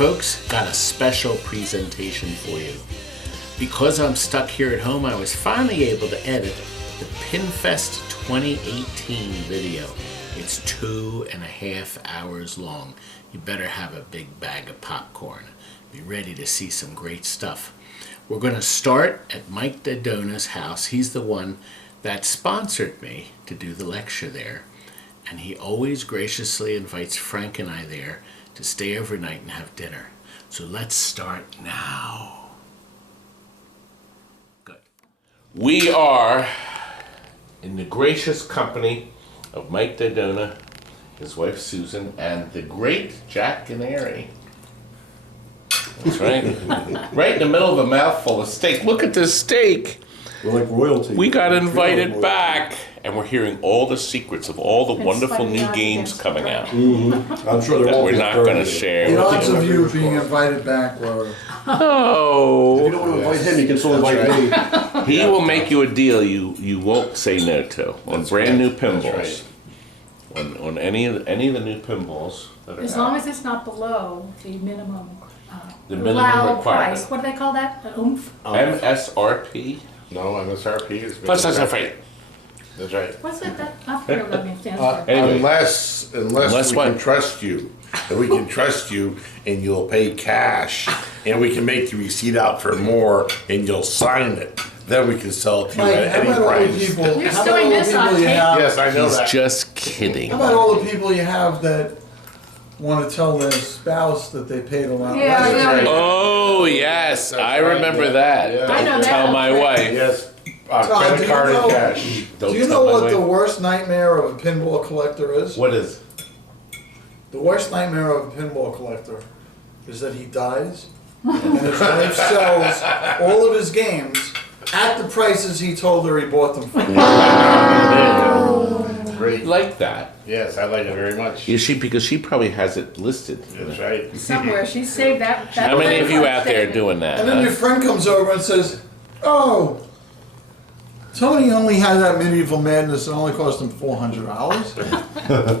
folks, got a special presentation for you. Because I'm stuck here at home, I was finally able to edit the PinFest 2018 video. It's 2.5 hours long. You better have a big bag of popcorn. Be ready to see some great stuff. We're going to start at Mike Dodona's house. He's the one that sponsored me to do the lecture there. And he always graciously invites Frank and I there to stay overnight and have dinner. So let's start now. Good. We are in the gracious company of Mike Dodona, his wife Susan, and the great Jack Canary. That's right. Right in the middle of a mouthful of steak. Look at this steak. We're like royalty. We got invited back, and we're hearing all the secrets of all the wonderful new games coming out. Mm-hmm. I'm sure that we're not going to share. The odds of you being invited back were... Oh. If you don't want to invite him, you can still invite me. He will make you a deal you won't say no to on brand new pinballs. On any of the new pinballs that are as long as it's not below the minimum. The minimum allowed requirement. price. What do they call that? An oomph? MSRP. No, MSRP is. Plus that's right. That's right. What's it that? I forget what that stands for. Anyway. Unless we what? can trust you, and we can trust you, and you'll pay cash, and we can make the receipt out for more, and you'll sign it. Then we can sell it to you Mike, at how any about all the price. people, You're how about showing all the this on people you tape. have? Yes, I know He's that. just kidding. How about all the people you have that want to tell their spouse that they paid a lot Yeah, less? yeah. Oh yes, I remember that. Yeah. I know Don't that. tell my wife. Yes, Todd, credit do you card know- and cash. Don't Do you tell know my what the wife. worst nightmare of a pinball collector is? What is? The worst nightmare of a pinball collector is that he dies and his wife sells all of his games at the prices he told her he bought them for. Great. Like that. Yes, I like it very much. Is she, because she probably has it listed. That's right. Somewhere. She saved that. How many of you out there statement. doing that? And then your Huh? friend comes over and says, "Oh, Tony only had that medieval madness and only cost him $400.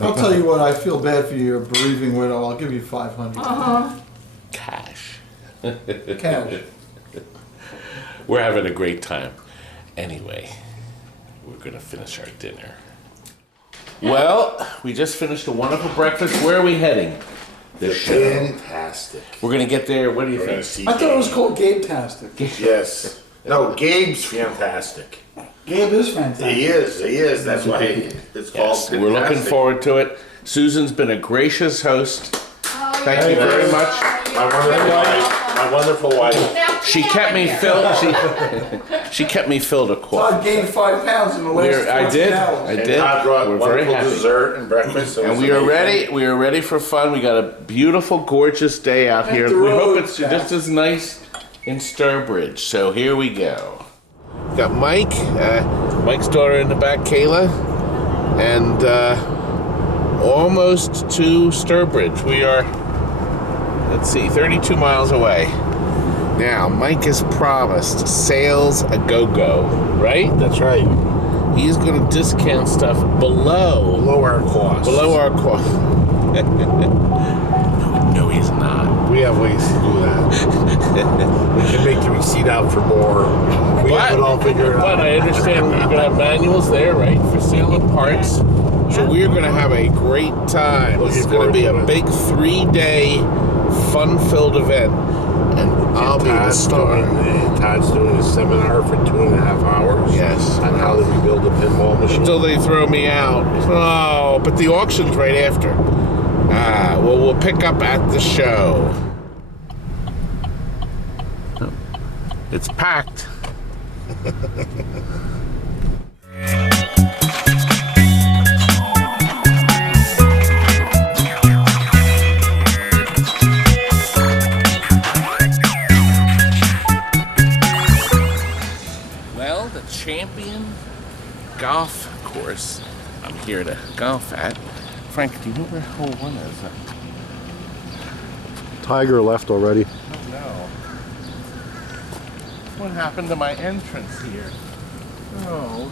I'll tell you what, I feel bad for your bereaving widow. I'll give you $500 Cash. cash." We're having a great time. Anyway, we're gonna finish our dinner. Well, we just finished a wonderful breakfast. Where are we heading? The show. Fantastic. We're gonna get there. What do you We're gonna think? see. I thought it was Gabe. called Gabe-tastic. Yes. No, Gabe's fantastic. Gabe is fantastic. He is. That's why it's called. Yes, we're looking Pintastic. forward to it. Susan's been a gracious host. Thank you very much. My wonderful wife. She kept me filled. She kept me filled a quart. Todd gained 5 pounds in the last I 14 did. hours. I And did. Todd brought We're very wonderful happy. dessert and breakfast. And we are ready. We are ready for fun. We got a beautiful, gorgeous day out here. the We hope road, it's Jack. just as nice in Sturbridge. So here we go. Got Mike, Mike's daughter in the back, Kayla, and almost to Sturbridge. We are, let's see, 32 miles away. Now, Mike has promised sales a go-go, right? That's right. He's going to discount stuff below Lower cost. Below our cost. No, he's not. We have ways to do that. We can make the receipt out for more. We have it all figured out. But I understand you're going to have manuals there, right, for sale of parts. So we're going to have a great time. This is going to be a big 3-day fun-filled event. And I'll be the Todd's star. Todd's doing a seminar for 2.5 hours. Yes. On how to rebuild a pinball machine. Until they throw me out. Oh, but the auction's right after. Well, we'll pick up at the show. It's packed. Well, the champion golf course I'm here to golf at. Frank, do you know where hole 1 is? Tiger left already. Oh no. What happened to my entrance here? Oh.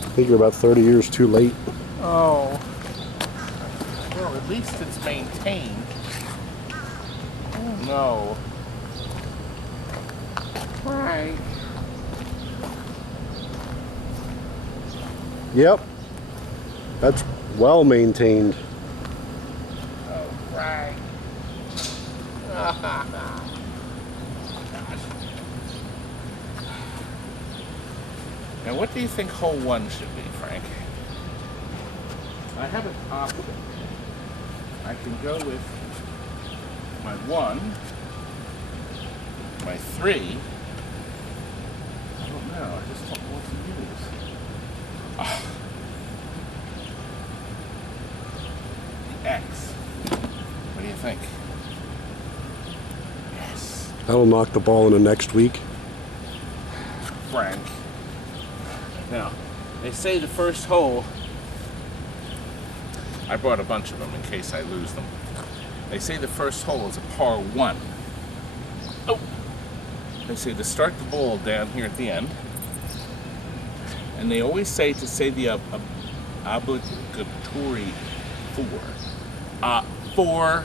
I think you're about 30 years too late. Oh. Well, at least it's maintained. No. Frank. Yep. That's well maintained. Oh, Frank. Now, what do you think hole 1 should be, Frank? I have an option. I can go with my 1, my 3. I don't know. I just don't know what to use. Oh. The X. What do you think? Yes. That'll knock the ball in the next week. Frank. Now, they say the first hole, I brought a bunch of them in case I lose them. They say the first hole is a par 1. Oh! They say to start the ball down here at the end. And they always say to say the obligatory 4. 4.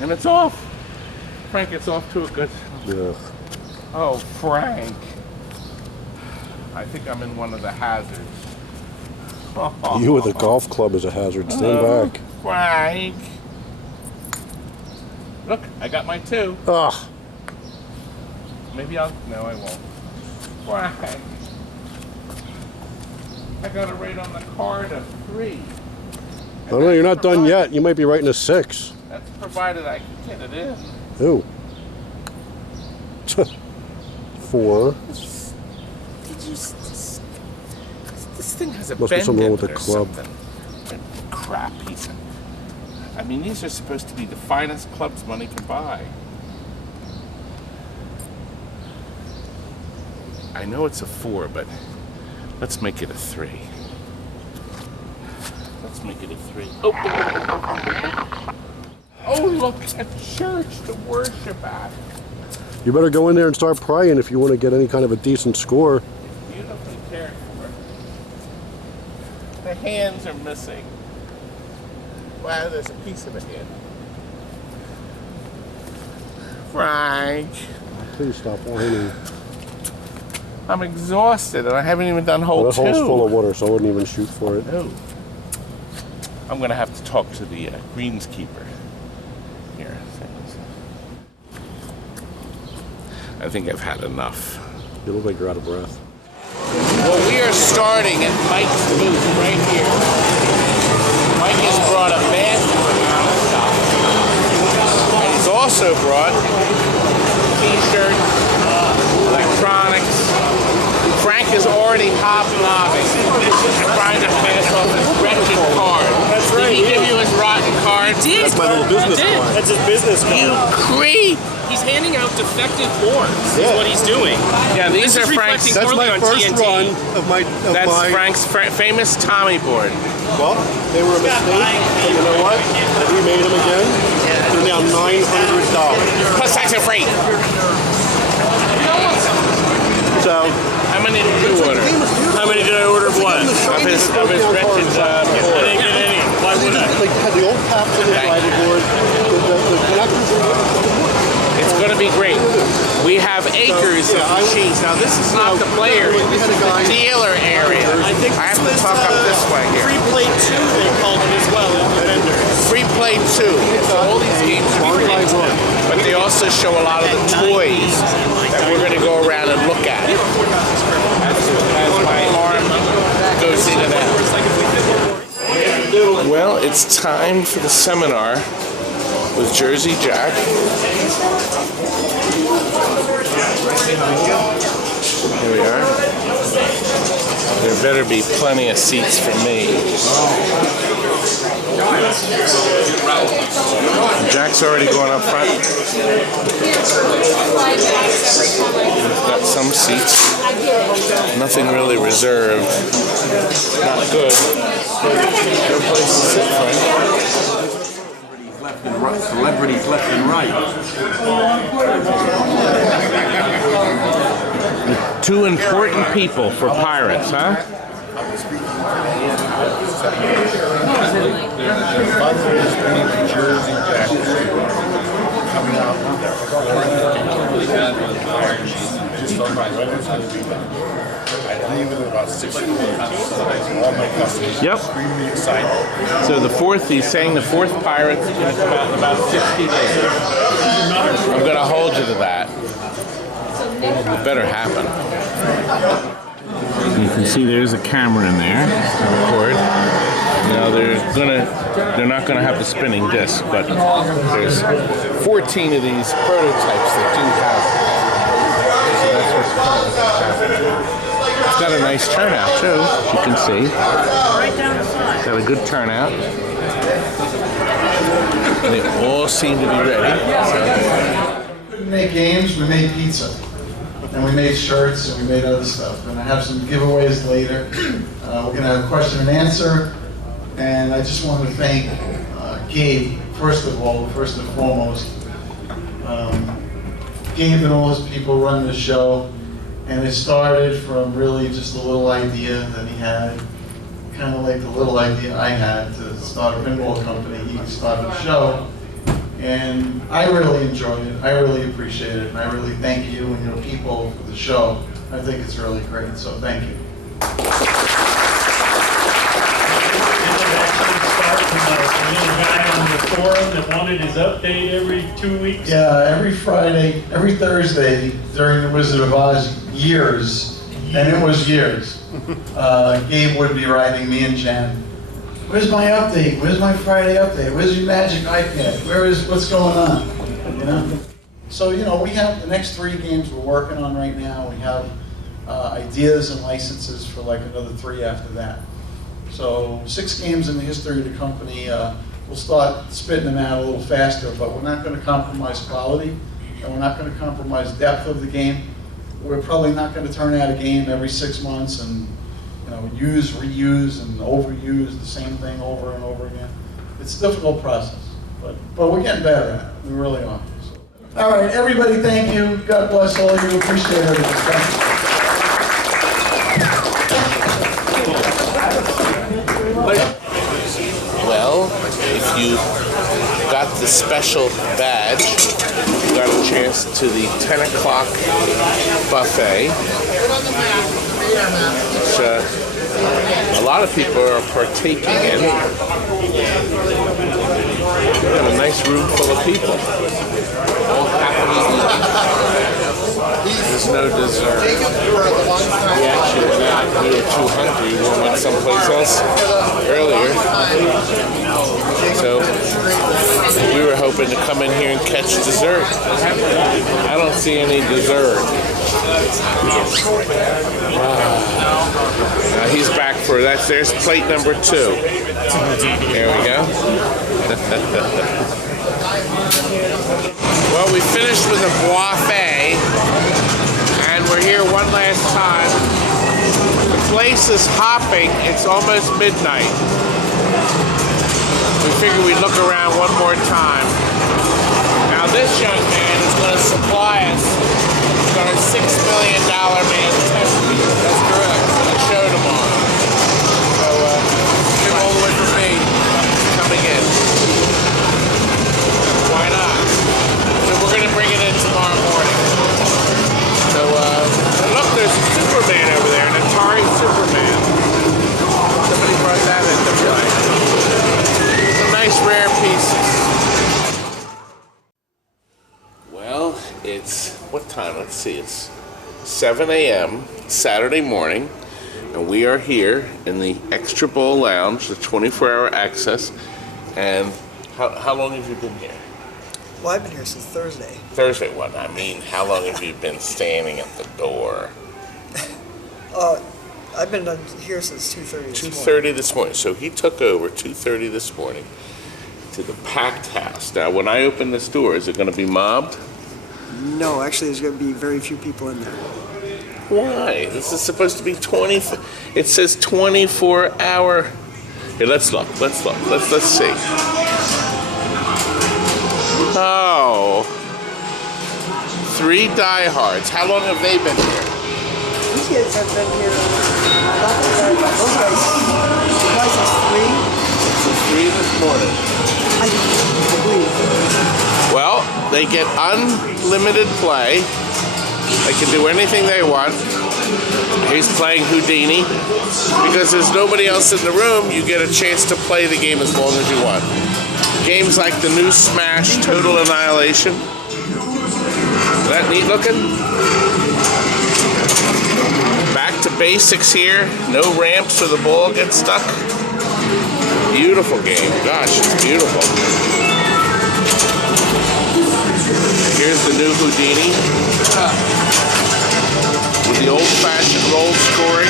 And it's off. Frank, it's off to a good... Yeah. Oh, Frank. I think I'm in one of the hazards. You with a golf club is a hazard. Stand back. Frank. Look, I got my 2. Ugh. Maybe I'll... No, I won't. Frank. I got it right on the card of 3. Oh no, you're not done yet. You might be writing a 6. That's provided I can get it in. Ooh. 4. This thing has a Must be bend something in wrong with it the or club. something. Crap piece of... I mean, these are supposed to be the finest clubs money can buy. I know it's a 4, but let's make it a 3. Let's make it a 3. Oh, oh look, a church to worship at. You better go in there and start praying if you want to get any kind of a decent score. Beautifully cared for. The hands are missing. Wow, there's a piece of a hand. Frank. Please stop whining. I'm exhausted and I haven't even done hole 2. That hole's full of water, so I wouldn't even shoot for it. No. I'm gonna have to talk to the greenskeeper here. I think I've had enough. You look like you're out of breath. Well, we are starting at Mike's booth right here. Mike has brought a basket of NonStop. And he's also brought t-shirts, electronics. Frank is already hobnobbing, trying to pass off his wretched card. That's right. Did he give you his rotten card? Did. That's my little business card. That's his business You card. creep! He's handing out defective boards. Is what he's doing. Yeah, these This are is Frank's. reflecting That's my on first TNT. run of my... That's Frank's famous Tommy board. Well, they were a mistake, but you know what? We made them again. They're now $900. Plus tax and freight. So... How many did you order? How many did I order of what? Of his wretched I didn't get any. Why would I? Like had the old caps on the driver board, the connectors were... It's going to be great. We have acres of machines. Now this is not the player, this is the dealer area. I think I have this to was talk up this way here. Free Play 2 they called it as well in the vendors. Free Play 2. So all these games are free. But they also show a lot of the toys that we're going to go around and look at. As my arm goes into that. Well, it's time for the seminar with Jersey Jack. Here we are. There better be plenty of seats for me. Jack's already going up front. We've got some seats. Nothing really reserved. Not good. Good place to sit, Frank. Celebrities left and right. Two important people for pirates, huh? Jersey Jack. I leave it in about 6 minutes. All my customers Yep. extremely excited. So the fourth, he's saying the fourth pirate's going to come out in about 60 days. I'm going to hold you to that. It better happen. You can see there's a camera in there to record. Now they're not gonna have the spinning disc, but there's 14 of these prototypes that do have it. So that's what's happening. It's got a nice turnout too, as you can see. It's got a good turnout. They all seem to be ready. So. We made games, we made pizza. And we made shirts and we made other stuff. And I have some giveaways later. We're going to have a question and answer. And I just want to thank Gabe, first of all, first and foremost. Gabe and all his people run the show. And it started from really just a little idea that he had, kind of like the little idea I had to start a pinball company. He started the show. And I really enjoyed it. I really appreciate it. And I really thank you and your people for the show. I think it's really great. So thank you. Guy on the forum that wanted his update every 2 weeks. Yeah, every Friday, every Thursday during the Wizard of Oz years, and it was years, Gabe would be writing me and Jan, where's my update? Where's my Friday update? Where's your magic iPad? What's going on? You know? So, you know, we have the next 3 games we're working on right now. We have ideas and licenses for like another 3 after that. So 6 games in the history of the company. We'll start spitting them out a little faster, but we're not going to compromise quality, and we're not going to compromise depth of the game. We're probably not going to turn out a game every 6 months and use, reuse, and overuse the same thing over and over again. It's a difficult process, but we're getting better at it. We really are. So. All right, everybody, thank you. God bless all of you. Appreciate everything. Thank you. Well, if you got the special badge, you got a chance to the 10 o'clock buffet, which a lot of people are partaking in. We got a nice room full of people, all happily eating. There's no dessert. We actually went out, we were too hungry, we went someplace else earlier. So we were hoping to come in here and catch dessert. I don't see any dessert. Now he's back for that. There's plate number 2. There we go. Well, we finished with a buffet, and we're here one last time. The place is hopping. It's almost midnight. We figured we'd look around one more time. Now this young man is going to supply us with our $6 million man test piece. That's correct. The show tomorrow. So came all the way from me coming in. Why not? So we're going to bring it in tomorrow morning. So look, there's a Superman over there, an Atari Superman. Somebody brought that into play. Some nice rare pieces. Well, it's, what time? Let's see, it's 7 a.m. Saturday morning, and we are here in the Extra Bowl Lounge, the 24-hour access. And how long have you been here? Well, I've been here since Thursday. Thursday, what? I mean, how long have you been standing at the door? I've been here since 2:30 this 2:30 this morning. So he took over 2:30 this morning to the packed house. Now, when I open this door, is it going to be mobbed? No, actually, there's going to be very few people in there. Why? This is supposed to be 20. It says 24-hour. Here, let's look. Let's see. Oh, 3 diehards. How long have they been here? These kids have been here. Those guys since 3. Since 3 this morning. I believe. Well, they get unlimited play. They can do anything they want. He's playing Houdini. Because there's nobody else in the room, you get a chance to play the game as long as you want. Games like the new Smash Total Annihilation. Is that neat looking? Back to basics here. No ramps or the ball gets stuck. Beautiful game. Gosh, it's beautiful. Here's the new Houdini. With the old-fashioned roll scoring.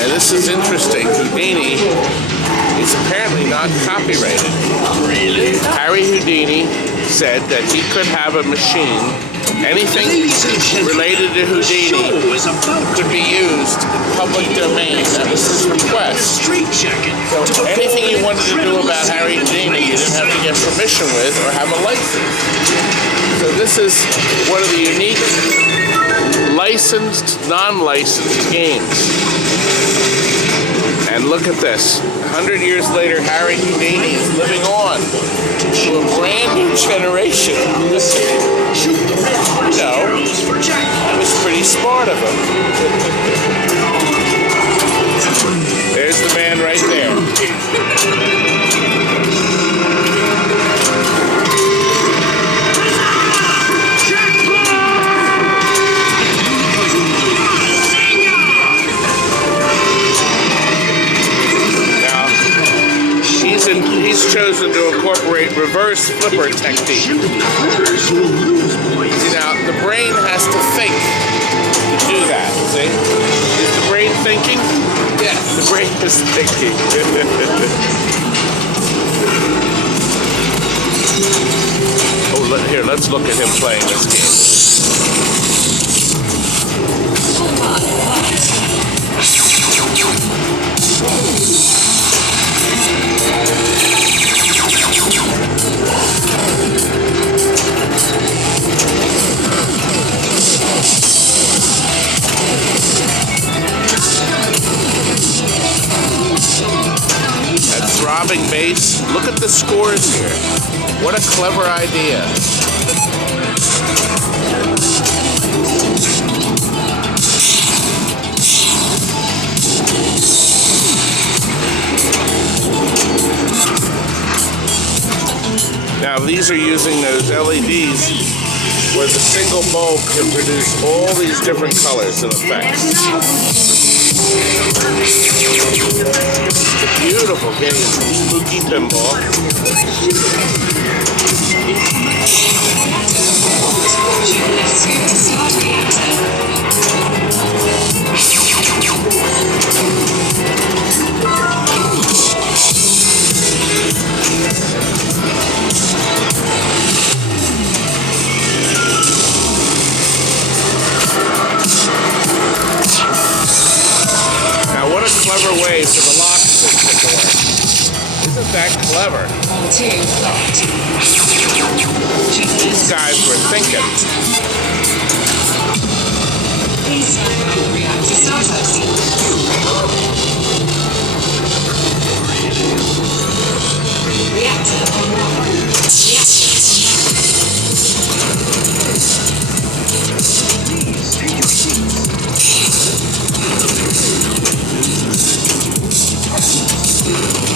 And this is interesting. Houdini is apparently not copyrighted. Really? Harry Houdini said that he could have a machine, anything related to Houdini could be used in public domain. That was his request. So anything you wanted to do about Harry Houdini, you didn't have to get permission with or have a license. So this is one of the unique licensed, non-licensed games. And look at this. 100 years later, Harry Houdini is living on to a brand new generation. No, that was pretty smart of him. There's the man right there. He's chosen to incorporate reverse flipper technique. See, now, the brain has to think to do that, see? Is the brain thinking? Yes, the brain is thinking. Oh, here, let's look at him playing this game. That throbbing bass. Look at the scores here. What a clever idea. Now these are using those LEDs where the single bulb can produce all these different colors and effects. It's a beautiful game from Spooky Pinball. What a clever way for the locks to stick away. Isn't that clever? These guys were thinking.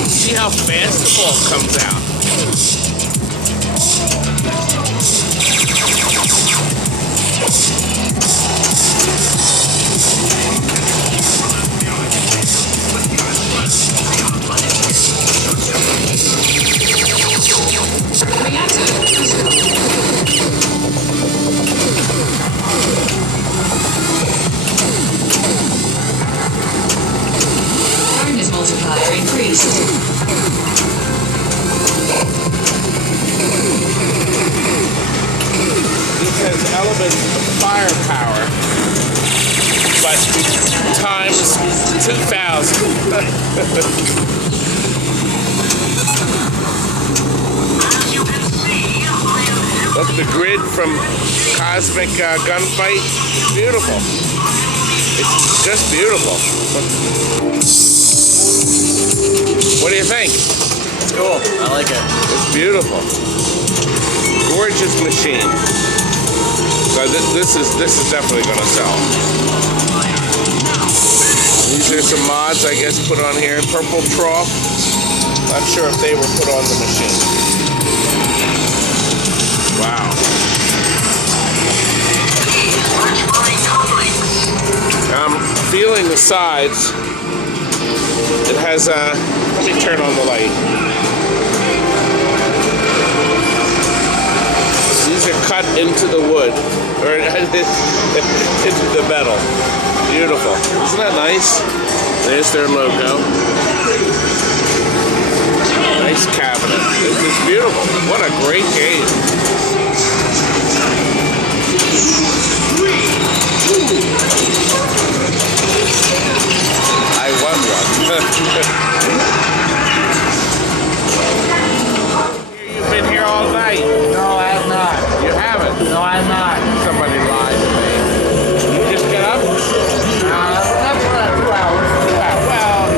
See how fast the ball comes out. Brightness multiplier increased. This has elements of firepower, but times 2,000. Look at the grid from Cosmic Gunfight. It's beautiful. It's just beautiful. What do you think? It's cool. I like it. It's beautiful. Gorgeous machine. So this is definitely going to sell. These are some mods, I guess, put on here. Purple trough. Not sure if they were put on the machine. Wow. I'm feeling the sides. It has a, let me turn on the light. These are cut into the wood, or into the metal. Beautiful. Isn't that nice? There's their logo. Nice cabinet. This is beautiful. What a great game. I won one. You've been here all night. No, I have not. You haven't? No, I have not. Somebody lied to me. You just get up? Not for 2 hours. Well,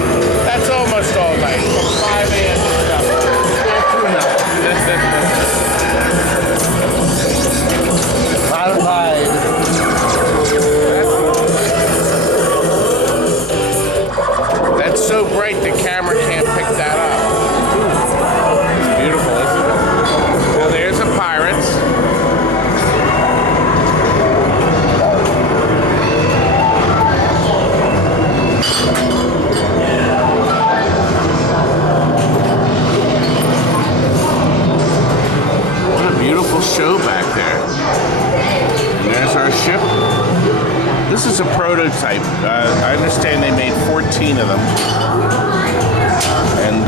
that's almost all night. From 5 a.m. to stuff. Not true enough. Modified. That's so bright the camera can't pick that up. It's beautiful, isn't it? Now there's the Pirates. What a beautiful show back there. And there's our ship. This is a prototype. I understand they made 14 of them. And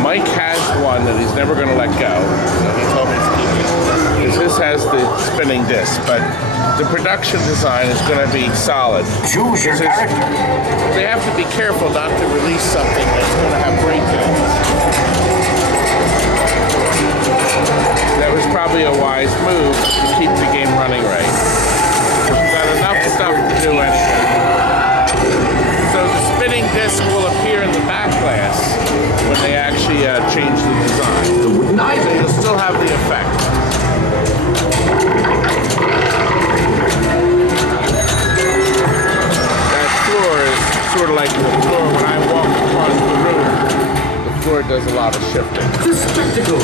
Mike has one that he's never going to let go. So he told me to keep it. Because this has the spinning disc. But the production design is going to be solid. Choose your character. They have to be careful not to release something that's going to have breakdowns. That was probably a wise move to keep the game running right. We've got enough stuff to do anyway. So the spinning disc will appear in the back glass when they actually change the design. So you'll still have the effect. That floor is sort of like the floor when I walk across the room. The floor does a lot of shifting. The spectacle.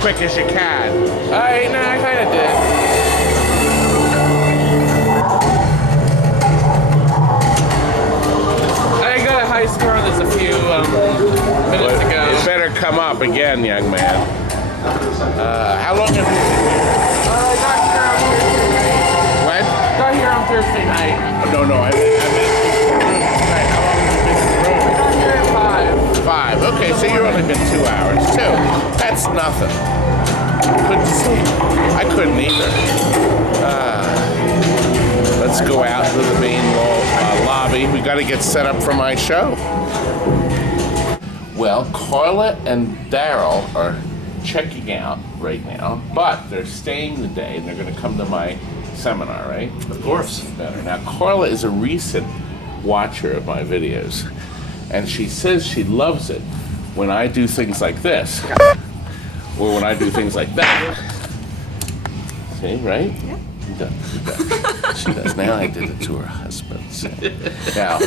Quick as you can. Alright, no, I kind of did. I got a high score on this a few minutes ago. You better come up again, young man. How long have you been here? I got here on Thursday night. What? Got here on Thursday night. Oh, no, I meant how long have you been in the room? I got here at 5. 5. Okay, so you've only been 2 hours. 2. That's nothing. Couldn't sleep. I couldn't either. Let's go out to the main lobby. We got to get set up for my show. Well, Carla and Daryl are checking out right now, but they're staying the day and they're going to come to my seminar, right? Of course. Better. Now, Carla is a recent watcher of my videos, and she says she loves it when I do things like this. Or when I do things like that. See, right? Yeah. She does. Now I did it to her husband. So. Now,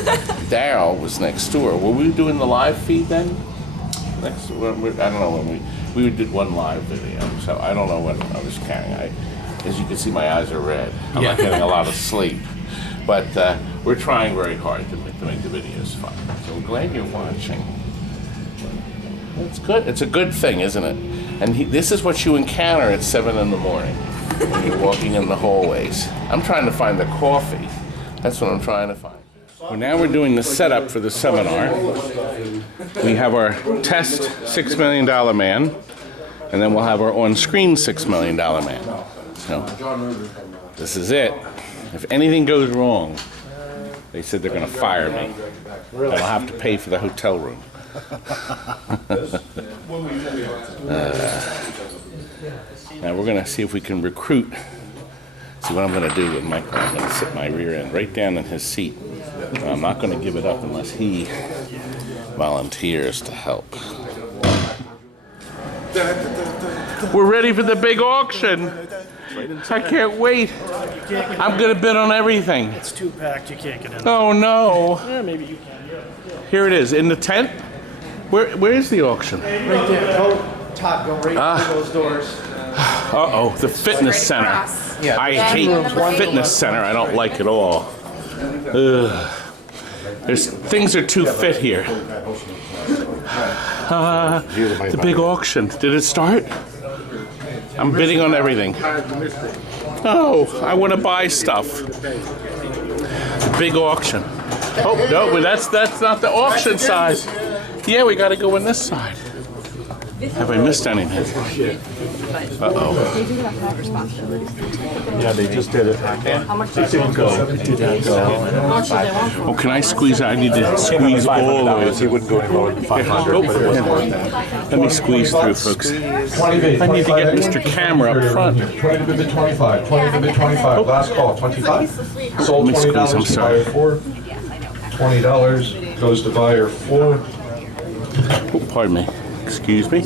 Daryl was next door. Were we doing the live feed then? I don't know when we did one live video. So I don't know when I was carrying. As you can see, my eyes are red. I'm not getting a lot of sleep. But we're trying very hard to make the videos fun. So I'm glad you're watching. It's good. It's a good thing, isn't it? And this is what you encounter at 7 in the morning when you're walking in the hallways. I'm trying to find the coffee. That's what I'm trying to find. Well, now we're doing the setup for the seminar. We have our test $6 million man, and then we'll have our on-screen $6 million man. So, this is it. If anything goes wrong, they said they're going to fire me. And I'll have to pay for the hotel room. Now we're going to see if we can recruit. See what I'm going to do with Michael. I'm going to sit my rear end right down in his seat. I'm not going to give it up unless he volunteers to help. We're ready for the big auction. I can't wait. I'm going to bid on everything. It's too packed, you can't get in. Oh no. Yeah, maybe you can. Here it is, in the tent. Where is the auction? Right there. Go, Todd, go right through those doors. Uh-oh, the fitness center. I hate fitness center. I don't like it all. Things are too fit here. The big auction. Did it start? I'm bidding on everything. Oh, I want to buy stuff. The big auction. Oh, no, that's not the auction side. Yeah, we got to go on this side. Have I missed anything? Uh-oh. Yeah, they just did it. It didn't go. Oh, can I squeeze out? I need to squeeze all the way. He wouldn't go any lower than 500. Let me squeeze through, folks. I need to get Mr. Camera up front. 20 to bid 25. 20 to bid 25. Last call. 25. Sold $20 to buyer 4. $20 goes to buyer 4. Oh, pardon me. Excuse me.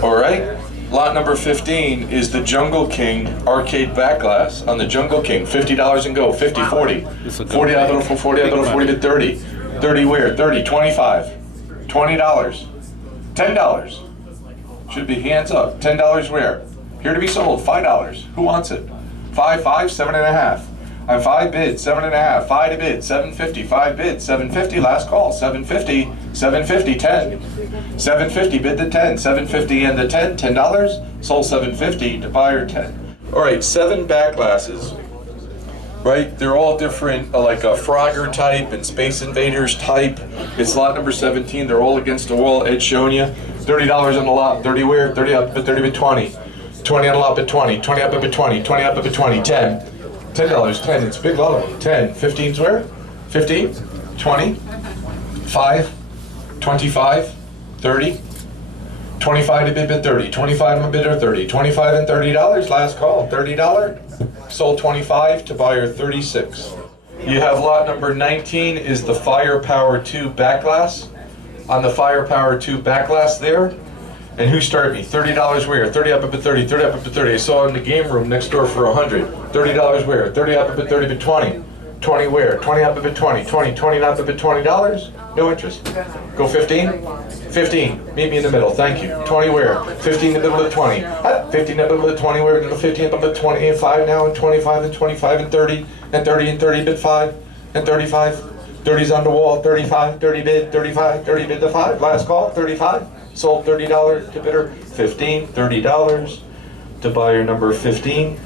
All right. Lot number 15 is the Jungle King arcade back glass on the Jungle King. $50 and go. 50, 40. 40 out of the 40 out of the 40 to 30. 30 where? 30, 25. $20. $10. Should be hands up. $10 where? Here to be sold. $5. Who wants it? 5, 5, 7.5. I'm 5 bids, 7.5. 5 to bid, 750. 5 bids, 750. Last call, 750. 750, 10. 750, bid the 10. 750 and the 10. $10. Sold 750 to buyer 10. All right, 7 back glasses. Right, they're all different, like a Frogger type and Space Invaders type. It's lot number 17. They're all against the wall. Ed's showing you. $30 on the lot. 30 where? 30 up, but 30 bid 20. 20 on the lot, bid 20. 20 up, bid 20. 20 up, bid 20. 10. $10, 10, it's a big lot of them. 10, 15's where? 15, 20, 5, 25, 30, 25 to bid 30, 25 on bidder 30, 25 and $30, last call, $30, sold 25 to buyer 36. You have lot number 19 is the Firepower 2 back glass. On the Firepower 2 back glass there, and who started me? $30 where? 30 up at 30, 30 up at 30. I saw in the game room next door for 100. $30 where? 30 up at 30 but 20. 20 where? 20 up at 20. 20, 20 up at $20. No interest. Go 15? 15. Meet me in the middle. Thank you. 20 where? 15 in the middle of 20. 15 up at 20 where? 15 up at 20 and 5 now and 25 and 25 and 30 and 30 and 30 bid 5 and 35. 30's on the wall. 35. 30 bid. 35. 30 bid the 5. Last call. 35. Sold $30 to bidder 15, $30 to buyer number 15.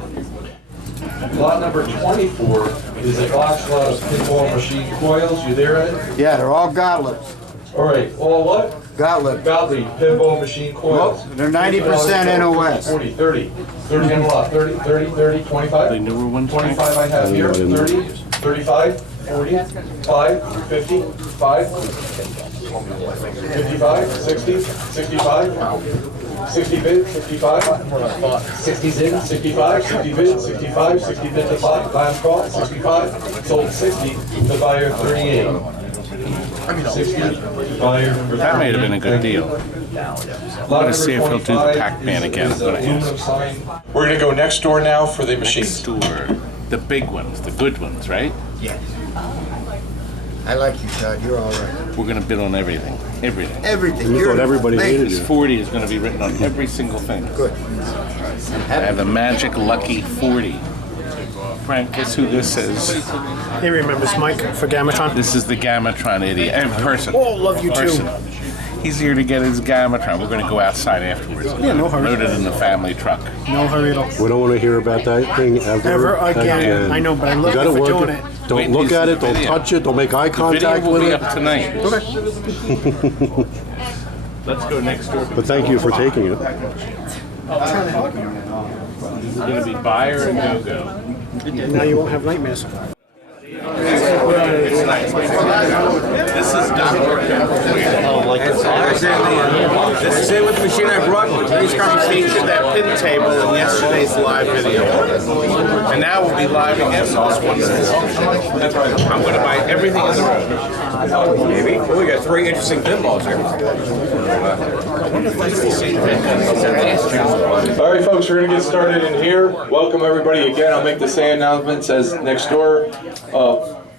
Lot number 24 is a box lot of pinball machine coils. You there, Ed? Yeah, they're all goblets. All right, all what? Goblet. Gottlieb pinball machine coils. Nope, they're 90% NOS. 40, 30, 30 on the lot, 30, 30, 30, 25. They newer ones. 25 I have here, 30, 35, 40, 5, 50, 5. 55, 60, 65, 60 bid, 65, 60's in, 65, 60 bid, 65, 60 bid to 5, last call, 65, sold 60 to buyer 38. 60 to buyer number 38. That may have been a good deal. I'm going to see if he'll do the Pac-Man again. I'm going to ask. We're going to go next door now for the machine. Next door. The big ones, the good ones, right? Yes. I like you, Todd. You're all right. We're going to bid on everything. Everything. Everything. You thought everybody hated This you. 40 is going to be written on every single thing. Good. I have the magic lucky 40. Frank, guess who this is? He remembers Mike for Gamatron. This is the Gamatron idiot. And person. Oh, love you person. too. He's here to get his Gamatron. We're going to go outside afterwards. Yeah, no hurry. Load it in the family truck. No hurry at all. We don't want to hear about that thing ever again. I know, but I love you you for work doing it. it. Don't look at it. Don't touch it. Don't make eye contact Video will with be it. up tonight. Okay. Let's go next door. But thank you for taking it. It's going to be buyer and no-go. Now you won't have nightmares. It's nice. This is Dr. This is it with the machine I brought. Today's conversation, that pin table in yesterday's live video. And now we'll be live again. So it's wonderful. I'm going to buy everything in the room. Maybe. Well, we got 3 interesting pinballs here. All right, folks, we're going to get started in here. Welcome, everybody. Again, I'll make the same announcements as next door.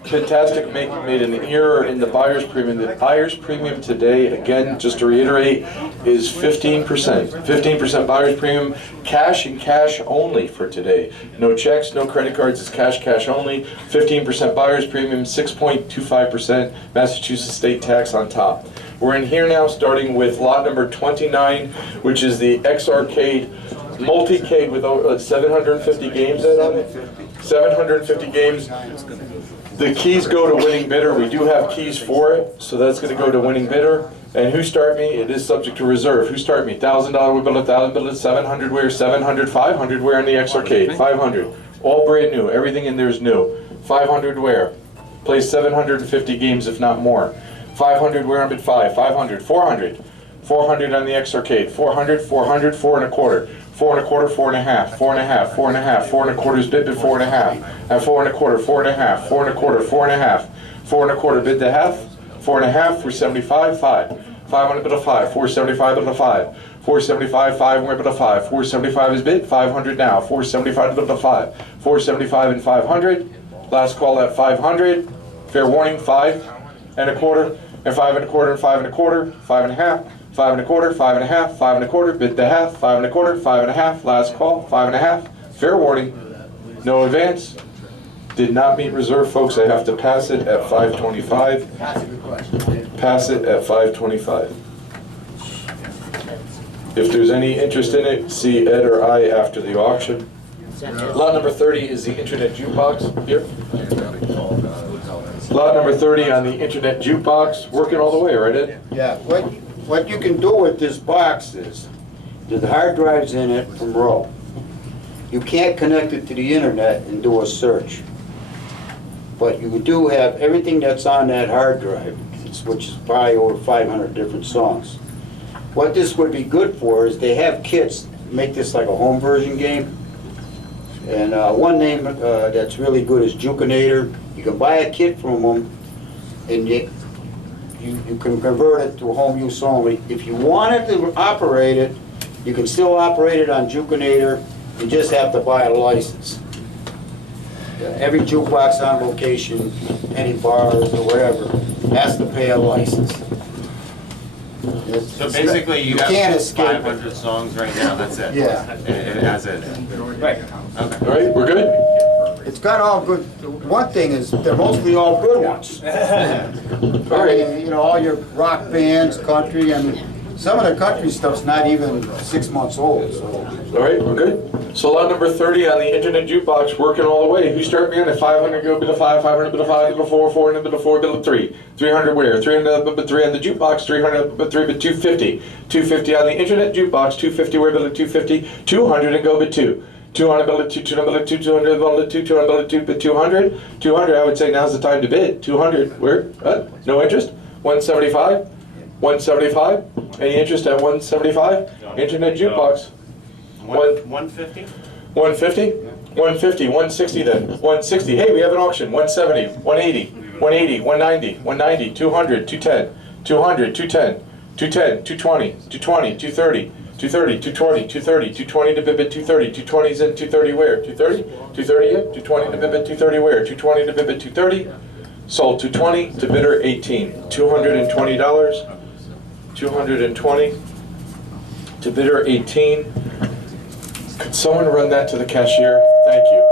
Pintastic made an error in the buyer's premium. The buyer's premium today, again, just to reiterate, is 15%. 15% buyer's premium, cash and cash only for today. No checks, no credit cards, it's cash, cash only. 15% buyer's premium, 6.25% Massachusetts state tax on top. We're in here now, starting with lot number 29, which is the X-Arcade multi-cade with over 750 games on it. 750 games. The keys go to winning bidder. We do have keys for it, so that's going to go to winning bidder. And who start me? It is subject to reserve. Who start me? $1,000, we build 1,000, build 700 where? 700, 500 where in the X-Arcade? 500. All brand new. Everything in there is new. 500 where? Play 750 games, if not more. 500 where on bid 5? 500. 400. 400 on the X-Arcade. 400, 400, 4 1/4. 4 1/4, 4 1/2, 4 1/2, 4 1/2, 4 1/4 is bid 4 1/2. At 4 1/4, 4 1/2, 4 1/4, 4 1/2, 4 1/4 bid the half, 4 1/2, 475, 5. 5 on a bid of 5, 475 bid of 5. 475, 5 where bid of 5. 475 is bid, 500 now. 475 bid of 5. 475 and 500. Last call at 500. Fair warning, 5 1/4 and 5 1/4 and 5 1/4, 5 1/2. 5 1/4, 5 1/2, 5 1/4, bid the half, 5 1/4, 5 1/2, last call, 5 1/2, fair warning, no advance, did not meet reserve, folks, I have to pass it at 525, pass it at 525. If there's any interest in it, see Ed or I after the auction. Lot number 30 is the internet jukebox, here. Lot number 30 on the internet jukebox, working all the way, right Ed? Yeah, what you can do with this box is, the hard drive's in it from Row. You can't connect it to the internet and do a search. But you do have everything that's on that hard drive, which is probably over 500 different songs. What this would be good for is they have kits, make this like a home version game. And one name that's really good is Jukinator. You can buy a kit from them, and you can convert it to home use only. If you wanted to operate it, you can still operate it on Jukinator. You just have to buy a license. Every jukebox on location, any bars or whatever, has to pay a license. So basically, you can't have escape 500 songs right now. That's it. Yeah. It has it. Right. Okay. All right, we're good? It's got all good. One thing is, they're mostly all good ones. All right. You know, all your rock bands, country, and some of the country stuff's not even 6 months old. So. All right, we're good. So lot number 30 on the internet jukebox, working all the way. Who start me on it? 500 go, bid of 5, 500 bid of 5, bid of 4, 400 bid of 4, bid of 3. 300 where? 300 bid 3 on the jukebox, 300 bid 3 bid 250. 250 on the internet jukebox, 250 where bid 250. 200 and go bid 2. 200 bid 2, 200 bid 2, 200 bid 2, 200 bid 2, bid 200. 200, I would say now's the time to bid. 200, where? No interest? 175? 175? Any interest at 175? Internet jukebox. 150? 150? 150, 160 then. 160. Hey, we have an auction. 170, 180, 180, 190, 190, 200, 210, 200, 210, 210, 220, 220, 230, 230, 220, 230, 220 to Bibit 230, 220's in 230 where? 230? 230 in? 220 to Bibit 230 where? 220 to Bibit 230. Sold 220 to bidder 18. $220. 220 to bidder 18. Could someone run that to the cashier? Thank you.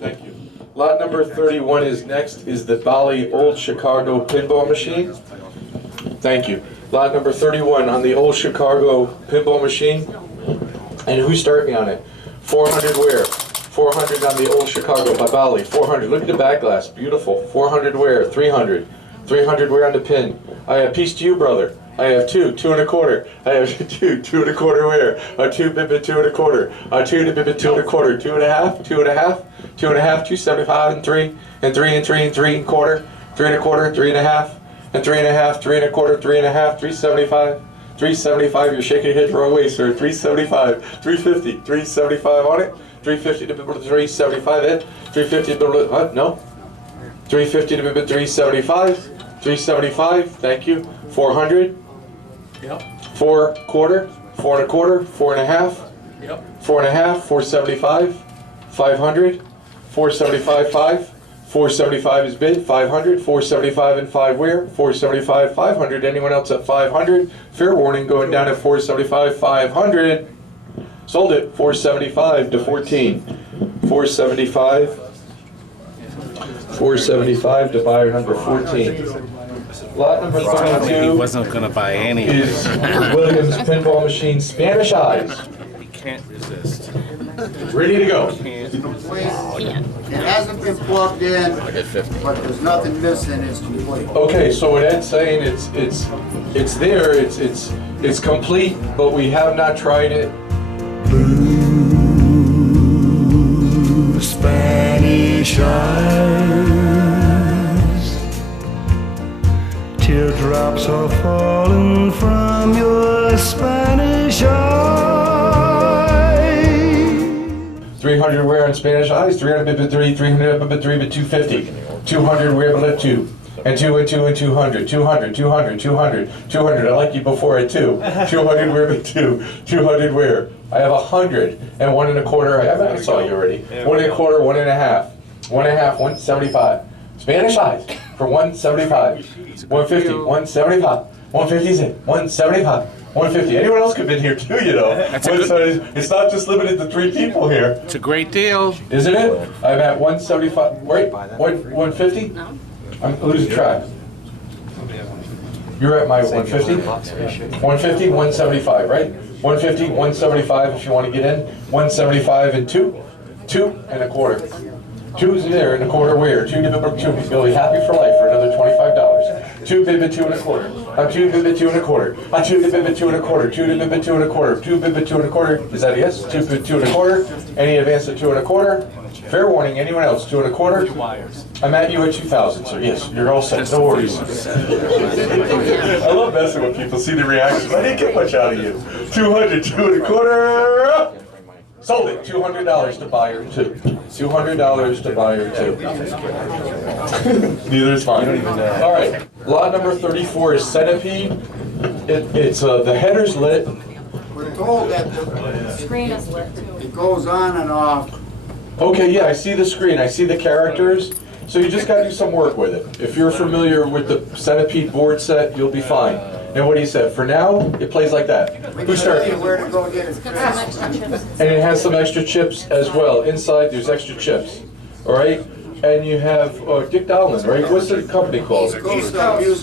Thank you. Lot number 31 is next, is the Bally Old Chicago Pinball Machine. Thank you. Lot number 31 on the old Chicago pinball machine. And who started me on it? 400 wear. 400 on the old Chicago by Bali. 400. Look at the back glass. Beautiful. 400 wear. 300. 300 wear on the pin. I have peace to you, brother. I have 2 2.25. I have 2 2.25 wear. A 2 bibit 2.25. A 2 to bibit 2.25. 2.5. 2.5. 2.5. 2.75 and 3 and 3 and 3 and 3.25. 3.25. 3.5 and 3.5. 3.25. 3.5. 3.75. 375, you're shaking your head the wrong way, sir. 375, 350, 375 on it. 350 to 375 in. 350 to what? No. 350 to 375. 375, thank you. 400. Yep. 4.25, 4.25, 4.5. Yep. 4.5, 475. 500. 475, 5. 475 is bid, 500, 475 and 5 where? 475, 500. Anyone else at 500? Fair warning, going down at 475, 500. Sold it, 475 to 14. 475. 475 to buyer number 14. Lot number 32. He wasn't going to buy any. Is Williams Pinball Machine Spanish Eyes. He can't resist. Ready to go. It hasn't been plugged in, but there's nothing missing. It's complete. Okay, so what Ed's saying, it's there, it's complete, but we have not tried it. Blue Spanish eyes, teardrops are falling from your Spanish eyes. 300 wear on Spanish Eyes, 300 bit 3, 300 bit 3, but 250. 200 wear but 2. And 2 and 2 and 200. 200, 200, 200, 200. I like you before at 2. 200 wear but 2. 200 wear. I have 100 and 1.25. I saw you already. 1.25, 1.5. 1.5, 175. Spanish Eyes for 175. 150, 175. 150 is it. 175. 150. Anyone else could bid here too, you know. It's not just limited to 3 people here. It's a great deal. Isn't it? I'm at 175. Wait, 150? No. I'm losing track. You're at my 150? 150, 175, right? 150, 175 if you want to get in. 175 and 2. 2.25. 2's there and a quarter where? 2 to 2. You'll be happy for life for another $25. 2 bibit 2.25. A 2 bibit 2.25. A 2 bibit 2.25. 2 bibit 2.25. 2 bibit 2.25. Is that a yes? 2 bibit 2.25. Any advance at 2.25? Fair warning. Anyone else? 2.25. I'm at you at 2,000, sir. Yes, you're all set. No worries. I love messing with people. See the reactions. I didn't get much out of you. 200. 2.25. Sold it. $200 to buyer 2. $200 to buyer 2. Neither is fine. All right. Lot number 34 is Centipede. It's the header's lit. We're told that The screen is lit too. it goes on and off. Okay, yeah, I see the screen. I see the characters. So you just got to do some work with it. If you're familiar with the Centipede board set, you'll be fine. And what he said, for now, it plays like that. Who started? Where to go get it? And it has some extra chips as well. Inside, there's extra chips. All right? And you have Dick Dowland, right? What's the company called?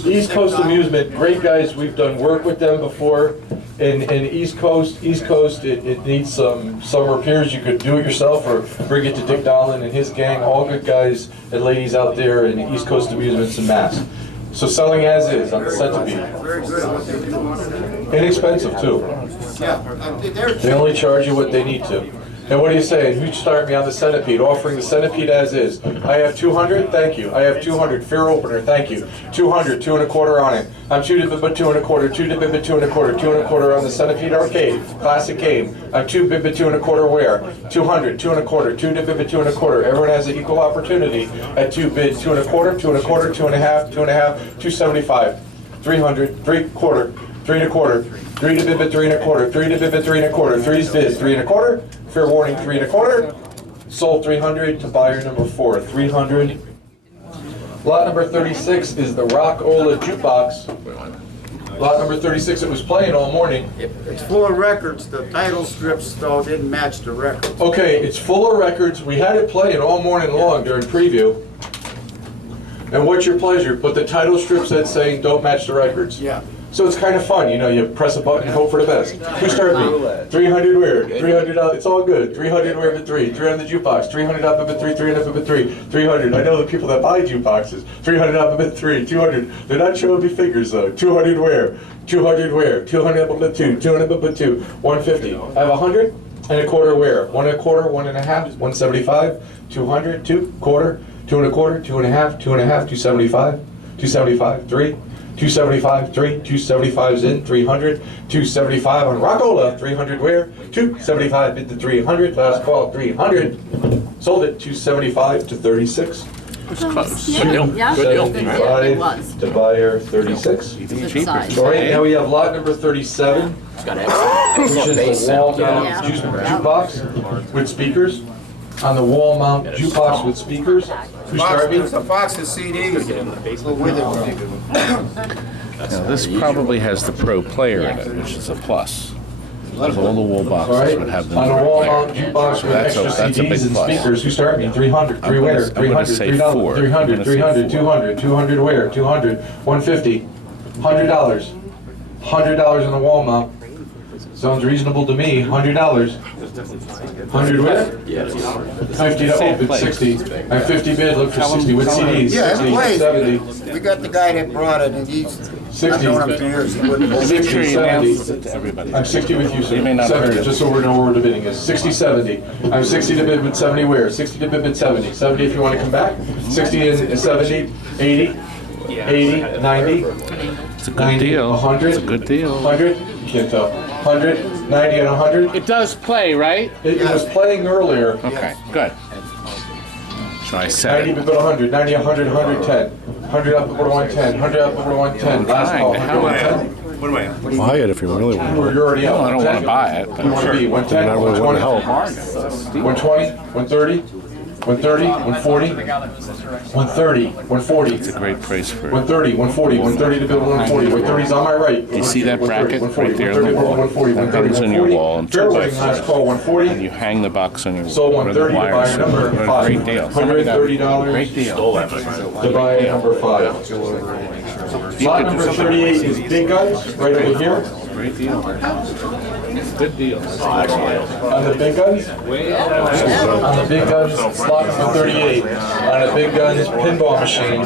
East Coast Amusement. Great guys. We've done work with them before. In East Coast, it needs some repairs. You could do it yourself or bring it to Dick Dowland and his gang. All good guys and ladies out there in East Coast Amusements in Mass. So selling as is on the Centipede. Inexpensive too. They only charge you what they need to. And what are you saying? Who'd start me on the Centipede? Offering the Centipede as is. I have 200, thank you. I have 200, fair opener, thank you. 200, 2.25 on it. I'm 2 to bibit 2.25, 2 to bibit 2.25, 2.25 on the Centipede Arcade, classic game. I'm 2 bibit 2.25 where? 200, 2.25, 2 to bibit 2.25. Everyone has an equal opportunity at 2 bid 2.25, 2.25, 2.5, 2.5, 275, 300, 3.25, 3.25, 3 to bibit 3.25, 3 to bibit 3.25, 3's bids 3.25. Fair warning, 3.25. Sold 300 to buyer number 4, 300. Lot number 36 is the Rock-Ola Jukebox. Lot number 36, it was playing all morning. It's full of records. The title strips, though, didn't match the records. Okay, it's full of records. We had it playing all morning long during preview. And what's your pleasure? But the title strips that saying don't match the records. Yeah. So it's kind of fun, you know, you press a button and hope for the best. Who started me? 300 where? 300 out, it's all good. 300 where bit 3, 300 the jukebox, 300 out bit 3, 300 bit 3, 300. I know the people that buy jukeboxes. 300 out bit 3, 200. They're not showing me figures though. 200 where? 200 where? 200 bit 2, 200 bit 2, 150. I have 100 and a quarter where? 1 and a quarter, 1 and a half, 175, 200, 2 quarter, 2 and a quarter, 2 and a half, 2 and a half, 275, 275, 3. 275, 3, 275's in, 300, 275 on Rockola, 300 where? 275 bid to 300, last call, 300. Sold it, 275 to 36. It's close. Yeah. Good deal. Yeah. Good deal. 75 to buyer 36. Even cheaper. All right, now we have lot number 37, which is the wall mount jukebox with speakers. On the wall mount jukebox with speakers. Who started me? It's a box of CDs. Now, this probably has the Pro Player in it, which is a plus. All the wall boxes All right, would have the on the Pro wall Player. mount jukebox with extra that's a CDs big and plus. speakers. Who started me? 300, 3 where? I'm gonna 300, say $3, four. 300, I'm 300, gonna say 200, 200 where? 200, 150, $100. $100 on the wall mount. Sounds reasonable to me, $100. 100 where? 50 to open, 60. I 50 bid, look for 60 with CDs. Yeah, 60, please. 70. We got the guy that brought it, and he's, 60. I've known him for years, he wouldn't believe it. 60, 70. I'm 60 with you, You may not sir. have 70, heard just so we know where the bidding is. 60, 70. I'm 60 to bid with 70 where? 60 to bid with 70. 70 if you want to come back. 60 and 70, 80, 80, 90. It's a good 90, deal. 100. It's a good deal. 100, you can't tell. 100, 90 and 100. It does play, right? It was playing earlier. Okay, good. So I 90 said bid with 100, 90, 100, 110. 100 up over to 110, 100 up over to 110. Last call, 100, 110. Buy it if you really want. You're already out. I don't want to buy it. You want to be 110, I really want 120, to help. 120, 130, 130, 140, 130, 140. It's a great price for it. 130, 140, 130 to build 140. 130's on my right. Do you see that bracket 140, right there on the 130 to wall? build 140, That 130, hangs on your 140. wall and Fair 2 by weighting last call 140. And you hang the box on your So wall. 130 to buy number What a 5. great deal. $130 Great deal. to buy number 5. Lot number 38 is Big Guns, right over here. Great deal. Good deal. On the Big Guns? On the Big Guns, slot number 38. On the Big Guns pinball machine.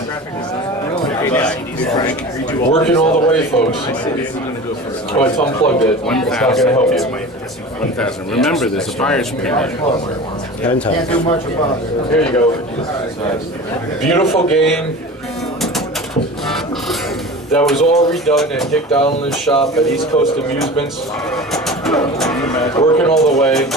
Working all the way, folks. Oh, it's unplugged it. It's not going to help you. 1,000. Remember, there's a buyer's payment. Can't do much about it. Here you go. Beautiful game. That was all redone at Dick Donald's shop at East Coast Amusements. Working all the way.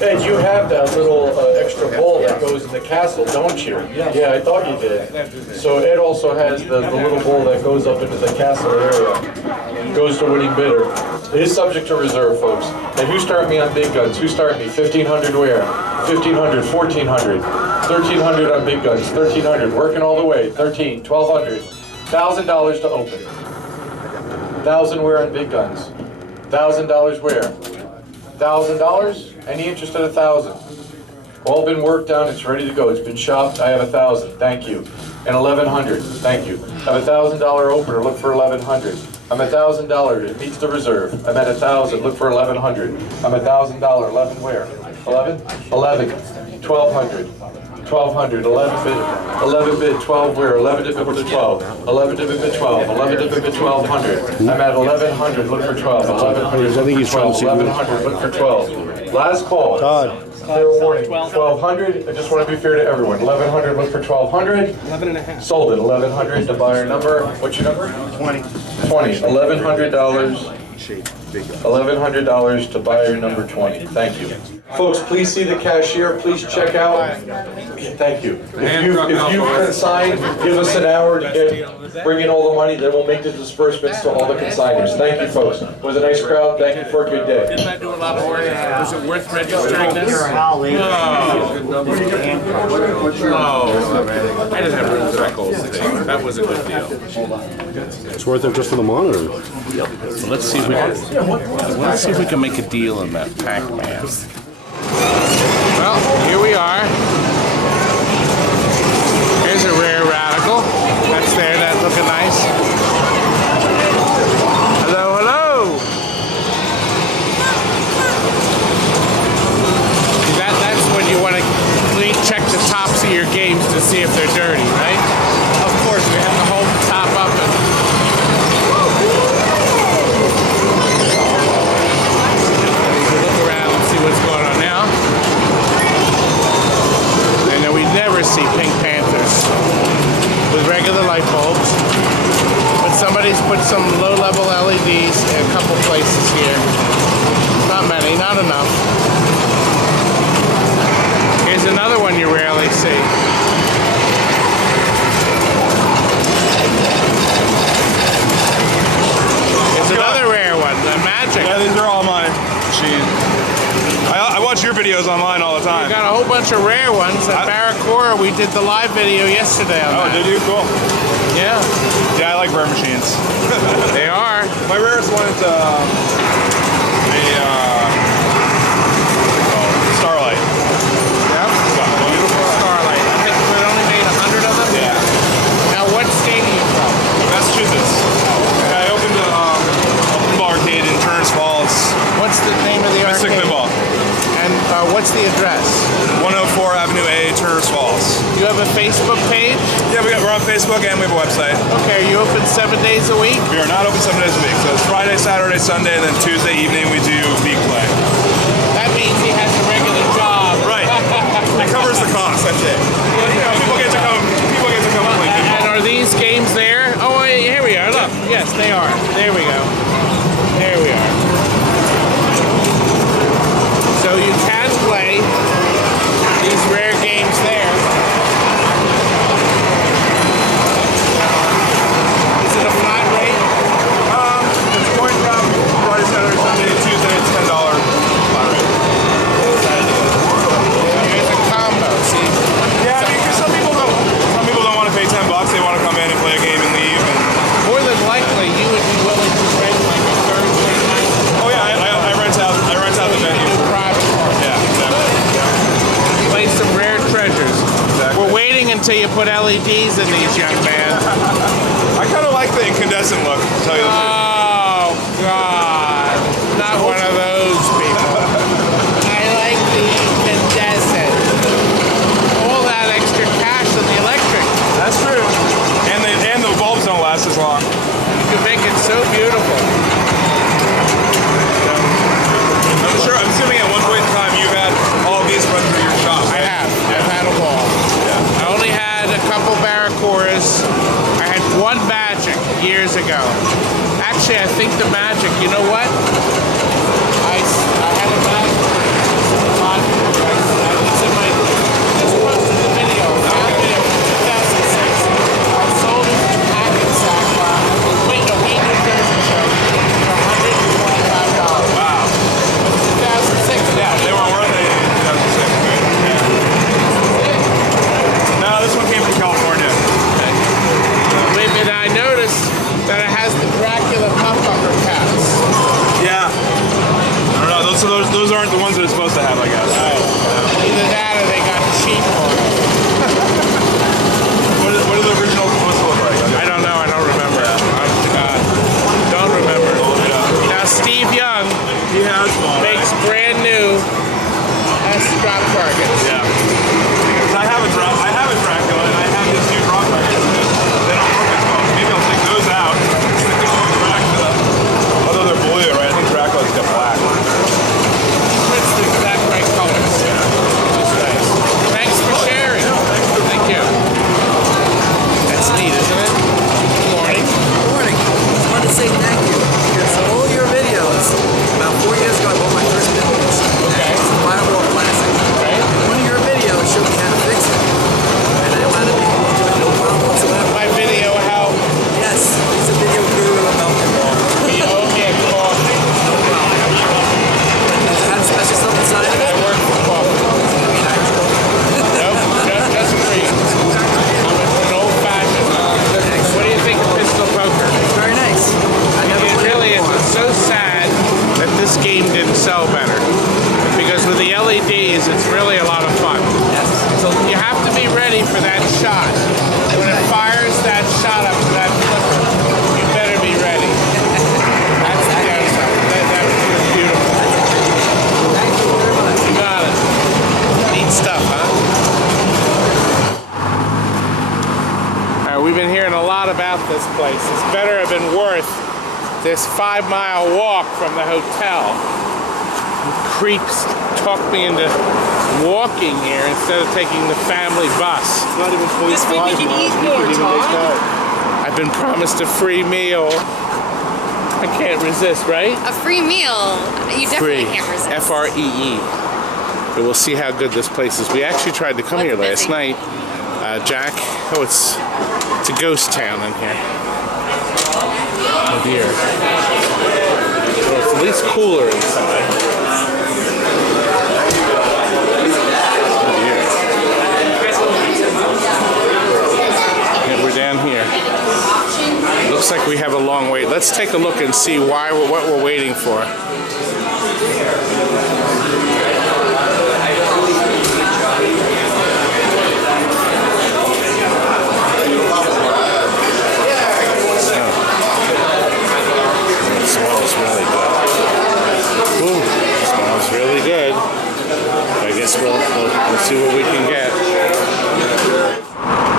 Ed, you have that little extra ball that goes in the castle, don't you? Yeah, I thought you did. So Ed also has the little ball that goes up into the castle area. Goes to winning bidder. It is subject to reserve, folks. And who started me on Big Guns? Who started me? 1,500 where? 1,500, 1,400. 1,300 on Big Guns, 1,300. Working all the way. 13, 1,200. $1,000 to open. 1,000 where on Big Guns? $1,000 where? $1,000? Any interest at 1,000? All been worked on, it's ready to go. It's been shopped, I have 1,000, thank you. And 1,100, thank you. I have a $1,000 opener, look for 1,100. I'm $1,000, it meets the reserve. I'm at 1,000, look for 1,100. I'm $1,000, 11 where? 11? 11, 1,200. 1,200, 11 bid, 11 bid, 12 where, 11 to bid with 12, 11 to bid with 12, 11 to bid with 1,200. I'm at 1,100, look for 12, 1,100, I think he's trying to see 1,100, look for 12. Last call. Todd. Fair warning, 1,200, I just want to be fair to everyone. 1,100, look for 1,200. 11.5. Sold it, 1,100 to buyer number, what's your number? 20. 20, $1,100. $1,100 to buyer number 20. Thank you. Folks, please see the cashier. Please check out. Thank you. If you consign, give us an hour to bring in all the money, then we'll make the disbursements to all the consigners. Thank you, folks. It was a nice crowd. Thank you for a good day. Didn't I do a lot more? Was it worth registering this? No, I didn't have room for that gold today. That was a good deal. It's worth it just for the monitor. So let's see if we can make a deal on that Pac-Man. Well, here we are. Here's a rare radical. That's there, that's looking nice. see if they're dirty, right? Of course, we have to hold the top up and look around and see what's going on now. I know we never see pink panthers with regular light bulbs, but somebody's put some low-level LEDs in a couple places here. Not many, not enough. Here's another one you rarely see. Here's another rare one, the Magic. Yeah, these are all mine. I watch your videos online all the time. We got a whole bunch of rare ones. At Barracuda, we did the live video yesterday on that. Oh, did you? Cool. Yeah. Yeah, I like rare machines. They are. My rarest one is Starlight. Yep. Beautiful Starlight. I think we only made 100 of them? Yeah. Now, what state are you from? Massachusetts. I opened a pinball arcade in Turners Falls. What's the name of the arcade? Pinball. And what's the address? 104 Avenue A, Turners Falls. Do you have a Facebook page? Yeah, we're on Facebook and we have a website. Okay, are you open 7 days a week? We are not open 7 days a week. So it's Friday, Saturday, Sunday, and then Tuesday evening we do beak play. That means he has a regular job. Right. It covers the cost, I think. You know, people get to come play pinball. And are these games there? Oh, here we are. Look. Yes, they are. There we go. There we are. So you can play these rare games there. Is it a flat rate? It's going from Friday, Saturday, Sunday, Tuesday. It's $10 flat rate. Here's a combo. See? Yeah, I mean, 'cause some people don't want to pay $10. They want to come in and play a game and leave. And more than likely, you would be willing to rent like a Thursday night. Oh yeah, I rent out the venue. Private party. Yeah, exactly. Play some rare treasures. Exactly. We're waiting until you put LEDs in these, young man. I kind of like the incandescent look, to tell you the truth. Oh, God. Not one of those people. I like the incandescent. All that extra cash on the electric. That's true. And the bulbs don't last as long. You can make it so beautiful. I'm assuming at one point in time you've had all of these run through your shop. I have. I've had them all. Yeah. I only had a couple Barracudas. I had one Magic years ago. Actually, I think the Magic, you know what? I had a Magic. Todd, it's in my, just posted the video. Video from 2006. I sold it to Hackensack. Wait, New Jersey show for $125. Wow. 2006. Yeah, they weren't worth it in 2006. Yeah. No, this one came from California. Wait a minute, I noticed that it has the Dracula pop-upper caps. Yeah. I don't know. Those aren't the ones that it's supposed to have, I guess. Either that or they got cheap on it. What are the original supposed to look like? I don't know. I don't remember. Honest to God. Don't remember. Now, Steve Young makes brand new drop targets. Yeah. I have a Dracula and I have this new drop target. They don't work as well. Maybe I'll take those out. Stick this on Dracula. Although they're blue, right? I think Dracula's got black. It's the exact right colors. That's nice. Thanks for sharing. Thank you. That's neat, isn't it? Good morning. Good morning. I just wanted to say thank you. Because all your videos, about 4 years ago, I bought my first business. Okay. It's a Firewall Classic. Right. One of your videos showed me how to fix it. And I wound up being able to do it no problem whatsoever. My video, how? Yes, he's a video guru about pinball. You owe me a coffee. No problem. Does it have special stuff inside of it? I work for coffee. I mean, Irish coffee. Nope, just green. I'm an old-fashioned. What do you think of pistol poker? Very nice. It really is. It's so sad that this game didn't sell better. Because with the LEDs, it's really a lot of fun. Yes. So you have to be ready for that shot. When it fires that shot up to that flipper, you better be ready. That's the downside. That was beautiful. Thank you very much. You got it. Neat stuff, huh? this place. This better have been worth this 5-mile walk from the hotel. Creeps talked me into walking here instead of taking the family bus. It's not even 0.5 miles. We can eat more, Todd. I've been promised a free meal. I can't resist, right? A free meal. You definitely can't resist. F-R-E-E. But we'll see how good this place is. We actually tried to come here last night. Jack, it's a ghost town in here. Oh dear. Well, it's at least cooler inside. Oh dear. Yeah, we're down here. Looks like we have a long wait. Let's take a look and see what we're waiting for. Really good. I guess we'll see what we can get.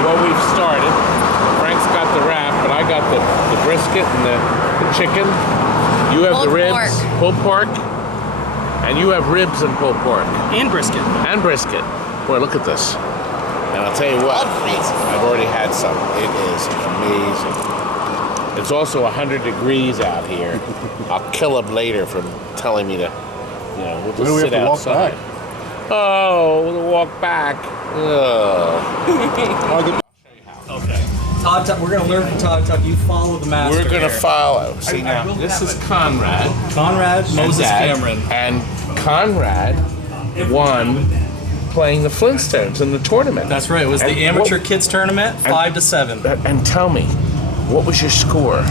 Well, we've started. Frank's got the wrap, but I got the brisket and the chicken. You have the ribs, pulled pork, and you have ribs and pulled pork. And brisket. And brisket. Boy, look at this. And I'll tell you what, I've already had some. It is amazing. It's also 100 degrees out here. I'll kill him later from telling me to. We'll just sit outside. Oh, we'll walk back. Okay. Todd, we're going to learn from Todd. You follow the master. We're going to follow. See, now, this is Conrad. Moses Cameron. And Conrad won playing the Flintstones in the tournament. That's right. It was the amateur kids tournament, 5-7. And tell me, what was your score?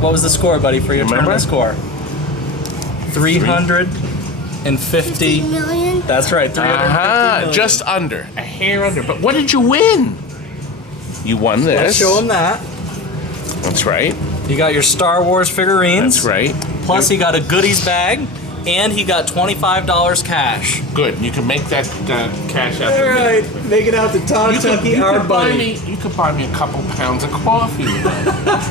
What was the score, buddy, for your tournament score? 350 million. That's right, 350 million. Just under, a hair under. But what did you win? You won this. Let's show him that. That's right. You got your Star Wars figurines. That's right. Plus, he got a goodies bag, and he got $25 cash. Good. You can make that cash out. All right, make it out to Todd, Tuckey, our buddy. You could buy me a couple pounds of coffee.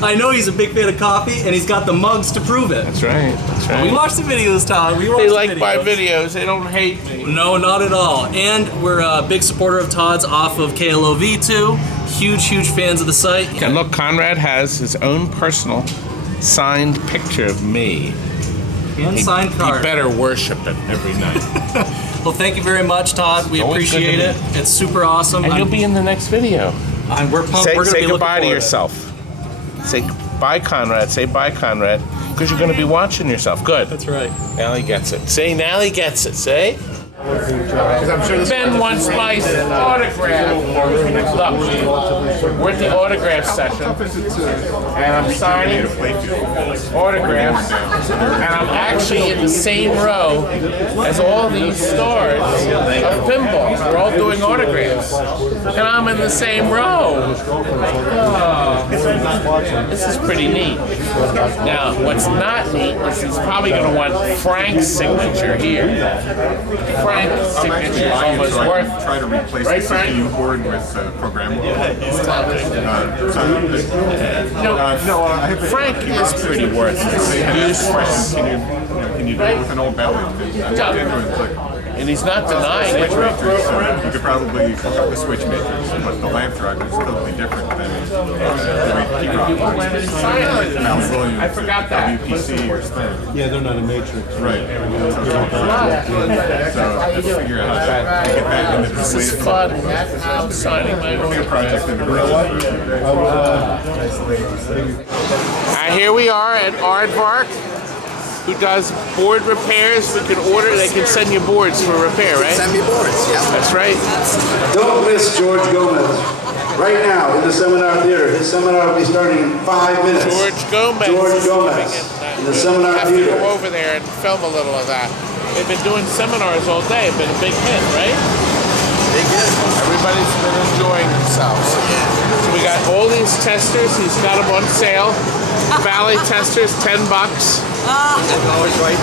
I know he's a big fan of coffee, and he's got the mugs to prove it. That's right. That's right. We watched the videos, Todd. They like my videos. They don't hate me. No, not at all. And we're a big supporter of Todd's off of KLOV2. Huge fans of the site. And look, Conrad has his own personal signed picture of me. And signed card. He better worship it every night. Well, thank you very much, Todd. We appreciate it. It's super awesome. And you'll be in the next video. We're pumped. We're Say goodbye to yourself. Say bye, Conrad. Say bye, Conrad. Because you're going to be watching yourself. Good. That's right. Now he gets it. Say, now he gets it. Say. Ben wants my autograph. Look, we're at the autograph session, and I'm signing autographs, and I'm actually in the same row as all these stars of pinball. We're all doing autographs, and I'm in the same row. Oh, this is pretty neat. Now, what's not neat is he's probably going to want Frank's signature here. Frank's signature is almost worth. Try to replace the CPU board with programmable. Frank is pretty worthless. Useless. Can you do it with an old belly? And he's not denying it. You could probably hook up the switch matrix, but the lamp driver is totally different than the way I forgot that. WPC or Stern. Yeah, they're not a matrix. Right. So let's figure out how to get that in the This is fun. I'm signing my own project in the here we are at Aardvark, who does board repairs. We can order, they can send you boards for repair, right? Send me boards, yeah. That's right. Don't miss George Gomez. Right now in the seminar theater. His seminar will be starting in 5 minutes. George Gomez. In the seminar theater. Have to go over there and film a little of that. They've been doing seminars all day. It's been a big hit, right? Big hit. Everybody's been enjoying themselves. So we got all these testers. He's got them on sale. Valley testers, $10. I'm always right.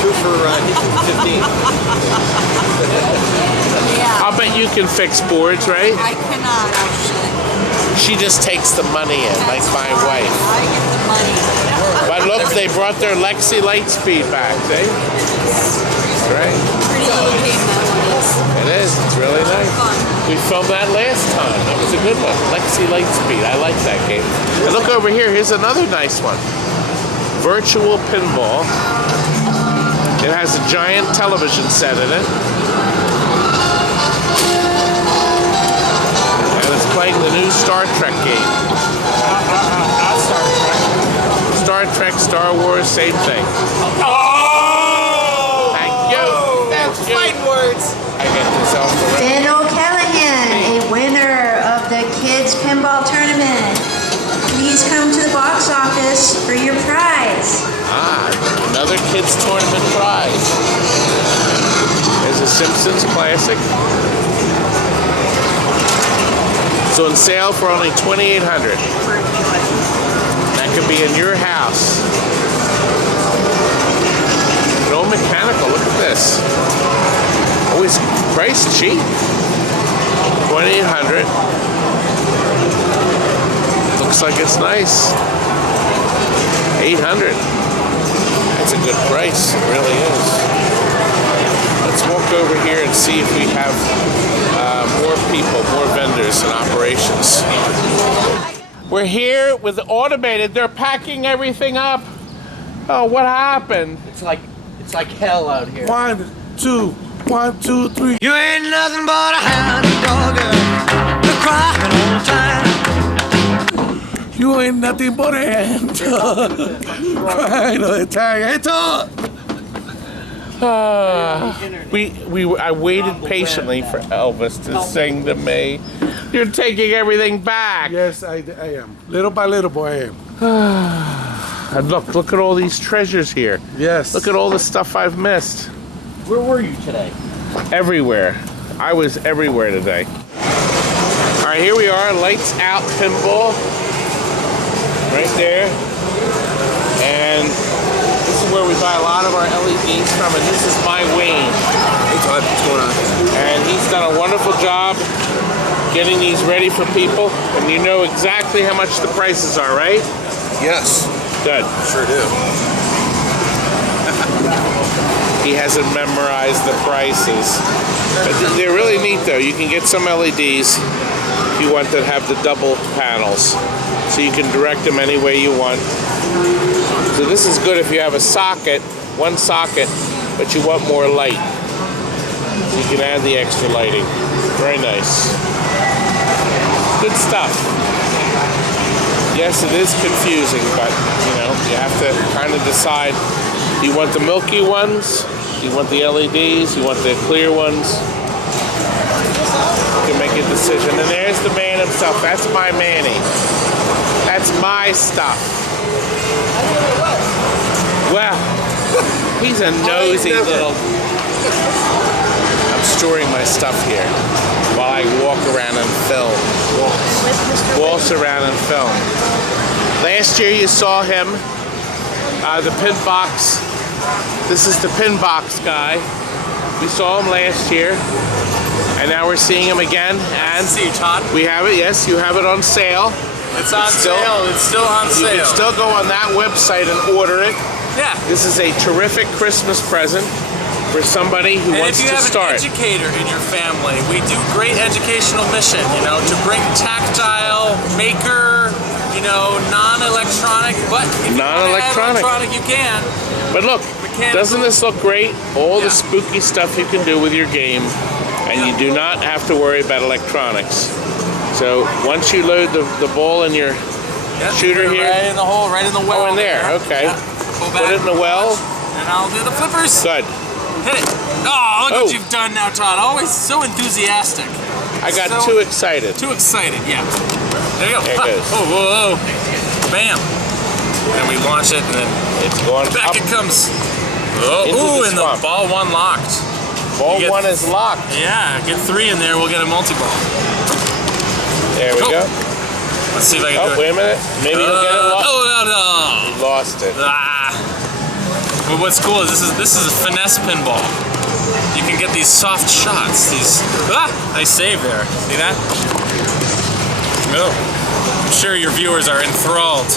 2 for 15. I'll bet you can fix boards, right? I cannot, actually. She just takes the money in, like my wife. I get the money. But look, they brought their Lexi Lightspeed back, see? Right? Pretty little game that one is. It is. It's really nice. We filmed that last time. That was a good one. Lexi Lightspeed. I like that game. And look over here. Here's another nice one. Virtual Pinball. It has a giant television set in it. And it's playing the new Star Trek game. Star Trek, Star Wars, same thing. Oh! Thank you. That's fighting words. I get this off the record. Dan O'Callaghan, a winner of the Kids Pinball Tournament. Please come to the box office for your prize. Ah, another kids tournament prize. There's a Simpsons classic. It's on sale for only $2,800. That could be in your house. No mechanical. Look at this. Oh, it's priced cheap. $2,800. Looks like it's nice. $800. That's a good price. It really is. Let's walk over here and see if we have more people, more vendors and operations. We're here with the automated. They're packing everything up. Oh, what happened? It's like hell out here. 1, 2, 1, 2, 3. You ain't nothing but a hound dog, you're crying all the time. You ain't nothing but a hand. Crying all the time. Hey, Todd. I waited patiently for Elvis to sing to me. You're taking everything back. Yes, I am. Little by little, boy, I am. And look at all these treasures here. Yes. Look at all the stuff I've missed. Where were you today? Everywhere. I was everywhere today. All right, here we are, Lights Out Pinball. Right there. And this is where we buy a lot of our LEDs from, and this is my Wayne. Hey Todd, what's going on? And he's done a wonderful job getting these ready for people. And you know exactly how much the prices are, right? Yes. Good. Sure do. He hasn't memorized the prices. But they're really neat though. You can get some LEDs if you want that have the double panels. So you can direct them any way you want. So this is good if you have a socket, one socket, but you want more light. So you can add the extra lighting. Very nice. Good stuff. Yes, it is confusing, but you know, you have to kind of decide. Do you want the milky ones? Do you want the LEDs? Do you want the clear ones? You can make a decision. And there's the man himself. That's my Manny. That's my stuff. Well, he's a nosy little... I'm storing my stuff here while I walk around and film. Waltz around and film. Last year you saw him, the pin box. This is the pin box guy. We saw him last year, and now we're seeing him again. And see you, Todd. We have it. Yes, you have it on sale. It's on sale. It's still on sale. You can still go on that website and order it. Yeah. This is a terrific Christmas present for somebody who wants to start. And if you have an educator in your family, we do great educational mission, you know, to bring tactile, maker, you know, non-electronic, but if you want to add electronic, you can. But look, doesn't this look great? All the spooky stuff you can do with your game, and you do not have to worry about electronics. So once you load the ball in your shooter here. Right in the hole, right in the well. Oh, in there, okay. Put it in the well. And I'll do the flippers. Good. Hit it. Oh, look what you've done now, Todd. Always so enthusiastic. I got too excited. Too excited, yeah. There you go. There it goes. Oh, whoa, whoa. Bam. And we launch it, and then it's going back up. It comes. Oh, ooh, and the ball one locked. Ball one is locked. Yeah, get 3 in there, we'll get a multi-ball. There we go. Let's see if I can do it. Wait a minute. Maybe you'll get it lost. Oh, no. You lost it. But what's cool is this is a finesse pinball. You can get these soft shots. These I saved there. See that? No. I'm sure your viewers are enthralled.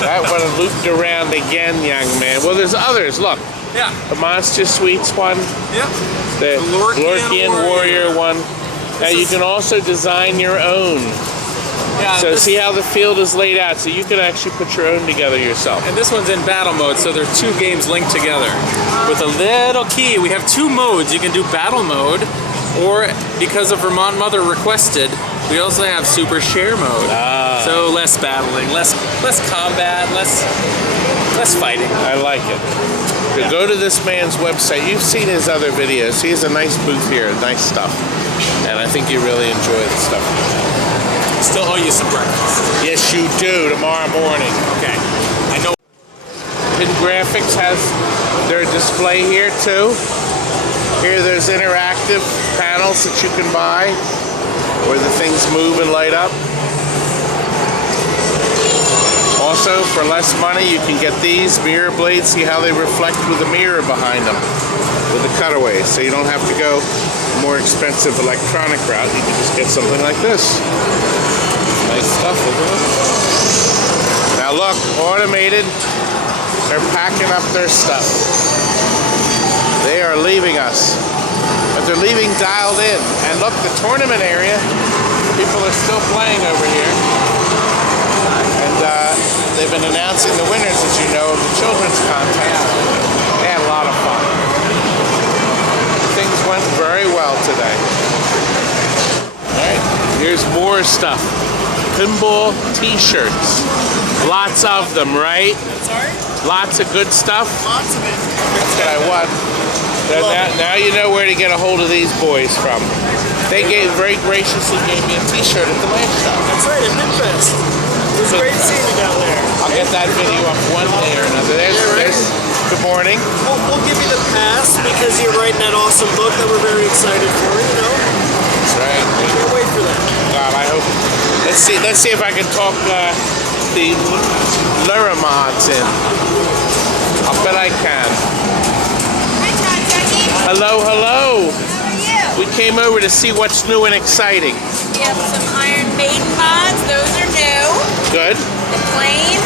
That one looped around again, young man. Well, there's others. Look. Yeah. The Monster Sweets one. Yep. The Lorkian Warrior one. Now you can also design your own. Yeah, so see how the field is laid out, so you can actually put your own together yourself. And this one's in battle mode, so there are 2 games linked together. With a little key, we have 2 modes. You can do battle mode, or because of Vermont Mother requested, we also have super share mode. So less battling, less combat, less fighting. I like it. So go to this man's website. You've seen his other videos. He has a nice booth here, nice stuff. And I think you really enjoy the stuff. Still owe you some breakfast. Yes, you do, tomorrow morning. Okay. I know. Pin Graphics has their display here too. Here there's interactive panels that you can buy where the things move and light up. Also, for less money, you can get these mirror blades. See how they reflect with a mirror behind them with the cutaways. So you don't have to go a more expensive electronic route. You can just get something like this. Nice stuff, isn't it? Now look, automated. They're packing up their stuff. They are leaving us. But they're leaving dialed in. And look, the tournament area, people are still playing over here. And they've been announcing the winners, as you know, of the children's contest. They had a lot of fun. Things went very well today. All right, here's more stuff. Pinball t-shirts. Lots of them, right? Sorry? Lots of good stuff. Lots of it. That's what I want. Now you know where to get a hold of these boys from. They very graciously gave me a t-shirt at the last show. That's right, at Pinfest. It was great seeing you down there. I'll get that video up one day or another. There's good morning. We'll give you the pass because you're writing that awesome book that we're very excited for, you know? That's right. Can't wait for that. God, I hope. Let's see if I can talk the Luramods in. I'll bet I can. Hi, Todd, Tuckey. Hello, hello. How are you? We came over to see what's new and exciting. We have some Iron Maiden mods. Those are new. Good. The plane,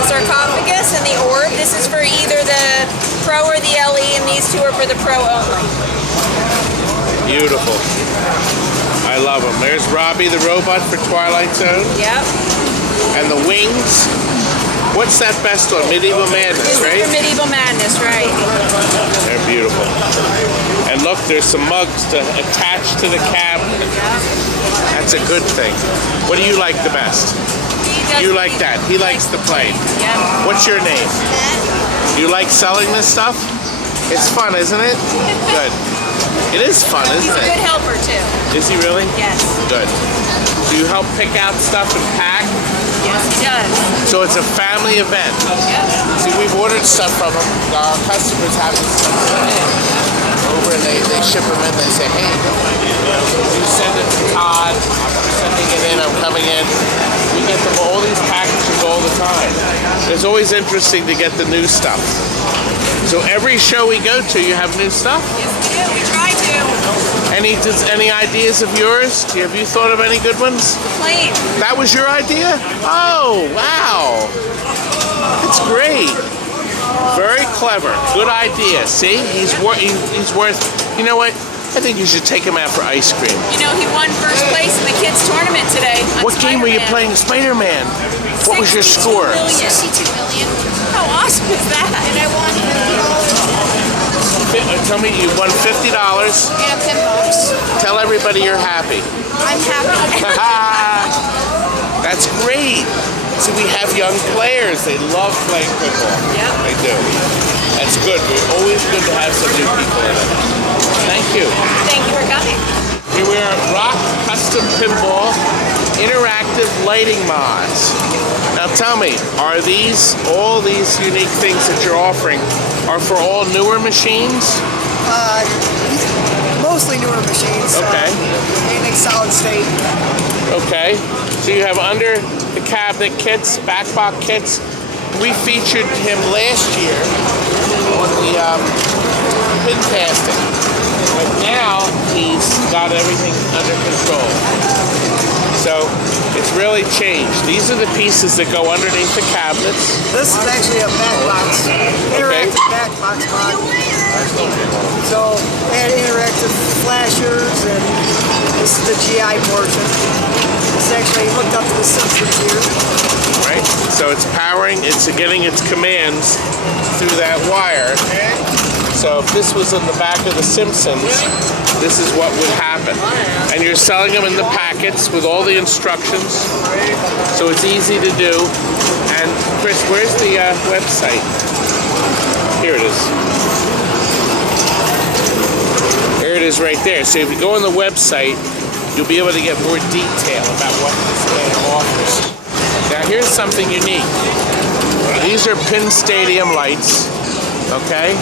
the sarcophagus, and the orb. This is for either the Pro or the LE, and these 2 are for the Pro only. Beautiful. I love them. There's Robbie the robot for Twilight Zone. Yep. And the wings. What's that best one? Medieval Madness, right? This is for Medieval Madness, right. They're beautiful. And look, there's some mugs to attach to the cabinet. That's a good thing. What do you like the best? You like that. He likes the plane. Yeah. What's your name? You like selling this stuff? It's fun, isn't it? Good. It is fun, isn't it? He's a good helper, too. Is he really? Yes. Good. Do you help pick out stuff and pack? Yes, he does. So it's a family event. Yep. See, we've ordered stuff from them. Our customers have this stuff over and they ship them in. They say, hey, you send it to Todd. I'm sending it in. I'm coming in. We get them all these packages all the time. It's always interesting to get the new stuff. So every show we go to, you have new stuff? Yes, we do. We try to. Any ideas of yours? Have you thought of any good ones? Plane. That was your idea? Oh, wow. That's great. Very clever. Good idea. See? He's worth, you know what? I think you should take him out for ice cream. You know, he won first place in the kids' tournament today. What game were you playing? Spider-Man. What was your score? 62 million. How awesome is that? And I won $50. Tell me, you won $50. And a pin box. Tell everybody you're happy. I'm happy. That's great. See, we have young players. They love playing pinball. Yep. They do. That's good. It's always good to have some new people in it. Thank you. Thank you for coming. Here we are at Rock Custom Pinball Interactive Lighting Mods. Now tell me, are all these unique things that you're offering are for all newer machines? Mostly newer machines. Okay. Anything solid state. Okay. So you have under the cabinet kits, back box kits. We featured him last year on the Pintastic. But now he's got everything under control. So it's really changed. These are the pieces that go underneath the cabinets. This is actually a back box, interactive back box mod. So they had interactive flashers, and this is the GI portion. It's actually hooked up to the Simpsons here. Right? So it's powering, it's getting its commands through that wire. So if this was in the back of the Simpsons, this is what would happen. And you're selling them in the packets with all the instructions, so it's easy to do. And Chris, where's the website? Here it is. There it is right there. So if you go on the website, you'll be able to get more detail about what this game offers. Now here's something unique. These are Pin Stadium lights. Okay?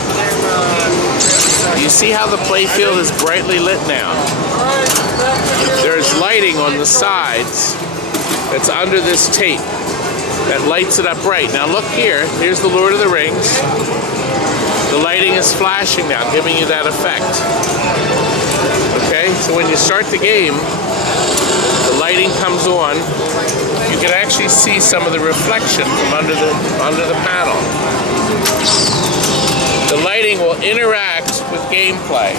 You see how the playfield is brightly lit now? There's lighting on the sides that's under this tape that lights it up bright. Now look here, here's the Lord of the Rings. The lighting is flashing now, giving you that effect. Okay? So when you start the game, the lighting comes on. You can actually see some of the reflection from under the panel. The lighting will interact with gameplay.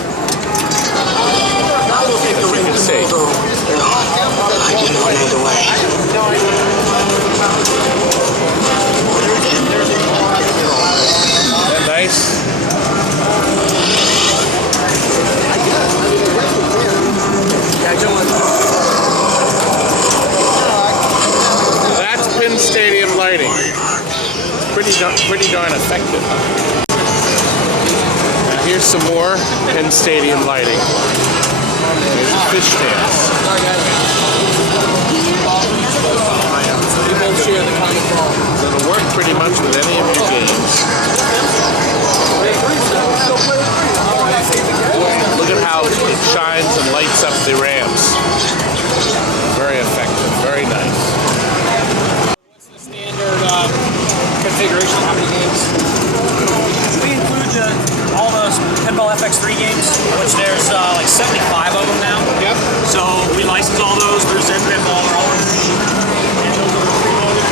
As you can see. Isn't that nice? That's Pin Stadium lighting. Pretty darn effective. Here's some more Pin Stadium lighting. Here's a fish dance. It'll work pretty much with any of your games. Look at how it shines and lights up the ramps. Very effective, very nice. What's the standard configuration of how many games? We include all those Pinball FX3 games, which there's like 75 of them now. Yep. So we license all those through Zen Pinball. They're all and those are preloaded.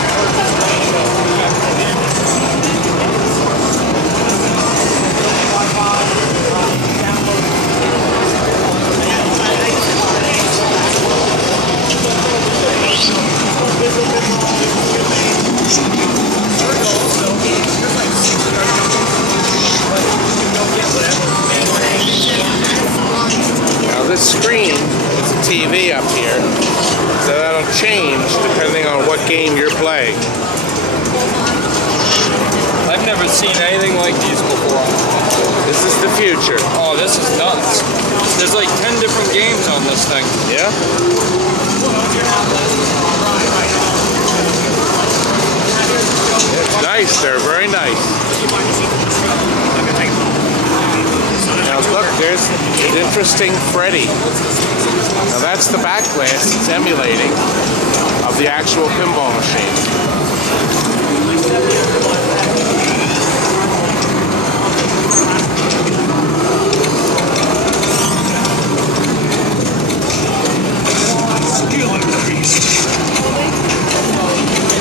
Now this screen is a TV up here, so that'll change depending on what game you're playing. I've never seen anything like these before. This is the future. Oh, this is nuts. There's like 10 different games on this thing. Yeah? It's nice, they're very nice. Now look, there's an interesting Freddy. Now that's the back glass it's emulating of the actual pinball machine.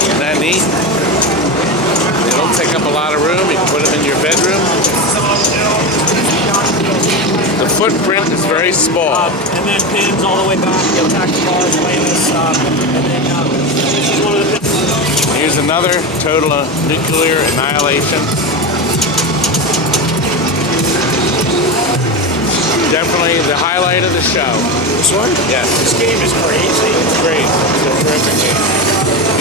Isn't that neat? They don't take up a lot of room. You can put them in your bedroom. The footprint is very small. And then pins all the way back. You'll attack the bars, play this. And then this is one of the pins. Here's another total nuclear annihilation. Definitely the highlight of the show. This one? Yes. This game is crazy. It's great. It's a terrific game.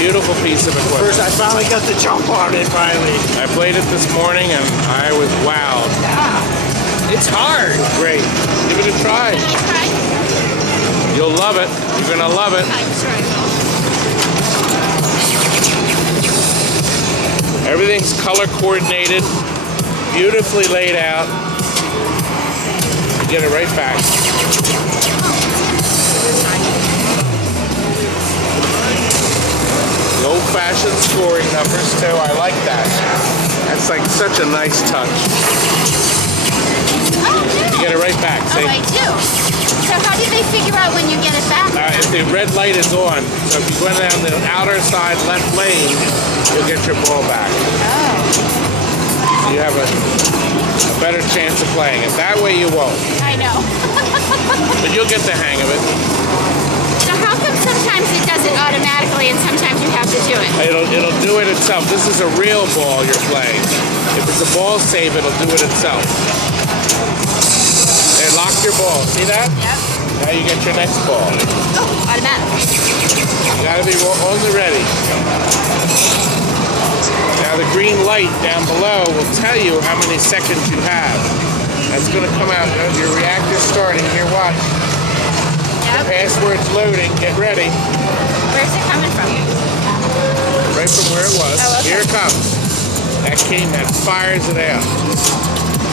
Beautiful piece of equipment. First, I finally got the jump on it, finally. I played it this morning and I was wowed. Yeah. It's hard. Great. Give it a try. You'll love it. You're going to love it. I'm sure I will. Everything's color coordinated, beautifully laid out. Get it right back. The old-fashioned scoring numbers too. I like that. That's like such a nice touch. Oh, You get it right back. See? I do. So how do they figure out when you get it back? If the red light is on, so if you go down the outer side left lane, you'll get your ball back. You have a better chance of playing it. That way you won't. I know. But you'll get the hang of it. So how come sometimes it does it automatically and sometimes you have to do it? It'll do it itself. This is a real ball you're playing. If it's a ball save, it'll do it itself. There, lock your ball. See that? Yep. Now you get your next ball. Oh, automatic. You gotta be on the ready. Now the green light down below will tell you how many seconds you have. That's gonna come out. Your reactor's starting. Here, watch. Yep. The password's loading. Get ready. Where's it coming from? Right from where it was. Oh, okay. Here it comes. That king that fires it out.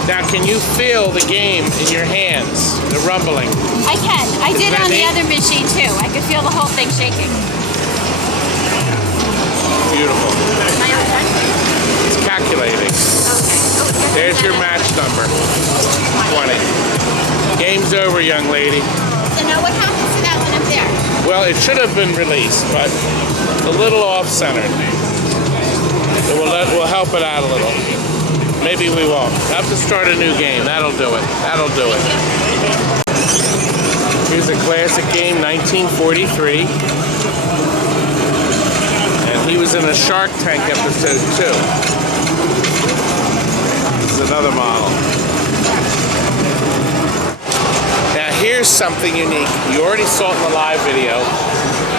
Now, can you feel the game in your hands? The rumbling? I can. I Isn't did that on the neat? other machine too. I could feel the whole thing shaking. Beautiful. Am I on time? It's calculating. Okay. There's your match number. 20. Game's over, young lady. So now what happens to that when I'm there? Well, it should have been released, but a little off-centered. We'll help it out a little. Maybe we won't. We'll have to start a new game. That'll do it. That'll do it. Here's a classic game, 1943. And he was in a Shark Tank episode too. This is another model. Now here's something unique. You already saw it in the live video,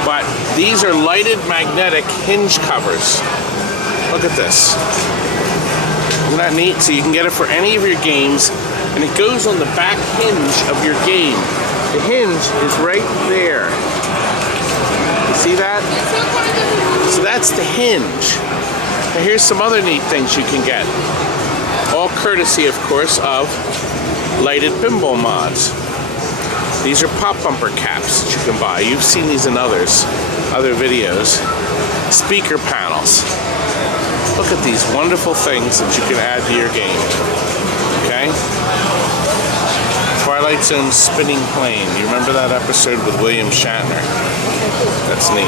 but these are lighted magnetic hinge covers. Look at this. Isn't that neat? So you can get it for any of your games, and it goes on the back hinge of your game. The hinge is right there. You see that? So that's the hinge. Now here's some other neat things you can get. All courtesy, of course, of lighted pinball mods. These are pop bumper caps that you can buy. You've seen these in other videos. Speaker panels. Look at these wonderful things that you can add to your game. Okay? Twilight Zone spinning plane. You remember that episode with William Shatner? That's neat.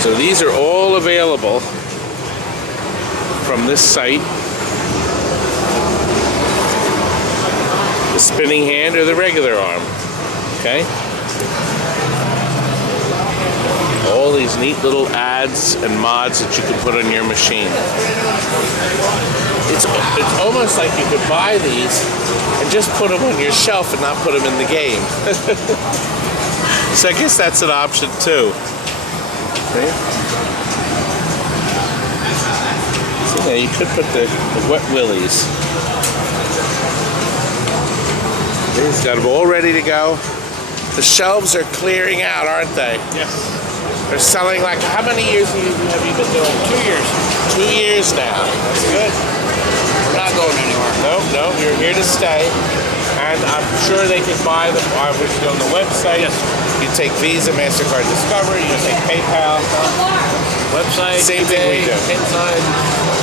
So these are all available from this site. The spinning hand or the regular arm. Okay? All these neat little ads and mods that you can put on your machine. It's almost like you could buy these and just put them on your shelf and not put them in the game. So I guess that's an option too. See? So yeah, you could put the wet willies. He's got them all ready to go. The shelves are clearing out, aren't they? Yes. They're selling like, how many years have you been doing it? 2 years. 2 years now. That's good. We're not going anywhere. No, you're here to stay. And I'm sure they can buy them obviously on the website. Yes. You take Visa, MasterCard, Discover, you take PayPal. Website, Same thing we do. Inside.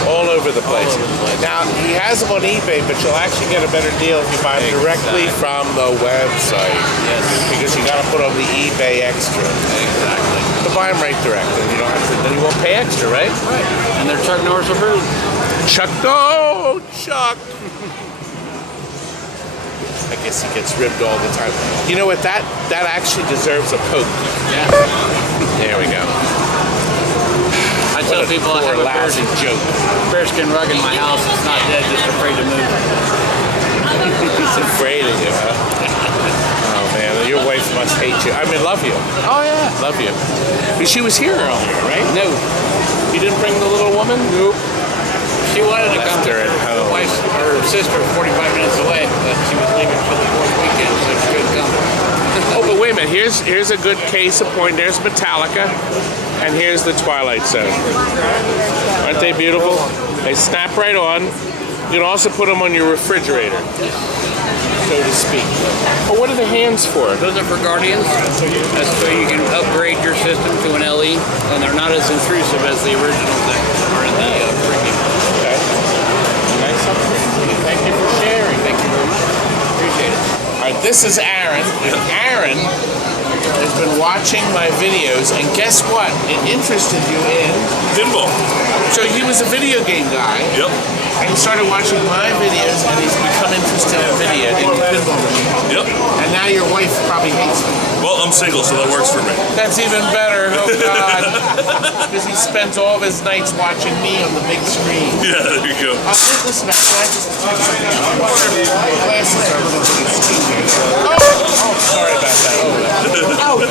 All over the place. Now, he has them on eBay, but you'll actually get a better deal if you buy them directly from the website. Yes. Because you got to put on the eBay extra. Exactly. To buy them right direct, and you don't have to. Then you won't pay extra, right? Right. And they're Chuck Norris approved. Chuck, no, Chuck. I guess he gets ribbed all the time. You know what? That actually deserves a poke. Yeah. There we go. I tell people I have a bearskin rug in my house. It's not dead, just afraid to move. He's afraid of you, huh? Oh man, your wife must hate you. I mean, love you. Oh yeah. Love you. But she was here earlier, right? No. You didn't bring the little woman? Nope. She wanted to Left come. her at home. Her sister, 45 minutes away, but she was leaving for the 4th weekend, so she couldn't come. Oh, but wait a minute. Here's a good case of point. There's Metallica, and here's the Twilight Zone. Aren't they beautiful? They snap right on. You can also put them on your refrigerator, so to speak. Oh, what are the hands for? Those are for Guardians. That's so you can upgrade your system to an LE, and they're not as intrusive as the originals that are in the premium. Okay. Nice upgrade. Thank you for sharing. Thank you very much. Appreciate it. All right, This is Aaron. And Aaron has been watching my videos, and guess what? It interested you in pinball. So he was a video game guy. Yep. And he started watching my videos, and he's become interested in pinball machines. Yep. And now your wife probably hates me. Well, I'm single, so that works for me. That's even better. Oh God. Because he spends all of his nights watching me on the big screen. Yeah, there you go. Listen, man, can I just tell you something? My glasses are a little bit skinny. Oh, sorry about that. Oh,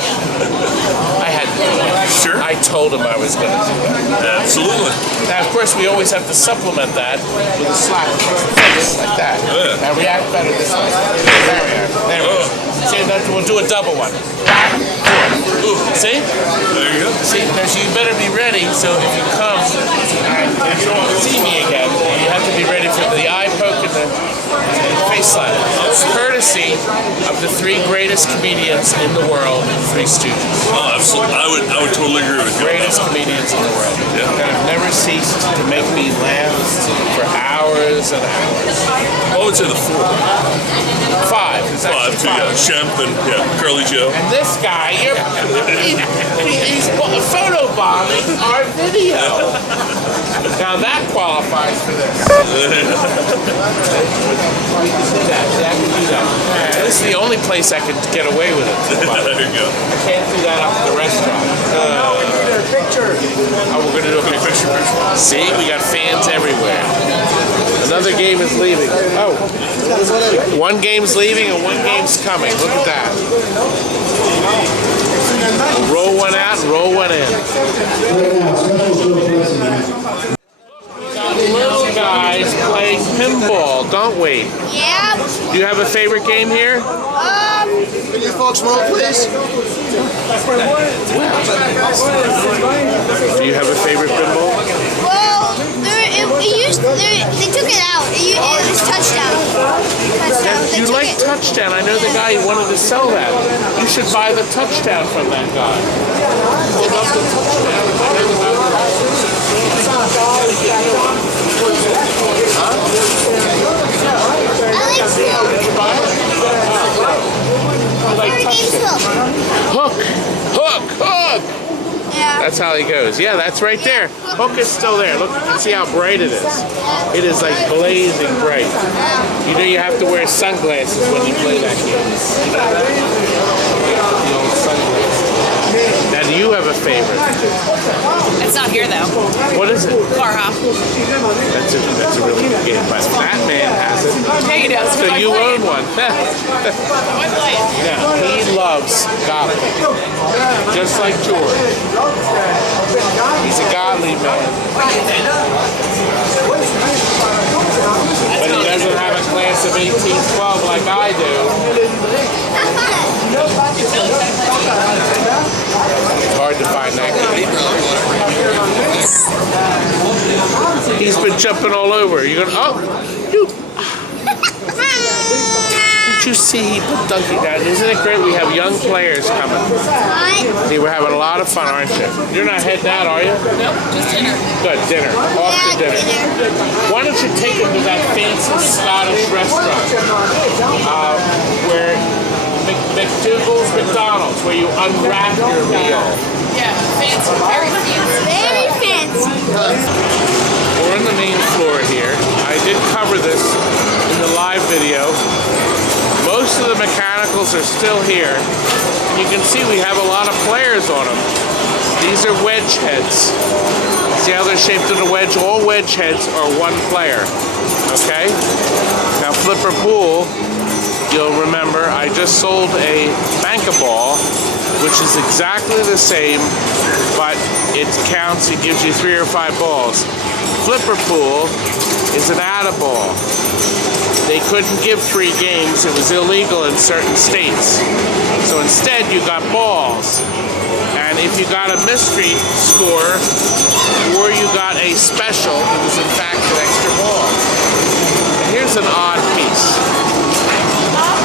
I had to do it. Sure. I told him I was going to do it. Absolutely. Now, of course, we always have to supplement that with a slap across the face, like that. Oh, yeah. Now, react better this way. There we are. There we go. See, we'll do a double one. Back, forth. Ooh, see? There you go. See, now, so you better be ready, so if you come and you don't see me again, you have to be ready for the eye poke and the face slap. It's courtesy of the three greatest comedians in the world, Three Stooges. Oh, absolutely. I would totally agree with you. Greatest comedians in the world. Yeah. That have never ceased to make me laugh for hours and hours. I would say the four. Five. Five, too, yeah. Shemp and Curly Joe. And this guy, he's photobombing our video. Now that qualifies for this. This is the only place I can get away with it. There you go. I can't do that up at the restaurant. No, we need a picture. Oh, we're going to do a picture. See, we got fans everywhere. Another game is leaving. Oh, one game's leaving and one game's coming. Look at that. We'll roll one out and roll one in. We got little guys playing pinball, don't we? Yeah. Do you have a favorite game here? Can you folks roll, please? Do you have a favorite pinball? Well, they took it out. It was touchdown. You like touchdown? I know the guy who wanted to sell that. You should buy the touchdown from that guy. I love the Hook! Yeah. That's how he goes. Yeah, that's right there. Hook is still there. Look, you can see how bright it is. It is like blazing bright. You know you have to wear sunglasses when you play that game. The old sunglasses. Now, do you have a favorite? It's not here though. What is it? Car hop. That's a really good game, but that man has it. Yeah, he does. So you own one. Yeah, he loves Gottlieb. Just like George. He's a Gottlieb man. But he doesn't have a class of 1812 like I do. It's hard to find that guy. He's been jumping all over. You're gonna, Did you see he put Ducky down? Isn't it great we have young players coming? See, we're having a lot of fun, aren't you? You're not heading out, are you? Nope, just dinner. Good, dinner. Off to dinner. Why don't you take him to that fancy Scottish restaurant where McDougal's McDonald's, where you unwrap your meal. Yeah, fancy. Very fancy. Very fancy. We're on the main floor here. I did cover this in the live video. Most of the mechanicals are still here. You can see we have a lot of players on them. These are wedge heads. See how they're shaped in a wedge? All wedge heads are one player. Okay? Now Flipper Pool, you'll remember I just sold a Bank-A-Ball, which is exactly the same, but it counts, it gives you 3 or 5 balls. Flipper Pool is an add-a-ball. They couldn't give free games, it was illegal in certain states. So instead you got balls. And if you got a mystery score, or you got a special, it was in fact an extra ball. And here's an odd piece.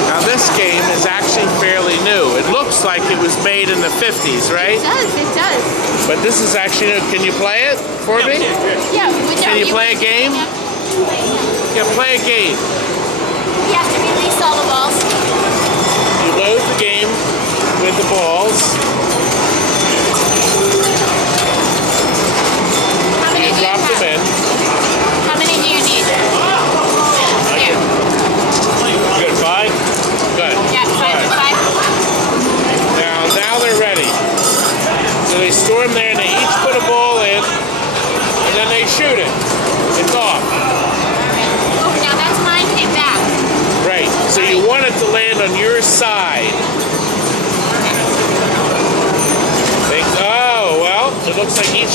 Now this game is actually fairly new. It looks like it was made in the 50s, right? It does. But this is actually new. Can you play it for me? Yeah. Can you play a game? Yeah, play a game. You have to release all the balls.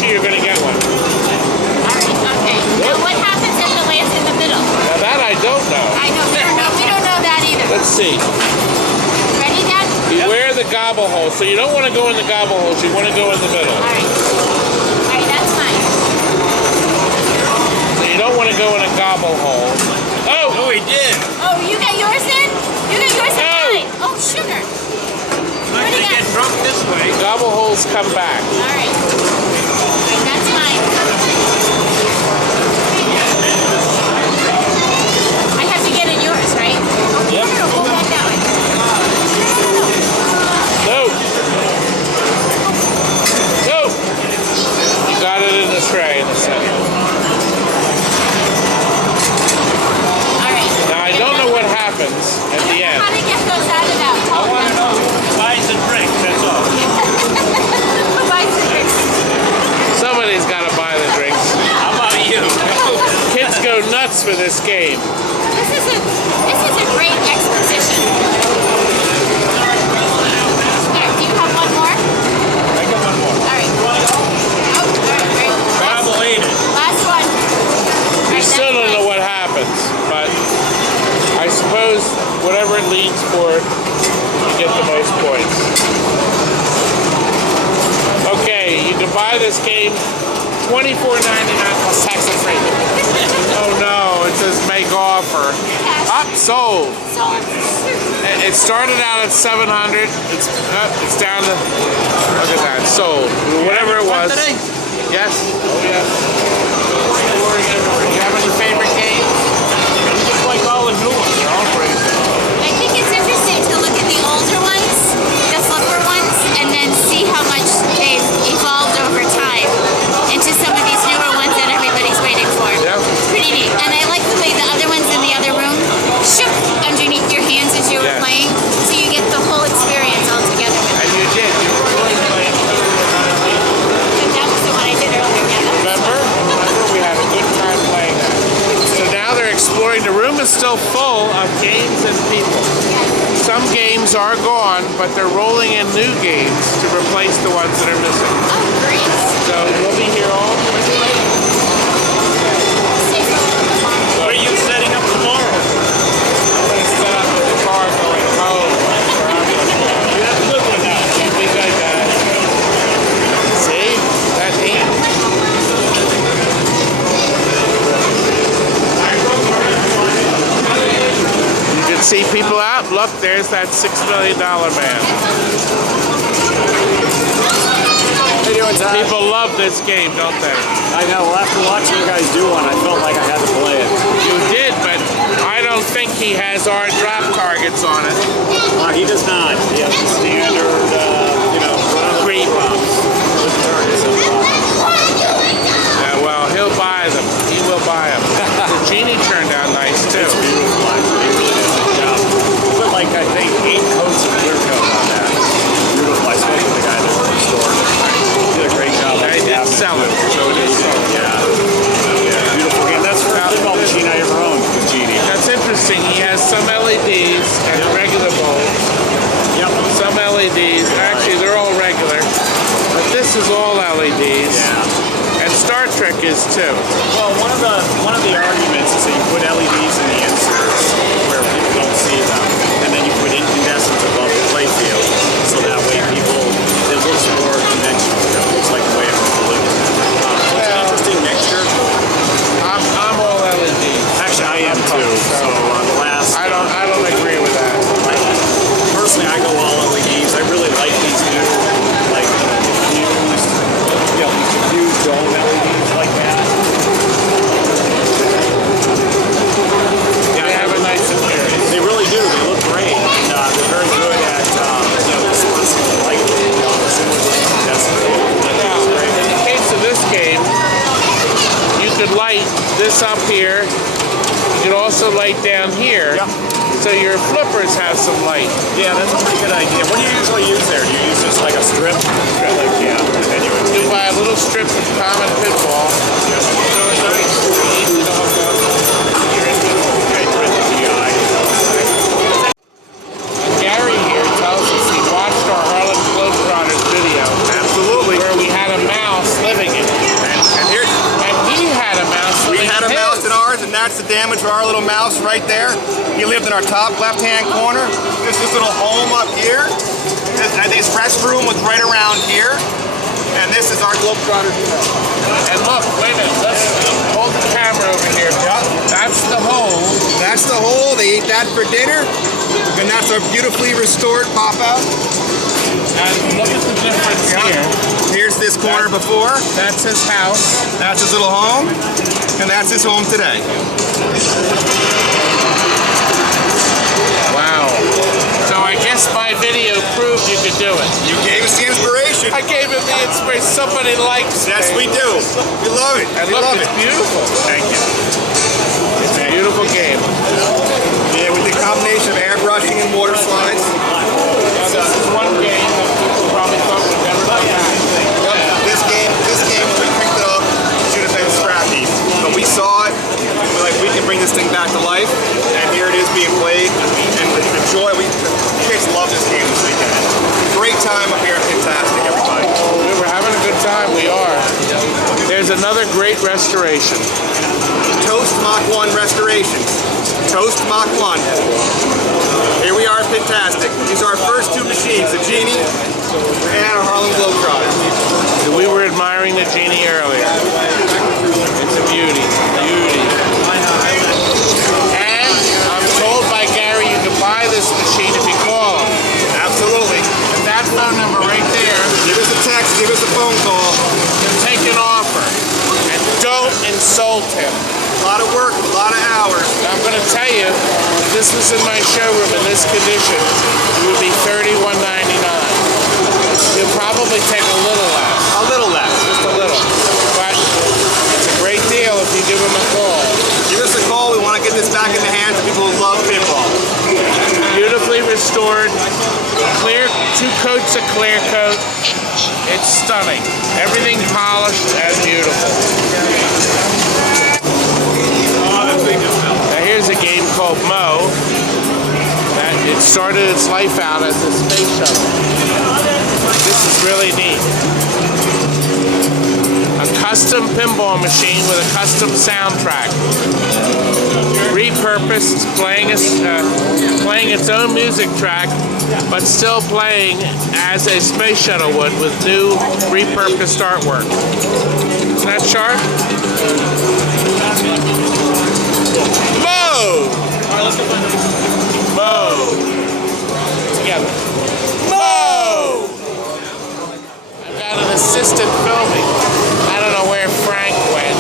you, you're going to get one. Okay. Now what happens if the land's in the middle? Now that I don't know. I know. We don't know that either. Let's see. Ready, Dad? Beware the gobble hole. So you don't want to go in the gobble holes. You want to go in the middle. All right, that's fine. So you don't want to go in a gobble hole. Oh! Oh, he did. Oh, you got yours in? You got yours in mine. Oh, sugar. I'm going to get drunk this way. Gobble holes come back. All right. That's mine. I have to get in yours, right? Yep. No, hold on that way. No. No. You got it in the tray in the center. All right. Now I don't know what happens at the end. How to get those out of that hole? I want to know who buys the drinks, that's all. Who buys the drinks? Somebody's got to buy the drinks. How about you? Kids go nuts for this game. This is a great exposition. There, do you have one more? I got one more. All right. Oh, all right, great. Gobble ate it. Last one. We still don't know what happens, but I suppose whatever it leads for, you get the most points. Okay, you can buy this game $24.99 plus tax and freight. Oh no, it says make offer. Up, sold. It started out at 700. It's down to, look at that, sold. Whatever it was. Yes. Oh yes. Do you have any favorite games? Just like all the new ones, they're all crazy. I think it's interesting to look at the older ones, the flipper ones, and then see how much they've evolved over time into some of these newer ones that everybody's waiting for. Yeah. It's pretty neat. And I like the way the other ones in the other room shook underneath your hands as you were playing, so you get the whole experience all together. And you did. You were really playing. That was the one I did earlier. Yeah, Remember? We had a good time playing that. So now they're exploring. The room is still full of games and people. Some games are gone, but they're rolling in new games to replace the ones that are missing. Oh, great. So we'll be here all What are you setting up tomorrow? I'm going to set up in the car going home. You have to live with that. You think I got it? See? That neat? You can see people out. Look, there's that $6 million man. How you doing, Todd? People love this game, don't they? I know. Well, after watching you guys do one, I felt like I had to play it. You did, but I don't think he has our drop targets on it. He does not. He has the standard, Creep. drops. With targets on the bottom. Yeah, well, he'll buy them. He will buy them. The genie turned out nice, too. It's beautiful, actually. He really did a good job. Put like, I think, 8 coats of clear coat on that. Beautiful. I spoke with the guy that restored it. He did a great job. Yeah, he didn't sell it, so it is sold. Yeah. Beautiful game. That's the first pinball machine I ever owned with Genie. That's interesting. He has some LEDs and regular bulbs. Yep. Some LEDs. Actually, they're all regular. But this is all LEDs. Yeah. And Star Trek is too. Well, one of the arguments is that you put LEDs in the inserts where people don't see them, and then you put incandescents above the playfield, so that way it looks more conventional. It looks like the way it was delivered. It's an interesting mixture. I'm all LEDs. Actually, I am too. So the last. I don't agree with that. Personally, I go all LEDs. I really like these new, like diffused dome LEDs like that. They have a nice appearance. They really do. They look great. And, they're very good at expressing the light. Now, in the case of this game, you could light this up here. You could also light down here. Yep. So your flippers have some light. Yeah, that's a pretty good idea. What do you usually use there? Do you use just like a strip? Yeah. You buy a little strip of common pinball. Gary here tells us he watched our Harlem Globetrotters video. Absolutely. Where we had a mouse living in it. right there. He lived in our top left-hand corner. This is little home up here. This restroom was right around here. And this is our Globetrotters. And look, wait a minute, let's hold the camera over here. Yep. That's the hole. That's the hole. They ate that for dinner. And that's our beautifully restored pop-out. And look at the difference here. Here's this corner before. That's his house. That's his little home. And that's his home today. Wow. So I guess my video proved you could do it. You gave us the inspiration. I gave him the inspiration. Somebody likes Yes, me. we do. We love it. And we look, love it's it. beautiful. Thank you. It's a beautiful game. Yeah, with the combination of airbrushing and water slides. Now, this is one game that people probably thought would never come back. This game, when we picked it up, should have been scrappy. But we saw it, and we're like, we can bring this thing back to life. And here it is being played. And the joy, the kids love this game this weekend. Great time up here at Pintastic, everybody. We're having a good time, we are. There's another great restoration. Toast Mach 1 restorations. Toast Mach 1. Here we are at Pintastic. These are our first two machines, the Genie and our Harlem Globetrotter. We were admiring the Genie earlier. It's a beauty, beauty. And I'm told by Gary you can buy this machine if you call him. Absolutely. And that phone number right there. Give us a text, give us a phone call. Take an offer. And don't insult him. A lot of work, a lot of hours. I'm going to tell you, if this was in my showroom in this condition, it would be $31.99. You'll probably take a little less. A little less. Just a little. But it's a great deal if you give him a call. Give us a call. We want to get this back in the hands of people who love pinball. Beautifully restored. Clear, 2 coats of clear coat. It's stunning. Everything polished and beautiful. Now here's a game called Mo. It started its life out as a space shuttle. This is really neat. A custom pinball machine with a custom soundtrack. Repurposed, playing its own music track, but still playing as a space shuttle would with new repurposed artwork. Isn't that sharp? Mo! Mo! Together. Mo! I've got an assistant filming. I don't know where Frank went.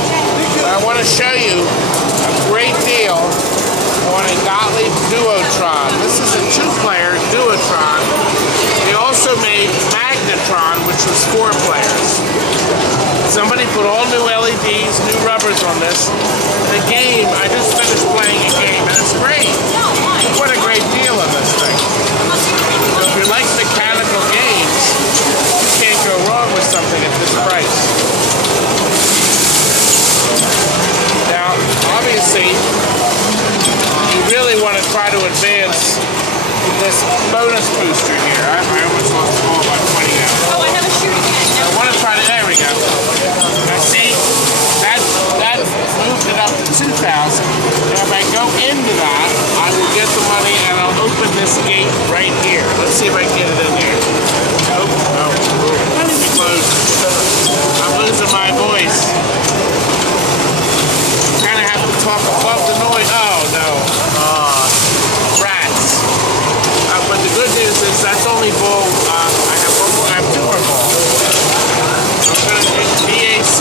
But I want to show you a great deal on a Gottlieb Duotron. This is a 2-player Duotron. They also made Magnetron, which was 4 players. Somebody put all new LEDs, new rubbers on this. The game, I just finished playing a game, and it's great. What a great deal on this thing. So if you like mechanical games, you can't go wrong with something at this price. Now, obviously, you really want to try to advance this bonus booster here. I almost lost the ball by 20 now. Oh, I have a shoot again. I want to try to, there we go. Now see, that moved it up to 2,000. And if I go into that, I will get the money and I'll open this gate right here. Let's see if I can get it in here. Nope, no. Close. I'm losing my voice. Kind of have to talk above the noise. Oh no. Rats. But the good news is that's only ball. I have 2 more balls. I'm going to take BAC.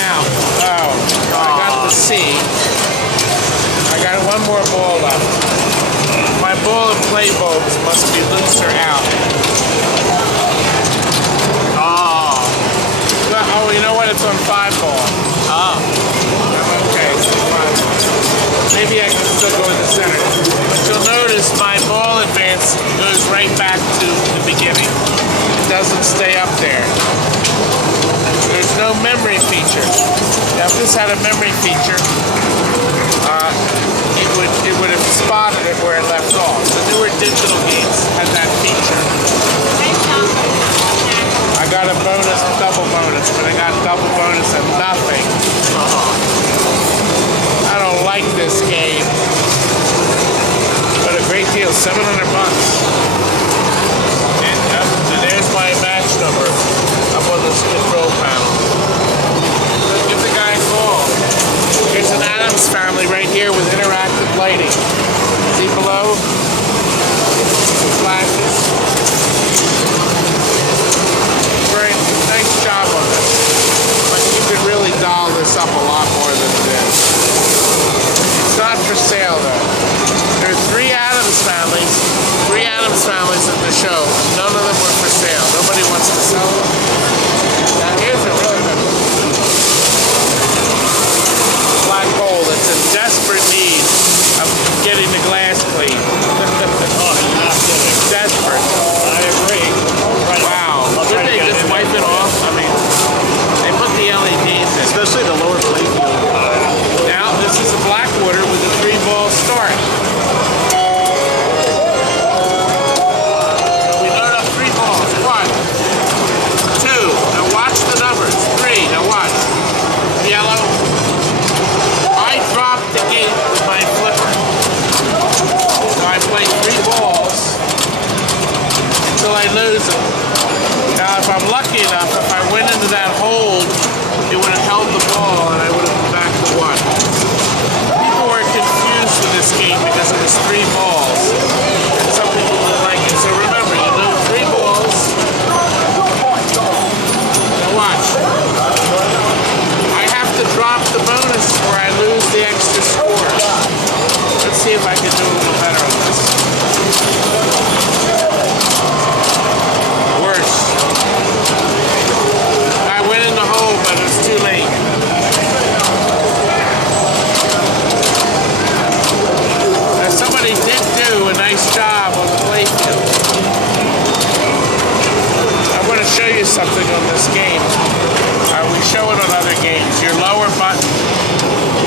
Now, I got the C. I got 1 more ball left. My ball and play bulbs must be loose or out. Oh, you know what? It's on 5 ball. Okay, it's on 5 ball. Maybe I can still go in the center. But you'll notice my ball advance goes right back to the beginning. It doesn't stay up there. There's no memory feature. Now, if this had a memory feature, it would have spotted it where it left off. The newer digital games had that feature. I got a bonus, double bonus, but I got double bonus and nothing. $700. And there's my match number up on this control panel. Give the guy a call. There's an Adams family right here with interactive lighting. See below? Flashes. Very nice job on this. But you could really doll this up a lot more than it is. It's not for sale though. There are three Adams families at the show. None of them were for sale. Nobody wants to sell them. Now here's a really good one. Black hole that's in desperate need of getting the glass clean. Oh, you're not kidding. Desperate. I agree. Right. Wow. Did they just wipe it off? I mean, they put the LEDs in. Especially the lower plate field. Now, this is a Blackwater with a 3-ball start. So we load up 3 balls. 1, 2. Now watch the numbers. 3. Now watch. Yellow. I dropped the gate with my flipper. So I play 3 balls until I lose them. Now, if I'm lucky enough, if I went into that hold, it would have held the ball and I would have been back to 1. People were confused with this game because it was 3 balls. And some people didn't like it. So remember, you do 3 balls. Now watch. I have to drop the bonus or I lose the extra score. Let's see if I can do a little better on this. Worse. I went in the hole, but it's too late. Now somebody did do a nice job on the play field. I want to show you something on this game. We show it on other games. Your lower button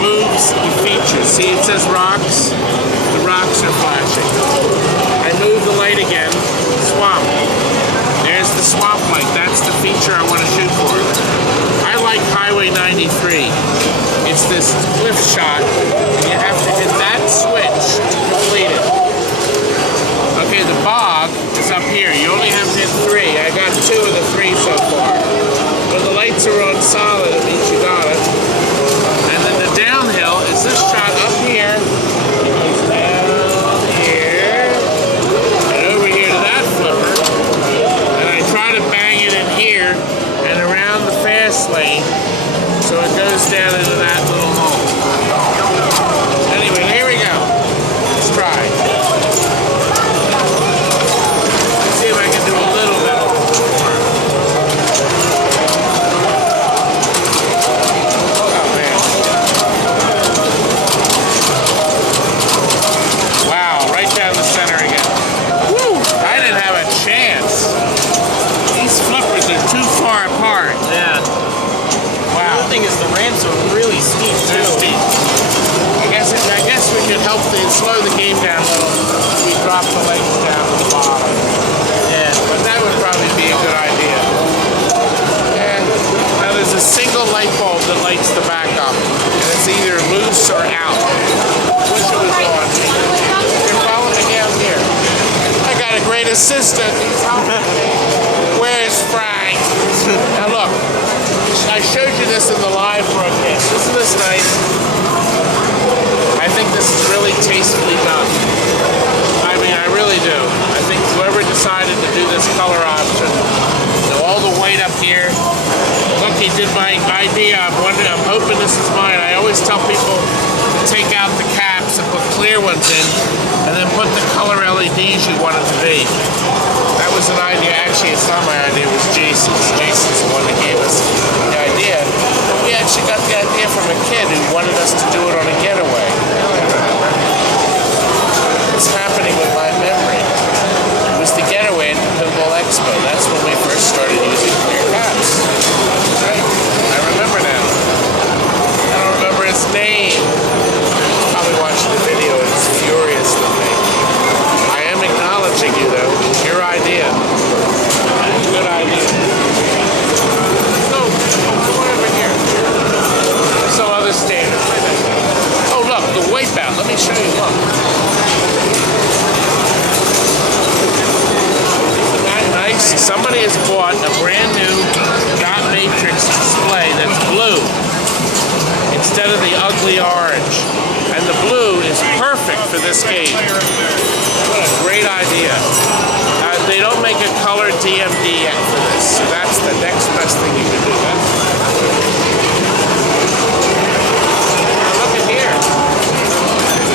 moves the features. See, it says rocks. The rocks are flashing. I move the light again. Swamp. There's the swamp light. That's the feature I want to shoot for. I like Highway 93. It's this cliff shot. And you have to hit that switch to complete it. Okay, the bog is up here. You only have to hit 3. I got 2 of the 3 so far. When the lights are on solid, it means you got it. And then the downhill is this shot up here. Down here. And over here to that flipper. And I try to bang it in here and around the fast lane so it goes down into that little hole. Anyway, here we go. Let's try. Let's see if I can do a little bit more. Oh man. Wow, right down the center again. Woo! I didn't have a chance. These flippers are too far apart. Yeah. Wow. The other thing is the ramps are really steep too. They're steep. I guess we could help slow the game down a little. We drop the lights down to the bottom. Yeah, but that would probably be a good idea. And now there's a single light bulb that lights the back up, and it's either loose or out. Wish it was on. You're following me down here. I got a great assistant. He's helping me. Where's Frank? Now look, I showed you this in the live broadcast. Isn't this nice? I think this is really tastefully done. I mean, I really do. I think whoever decided to do this color option, all the weight up here. Look, he did my idea. I'm hoping this is mine. I always tell people to take out the caps and put clear ones in, and then put the color LEDs you want it to be. That was an idea. Actually, it's not my idea. It was Jason's. Jason's the one that gave us the idea. But we actually got the idea from a kid who wanted us to do it on a getaway. It's happening with my memory. It was the getaway at the Pinball Expo. That's when we first started using clear caps. Right? I remember now. I don't remember his name. He's probably watching the video and is furious with me. I am acknowledging you though. It was your idea. Good idea. So, come on over here. Some other standards. Oh look, the wipeout. Let me show you. Look. somebody has bought a brand new dot matrix display that's blue instead of the ugly orange. And the blue is perfect for this game. What a great idea. They don't make a colored DMD yet for this, so that's the next best thing you can do. Look at here.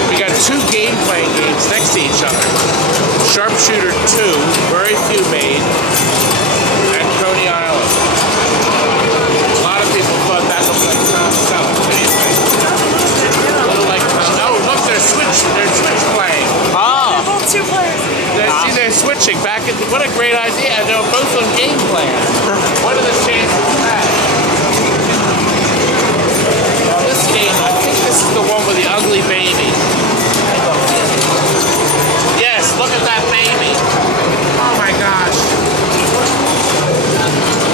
We got two game-playing games next to each other. Sharpshooter 2, very few made, and Coney Island. A lot of people thought that looked like Tom Selleck. A little like oh, look, they're switch playing. Ah. Two players. See, they're switching back. What a great idea. They're both on game plan. What are the chances of that? Now, this game, I think this is the one with the ugly baby. Yes, look at that baby. Oh my gosh.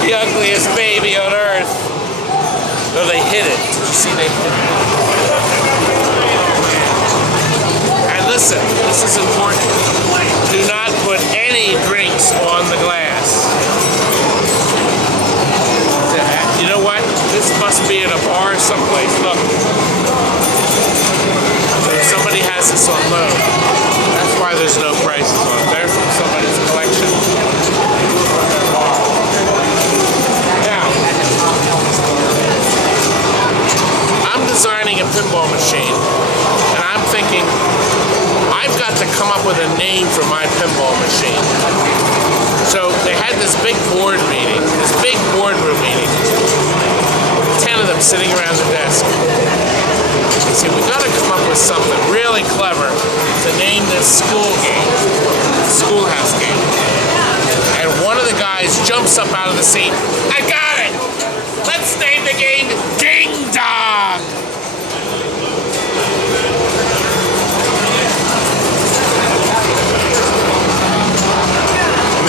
The ugliest baby on earth. No, they hit it. Did you see they hit it? And listen, this is important. Do not put any drinks on the glass. You know what? This must be in a bar someplace. Look. So somebody has this on loan. That's why there's no prices on it. They're from somebody's collection. Now, I'm designing a pinball machine, and I'm thinking, I've got to come up with a name for my pinball machine. So they had this big board meeting, this big boardroom meeting. 10 of them sitting around the desk. They said, we got to come up with something really clever to name this schoolhouse game. And one of the guys jumps up out of the seat. I got it! Let's name the game Ding Dong!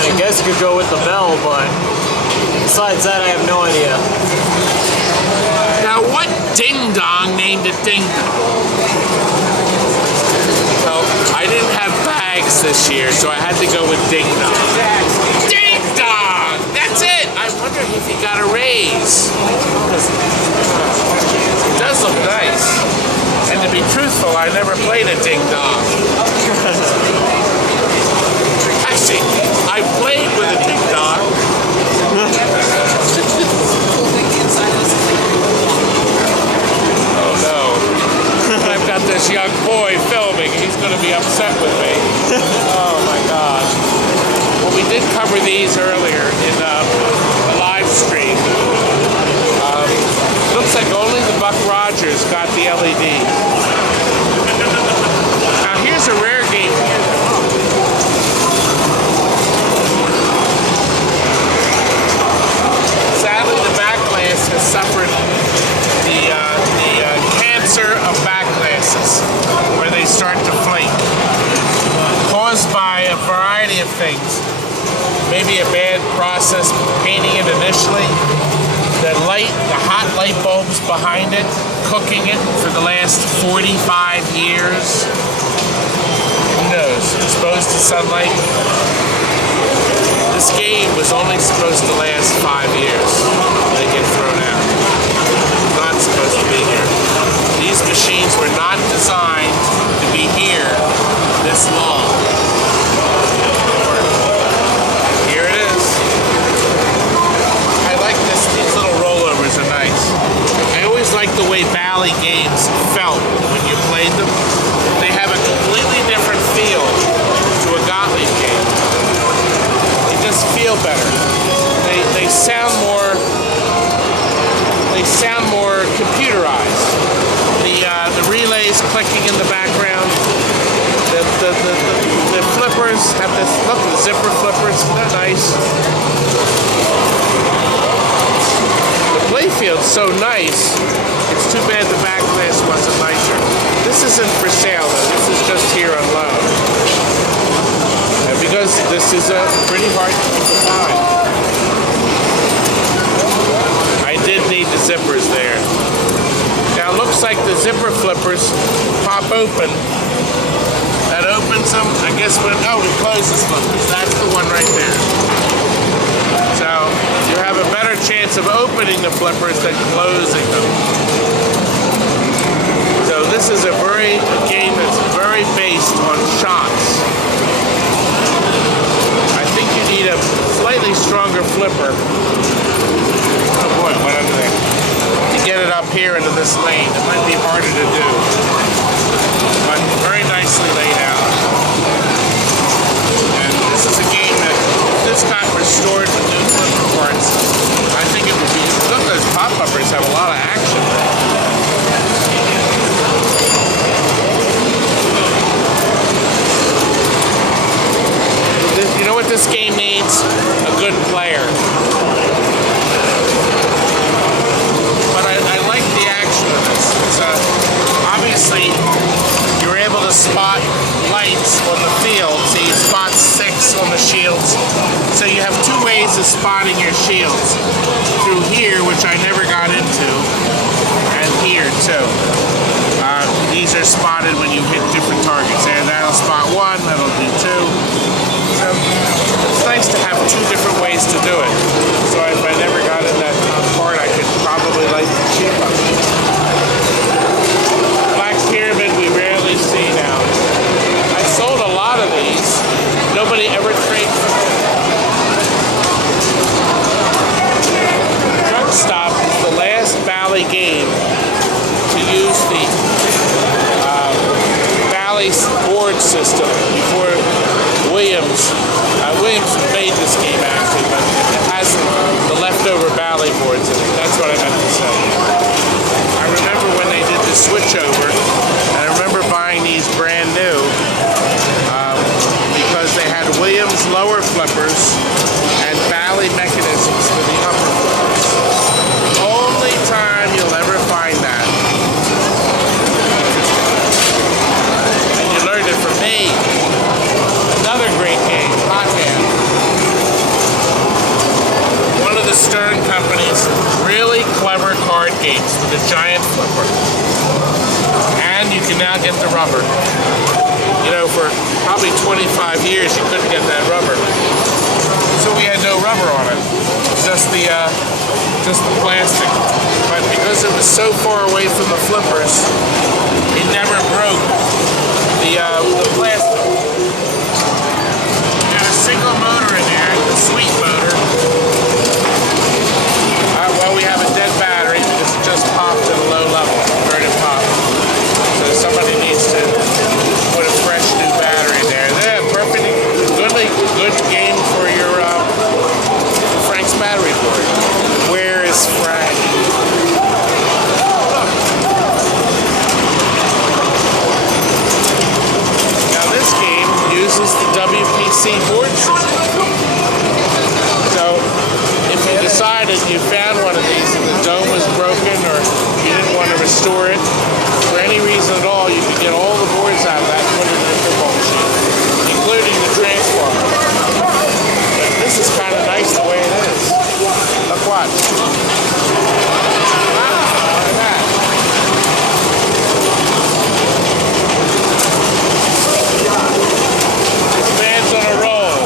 I guess you could go with the bell, but besides that, I have no idea. Now, what ding-dong named it ding-dong? Well, I didn't have bags this year, so I had to go with ding-dong. Ding-dong! That's it! I wonder if he got a raise. It does look nice. And to be truthful, I never played a ding-dong. Actually, I played with a ding-dong. Oh no. I've got this young boy filming. He's going to be upset with me. Oh my God. Well, we did cover these earlier in the live stream. Looks like only the Buck Rogers got the LED. Now here's a rare game here. Sadly, the back glass has suffered the cancer of back glasses, where they start to flake, caused by a variety of things. Maybe a bad process painting it initially, the hot light bulbs behind it, cooking it for the last 45 years. Who knows? Exposed to sunlight. This game was only supposed to last 5 years. They get thrown out. Not supposed to be here. These machines were not designed to be here this long. Here it is. I like this. These little rollovers are nice. I always liked the way Bally games felt when you played them. They have a completely different feel to a Gottlieb game. Just feel better. They sound more computerized. The relays clicking in the background. The flippers have this. Look, the zipper flippers. They're nice. The playfield's so nice. It's too bad the back glass wasn't nicer. This isn't for sale though. This is just here on loan. Because this is pretty hard to find. I did need the zippers there. Now it looks like the zipper flippers pop open. That opens them. I guess when it closes flippers. That's the one right there. So you have a better chance of opening the flippers than closing them. So this is a game that's very based on shots. I think you need a slightly stronger flipper. Oh boy, what under there? To get it up here into this lane. It might be harder to do. But very nicely laid out. And this is a game that this got restored with new flipper parts. I think it would be, look, those pop-uppers have a lot of action. You know what this game needs? A good player. But I like the action of this. It's obviously you're able to spot lights on the field, so you spot 6 on the shields. So you have 2 ways of spotting your shields. Through here, which I never got into, and here too. These are spotted when you hit different targets. And that'll spot 1, that'll do 2. So it's nice to have 2 different ways to do it. So if I never got in that top part, I could probably light the cheap up. Black Pyramid we rarely see now. I sold a lot of these. Nobody ever trades for them. Truck Stop is the last Bally game to use the Bally board system before Williams made this game actually, but it has the leftover Bally boards in it. That's what I meant to say. I remember when they did the switchover, and I remember buying these brand new because they had Williams lower flippers and Bally mechanisms for the upper flippers. Only time you'll ever find that. And you learned it from me. Another great game, Hot Hand. One of the Stern Company's really clever card games with a giant flipper. And you can now get the rubber. You know, for probably 25 years you couldn't get that rubber. So we had no rubber on it. Just the plastic. But because it was so far away from the flippers, it never broke the plastic. Single motor in there, the sweet motor. Well, we have a dead battery because it just popped at a low level, heard it pop. So somebody needs to put a fresh new battery there. Yeah, perfect, good game for your Frank's battery board. Where is Frank? Now this game uses the WPC board system. So if you decided you found one of these and the dome was broken or you didn't want to restore it, for any reason at all, you could get all the boards out of that and put it in a pinball machine, including the transformer. But this is kind of nice the way it is. Look, watch. Wow, look at that. This man's on a roll.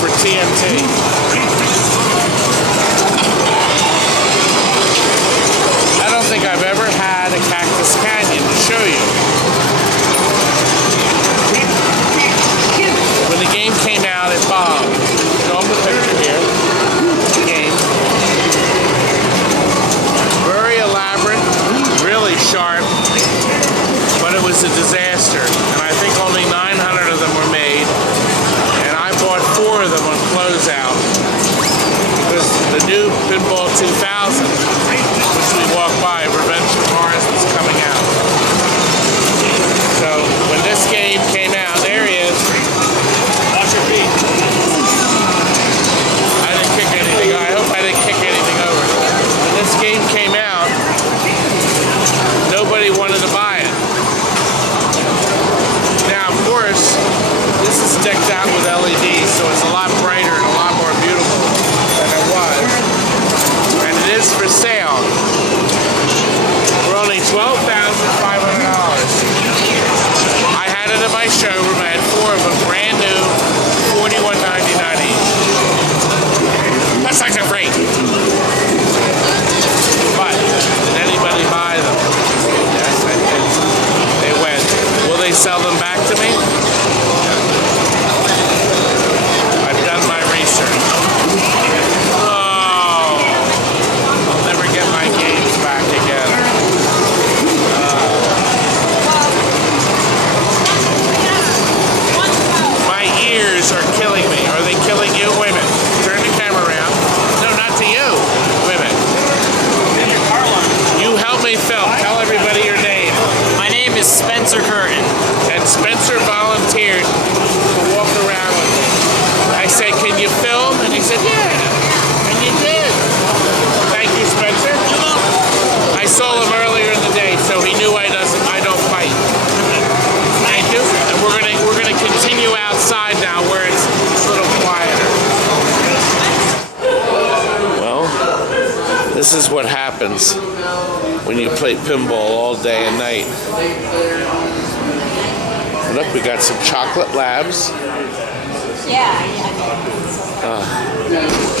for TNT. I don't think I've ever had a Cactus Canyon to show you. When the game came out, it bombed. Show them the picture here. The game. Very elaborate, really sharp, but it was a disaster. And I think only 900 of them were made. And I bought 4 of them on closeout. Because the new Pinball 2000, which we walked by, Revenge from Mars, was coming out. So when this game came out, there he is. Watch your feet. I didn't kick anything. I hope I didn't kick anything over. When this game came out, nobody wanted to buy it. Now, of course, this is decked out with LEDs, so it's a lot brighter and a lot more beautiful than it was. And it is for sale for only $12,500. I had it in my showroom. I had 4 of them, brand new, $41.99 each. That's like a great. But did anybody buy them? Yes, I did. They went. Will they sell them back to me? I've done my research. Oh, I'll never get my games back again. My ears are killing me. Are they killing you? Wait a minute. Turn the camera around. No, not to you. Wait a minute. You help me film. Tell everybody your name. My name is Spencer Curtin. And Spencer volunteered to walk around with me. I said, can you film? And he said, yeah. And you did. Thank you, Spencer. I saw him earlier in the day, so he knew I don't fight. Thank you. And we're gonna continue outside now where it's a little quieter. Well, this is what happens when you play pinball all day and night. Look, we got some chocolate labs.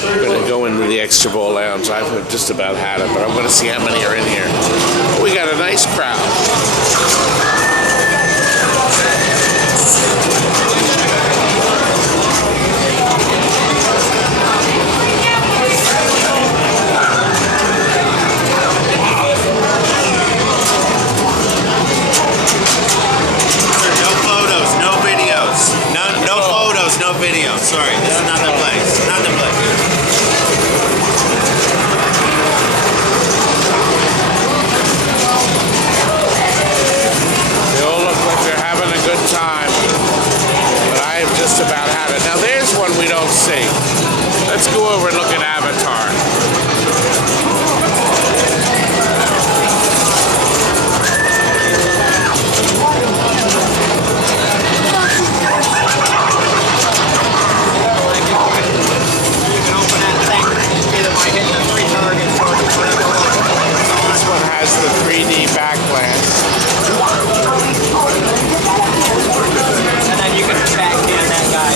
We're gonna go into the extra ball lounge. I've just about had it, but I'm gonna see how many are in here. We got a nice crowd. No video. Sorry, this is not the place. Not the place. They all look like they're having a good time, but I have just about had it. Now there's one we don't see. Let's go over and look at Avatar. This one has the 3D backland. And then you can backhand that guy.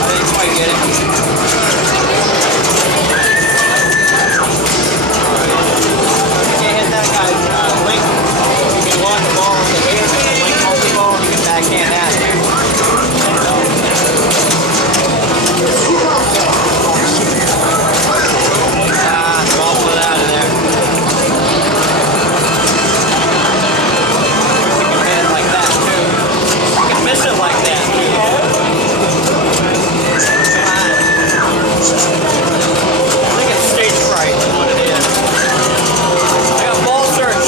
I didn't quite get it. You can hit that guy, link. You can launch the ball in the air, and then link hold the ball, and you can backhand that. Ball put out of there. You can hit it like that too. You can miss it like that too. I think it's stage fright is what it is. I got ball search.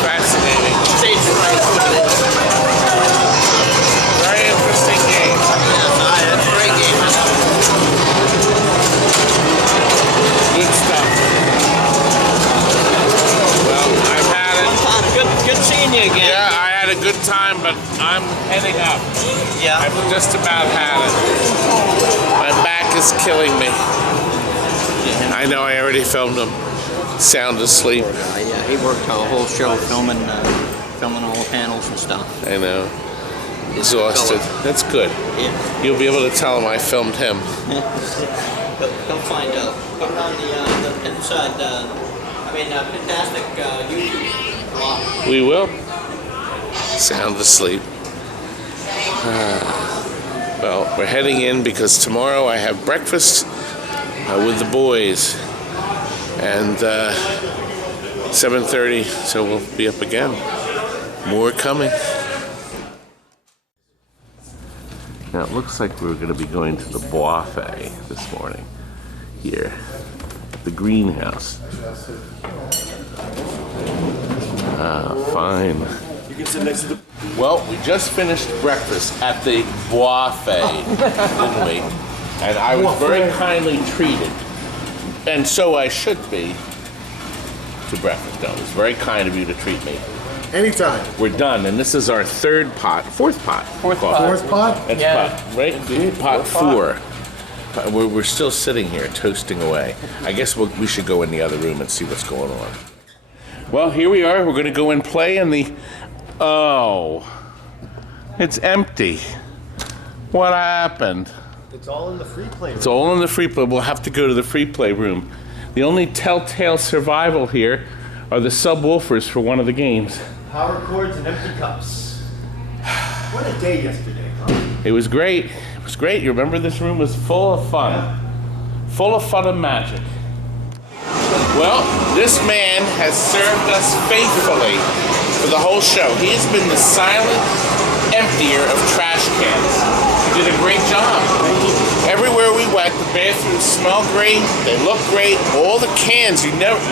Fascinating. Stage fright is what it is. Very interesting game. It's a great game. Good stuff. Well, I've had it. Good seeing you again. Yeah, I had a good time, but I'm heading up. Yeah. I've just about had it. My back is killing me. I know, I already filmed him. Sound asleep. Yeah, he worked a whole show filming all the panels and stuff. I know. Exhausted. That's good. Yeah. You'll be able to tell him I filmed him. Come find out. Put it on the Pintastic YouTube blog. We will. Sound asleep. Well, we're heading in because tomorrow I have breakfast with the boys. And 7:30, so we'll be up again. More coming. Now it looks like we're going to be going to the buffet this morning. Here, the greenhouse. Fine. You can sit next to the... Well, we just finished breakfast at the buffet, didn't we? And I was very kindly treated. And so I should be to breakfast. No, it was very kind of you to treat me. Anytime. We're done, and this is our fourth pot. Fourth pot? That's pot, right? Pot 4. We're still sitting here toasting away. I guess we should go in the other room and see what's going on. Well, here we are. We're going to go and play in the... Oh. It's empty. What happened? It's all in the free play room. It's all in the free play. We'll have to go to the free play room. The only telltale survival here are the subwoofers for one of the games. Power cords and empty cups. What a day yesterday, huh? It was great. It was great. You remember this room was full of fun. Yeah. Full of fun and magic. Well, this man has served us faithfully for the whole show. He has been the silent emptier of trash cans. He did a great job. Everywhere we went, the bathrooms smell great, they look great. All the cans, you never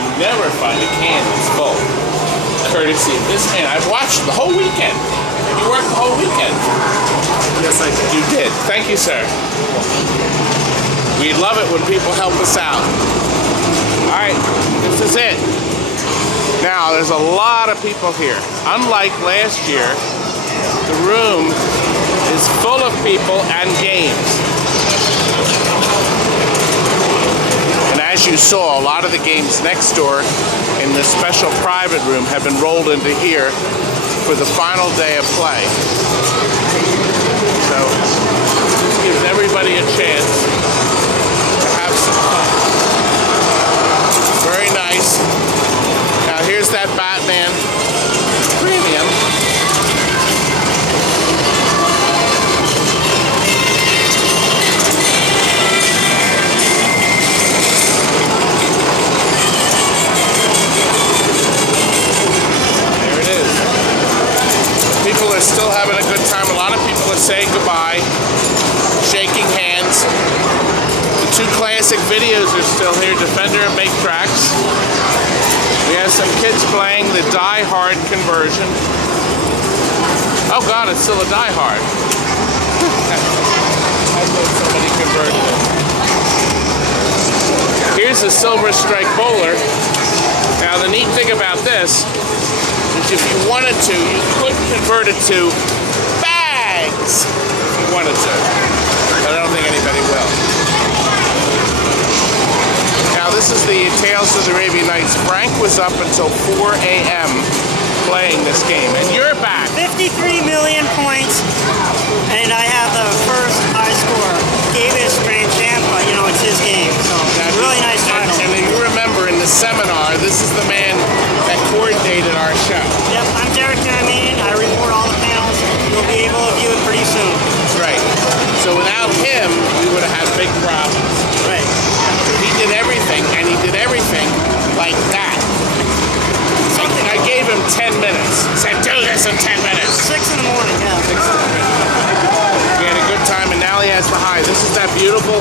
find a can that's full. Courtesy of this man. I've watched the whole weekend. You worked the whole weekend. Yes, I did. You did. Thank you, sir. We love it when people help us out. All right, this is it. Now, there's a lot of people here. Unlike last year, the room is full of people and games. And as you saw, a lot of the games next door in the special private room have been rolled into here for the final day of play. So, this gives everybody a chance to have some fun. Very nice. Now here's that Batman Premium. There it is. People are still having a good time. A lot of people are saying goodbye, shaking hands. The two classic videos are still here, Defender and Make Tracks. We have some kids playing the Die Hard conversion. Oh God, it's still a Die Hard. I thought somebody converted it. Here's a Silver Strike Bowler. Now the neat thing about this is if you wanted to, you could convert it to bags if you wanted to. But I don't think anybody will. Now this is the Tales of the Arabian Nights. Frank was up until 4 a.m. playing this game, and you're back. 53 million points, and I have the first high score. Davis ran Tampa, you know, it's his game, so really nice title. And you remember in the seminar, this is the man that coordinated our show. Yep, I'm Derek Jameen. I report all the panels. You'll be able to view it pretty soon. That's right. So without him, we would have had big problems. Right. He did everything, and he did everything like that. I gave him 10 minutes. Said, do this in 10 minutes. 6 in the morning, yeah. 6 in the morning. We had a good time, and now he has the high. This is that beautiful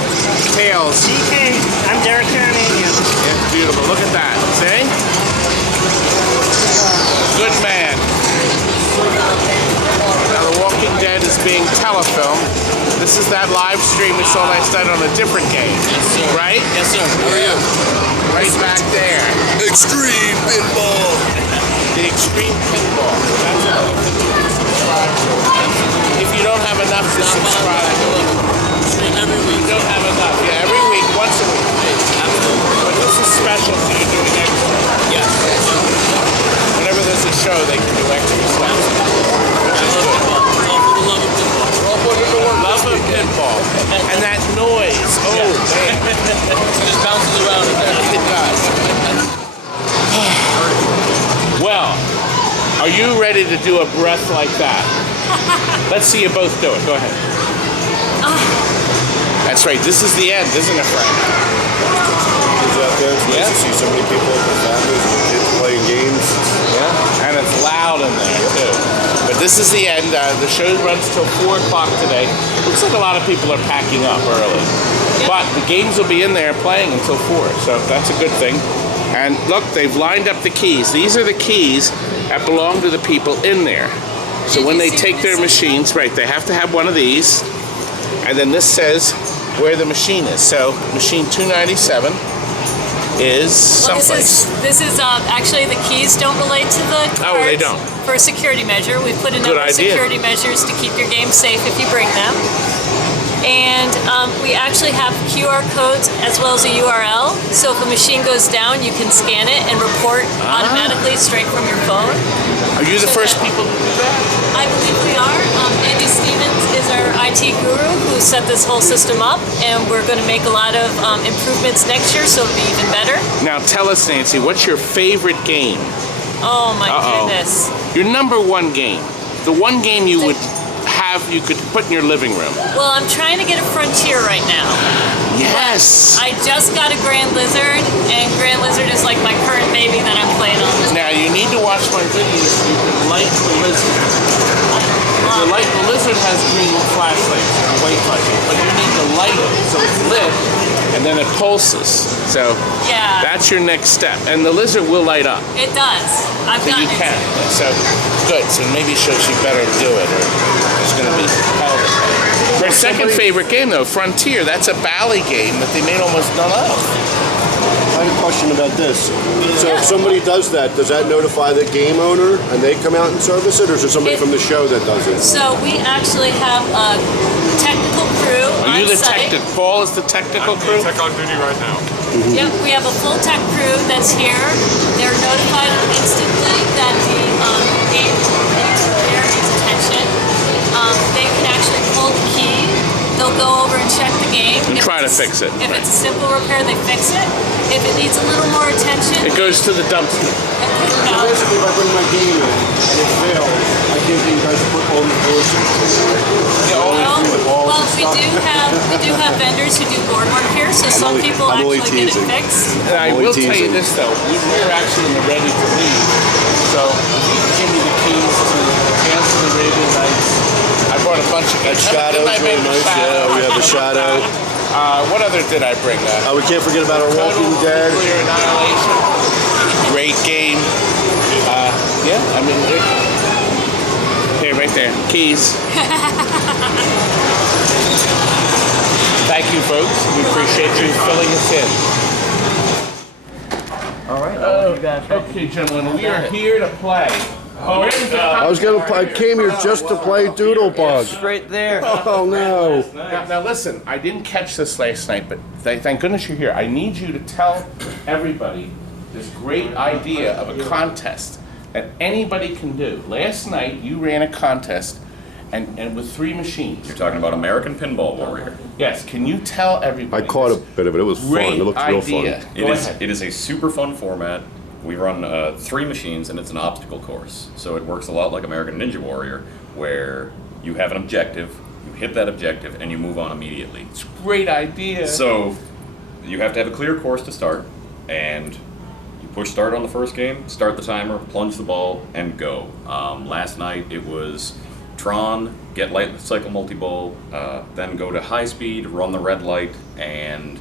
Tales. DK, I'm Derek Karamanian. It's beautiful. Look at that. See? Good man. Now, The Walking Dead is being telefilmed. This is that live stream we saw last night on a different game. Yes, sir. Right? Yes, sir. How are you? Right back there. Extreme Pinball. The Extreme Pinball. That's another thing you can subscribe to. If you don't have enough to subscribe. Every week. You don't have enough. Yeah, every week, once a week. Absolutely. you ready to do a breath like that? Let's see you both do it. Go ahead. That's right. This is the end, isn't it, Frank? Out there, it's nice to see so many people with their families and kids playing games. Yeah, and it's loud in there too. But this is the end. The show runs till 4 o'clock today. Looks like a lot of people are packing up early. But the games will be in there playing until 4, so that's a good thing. And look, they've lined up the keys. These are the keys that belong to the people in there. So when they take their machines, right, they have to have one of these. And then this says where the machine is. So machine 297 is someplace. This is actually the keys don't relate to the cards. Oh, they don't. For a security measure, we put a number of security measures to keep your game safe if you bring them. And we actually have QR codes as well as a URL. So if a machine goes down, you can scan it and report automatically straight from your phone. Are you the first people to do that? I believe we are. Andy Stevens is our IT guru who set this whole system up, and we're going to make a lot of improvements next year, so it'll be even better. Now tell us, Nancy, what's your favorite game? Oh my goodness. Your #1 game. The one game you would have, you could put in your living room. Well, I'm trying to get a Frontier right now. Yes! I just got a Grand Lizard, and Grand Lizard is like my current baby that I'm playing on. Now you need to watch my videos so you can light the lizard. The lizard has green flashlights and a white light, but you need to light it so it's lit, and then it pulses. So yeah, that's your next step, and the lizard will light up. It does. I've so gotten you can. So good. So maybe she better do it, or it's going to be hell. Her second favorite game, though, Frontier. That's a bally game that they made almost none of. I had a question about this. So if somebody does that notify the game owner and they come out and service it, or is there somebody from the show that does it? So we actually have a technical crew Are you on the site. Paul is the technical crew? Tech on duty right now. Yep, we have a full tech crew that's here. They're notified instantly that the game needs repair, needs attention. They can actually pull the key. They'll go over and check the game. And try to fix it. If it's a simple repair, they fix it. If it needs a little more attention, it goes to the dumpster. So basically, if I bring my game in and it fails, I give you guys put all the doors in. Well, we do have vendors who do board work here, so some people actually get it fixed. And I will tell you this though, we're actually in the ready to leave. So if you can give me the keys to Dance of the Arabian Nights. I brought a bunch of That Shadow's really nice. Yeah, we have the Shadow. What other did I bring? We can't forget about our Walking Dead. Nuclear Annihilation. Great game. Yeah, I mean, here, right there, keys. Thank you, folks. We appreciate you filling us in. All right. Okay, gentlemen, we are here to play. I came here just to play Doodlebug. Right there. Oh no. Now listen, I didn't catch this last night, but thank goodness you're here. I need you to tell everybody this great idea of a contest that anybody can do. Last night you ran a contest and with 3 machines. You're talking about American Pinball Warrior. Yes, can you tell everybody? I caught a bit of it. It was fun. It looked real fun. It is a super fun format. We run 3 machines, and it's an obstacle course. So it works a lot like American Ninja Warrior, where you have an objective, you hit that objective, and you move on immediately. It's a great idea. So you have to have a clear course to start, and you push start on the first game, start the timer, plunge the ball, and go. Last night it was Tron, get light cycle multi-ball, then go to high speed, run the red light, and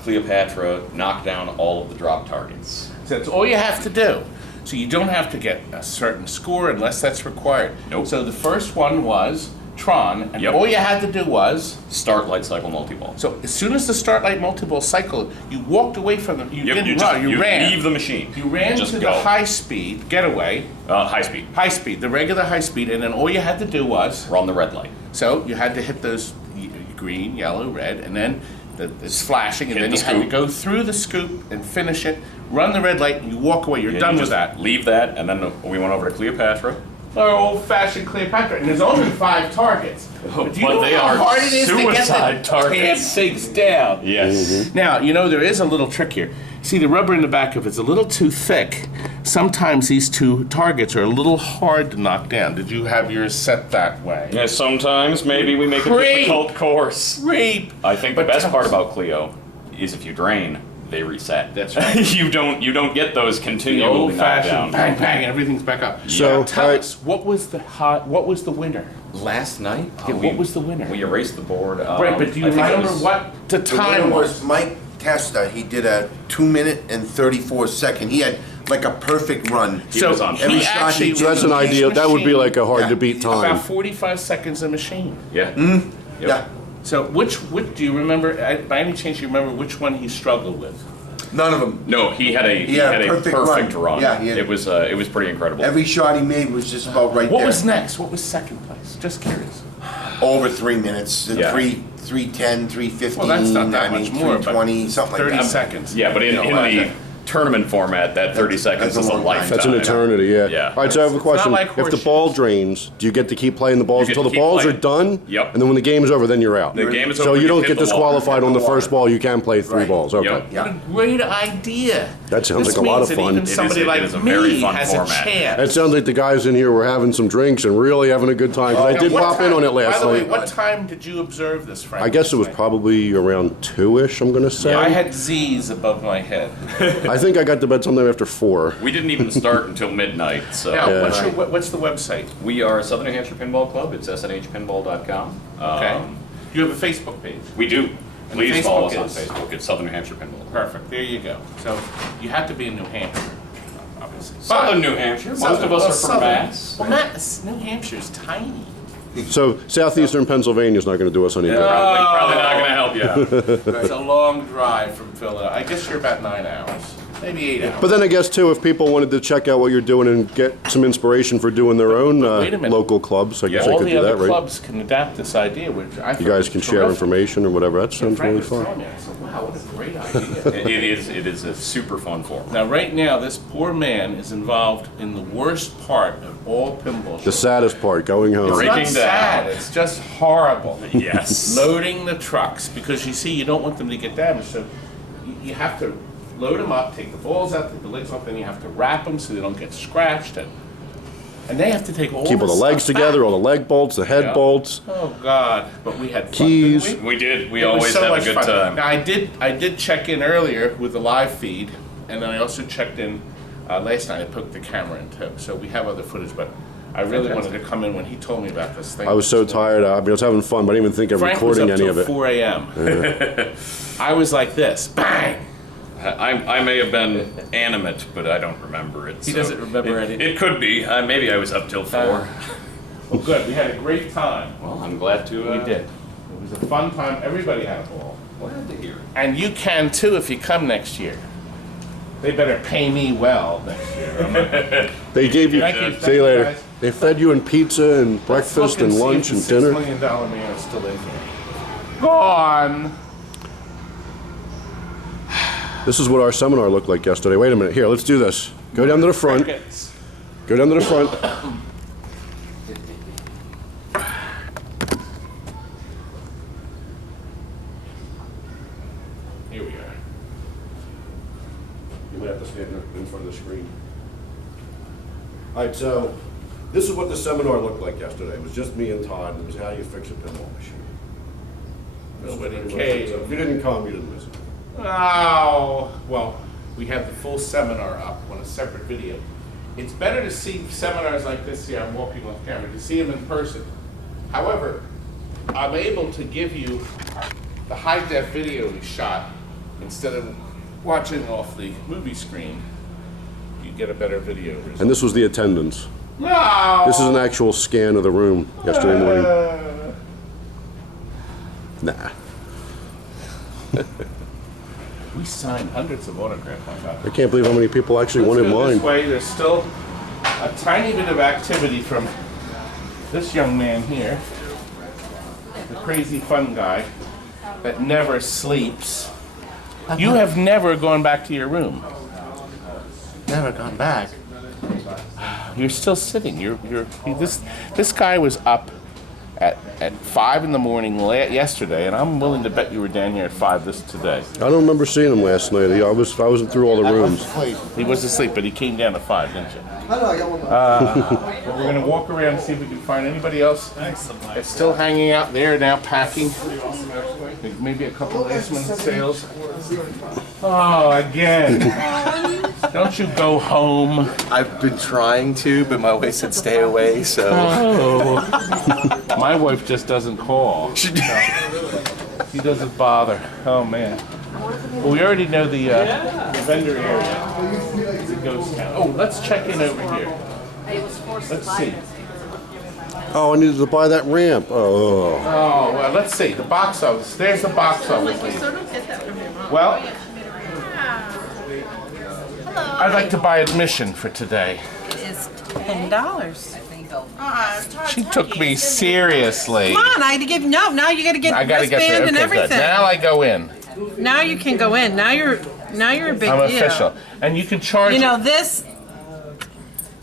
Cleopatra knock down all of the drop targets. So that's all you have to do. So you don't have to get a certain score unless that's required. Nope. So the first one was Tron, and all you had to do was start light cycle multi-ball. So as soon as the start light multi-ball cycle, you walked away from them. You didn't run. You ran. Leave the machine. You ran to the high speed getaway. High speed. High speed, the regular high speed, and then all you had to do was run the red light. So you had to hit those green, yellow, red, and then it's flashing, and then you had to go through the scoop and finish it, run the red light, and you walk away. You're done with that. Leave that, and then we went over to Cleopatra, Our old-fashioned Cleopatra, and there's only 5 targets. But do you know they how are hard it is to get suicide the targets. Tantics down? Yes. Now, you know, there is a little trick here. See, the rubber in the back, if it's a little too thick, sometimes these 2 targets are a little hard to knock down. Did you have yours set that way? Yeah, sometimes maybe we make a difficult course. I think the best part about Clio is if you drain, they reset. That's right. you don't get those The continually knocked down. old-fashioned bang bang, everything's back up. So, tell us, what was the winner? Last night? What was the winner? We erased the board. Right, but do you remember what the time was? Mike Testa. He did a 2 minute and 34 second. He had like a perfect run. He was on every He shot actually he So that's an ideal. That would be like a hard to beat time. About 45 seconds a machine. Yeah. Yep. Yeah. So which do you remember? By any chance, you remember which one he struggled with? None of them. No, he had a perfect run. Yeah, he had, it was pretty incredible. Every shot he made was just about right there. What was next? What was second place? Just curious. Over 3 minutes. Yeah. 3:10, 3:15. Well, that's not that much more, but 3:20, something like that. 30 seconds. Yeah, but in the tournament format, that 30 seconds is a lifetime. That's an eternity, yeah. Yeah. All right, so I have a question. like If the horseshoes. ball drains, do you get to keep playing the balls You get until to the keep balls playing. are done? Yep. And then when the game's over, then you're out. The game is So over, you you don't hit get the water. disqualified on the first ball. You can play 3 balls. Okay. Yep. What a great idea. That sounds This like a lot means of that fun. even somebody like is a very me fun has format. a chance. It sounds like the guys in here were having some drinks and really having a good time. 'Cause I Now, did what pop in time- on it last By the way, night. what time did you observe this, Frank? I guess it was probably around 2-ish, I'm going to say. I had Z's above my head. I think I got to bed sometime after 4. We didn't even start until midnight. So Now, what's the website? we are Southern New Hampshire Pinball Club. It's snhpinball.com. Okay. You have a Facebook page. We do. And Please the follow us Facebook on is- Facebook. It's Southern New Hampshire Pinball. Perfect. There you go. So you have to be in New Hampshire, obviously. Southern New Hampshire. Most of us are from Mass. Well, New Hampshire's tiny. So southeastern Pennsylvania's not going to do us any good. Probably not going to help you out. It's a long drive from Philadelphia. I guess you're about 9 hours, maybe 8 hours. But then I guess too, if people wanted to check out what you're doing and get some inspiration for doing their own wait a minute. local clubs, I guess they all could the do other that, right? clubs can adapt this idea, which I You guys can share information or whatever. That sounds Frank really was fun. telling me, I said, wow, what a great idea. It is a super fun format. Now, right now, this poor man is involved in the worst part of all pinball shows. The saddest part, going home. It's not sad, it's just horrible. Yes. Loading the trucks, because you see, you don't want them to get damaged, so you have to load them up, take the balls out, take the legs off, then you have to wrap them so they don't get scratched, and they have to take all Keep all the legs stuff together, back. all the leg bolts, the head Yeah. bolts. Oh God! But we had fun, Keys. didn't we? We did. We It was always so have a much good fun. time. Now I did check in earlier with the live feed, and then I also checked in last night. I put the camera in too, so we have other footage. But I really wanted to come in when he told me about this thing. I was so tired. I was having fun, but I didn't even think of Frank was recording up any till of it. 4 a.m. I was like this, bang. I may have been animate, but I don't remember it. He so doesn't remember anything. It could be. Maybe I was up till 4. Well, good. We had a great time. Well, I'm glad to. We did. It was a fun time. Everybody had a ball. Glad to hear. And you can too if you come next year. They better pay me well next year. They gave you, Thank see you you, later. guys. They fed you and pizza and breakfast and lunch and dinner. $6 million man is still in here. Gone. This is what our seminar looked like yesterday. Wait a minute. Here, let's do this. Go down to the front. Go down to the front. Here we are. You might have to stand in front of the screen. All right, so this is what the seminar looked like yesterday. It was just me and Todd. It was how you fix a pinball machine. Nobody Pretty much came. it. So if you didn't come, you didn't miss it. Oh, well, we have the full seminar up on a separate video. It's better to see seminars like this. See, I'm walking off camera, to see them in person. However, I'm able to give you the high-def video we shot instead of watching off the movie screen. You get a better video result. And this was the attendance. No! This is an actual scan of the room yesterday morning. Nah. We signed hundreds of autographs on that. I can't believe how many people actually Let's wanted go mine. this way. There's still a tiny bit of activity from this young man here, the crazy fun guy that never sleeps. You have never gone back to your room. Never gone back. You're still sitting. This guy was up at 5 in the morning yesterday, and I'm willing to bet you were down here at 5 today. I don't remember seeing him last night. I wasn't through all the rooms. He was asleep, but he came down at 5, didn't you? But we're gonna walk around and see if we can find anybody else that's still hanging out there now, packing. Maybe a couple of Iceman sales. Oh, again. Don't you go home? I've been trying to, but my wife said stay away, so. Oh. My wife just doesn't call. She doesn't bother. Oh, man. Well, we already know the vendor area. It's a ghost town. Oh, let's check in over here. Let's see. Oh, I needed to buy that ramp. Oh. Oh, well, let's see. The box office. There's the box office. Well, I'd like to buy admission for today. It's $10. She took me seriously. Come on, I had to give. No, now you got to get I gotta get there. wristband and Okay, everything. good. Now I go in. Now you can go in. Now you're a big I'm deal. official, and you can charge. You know this.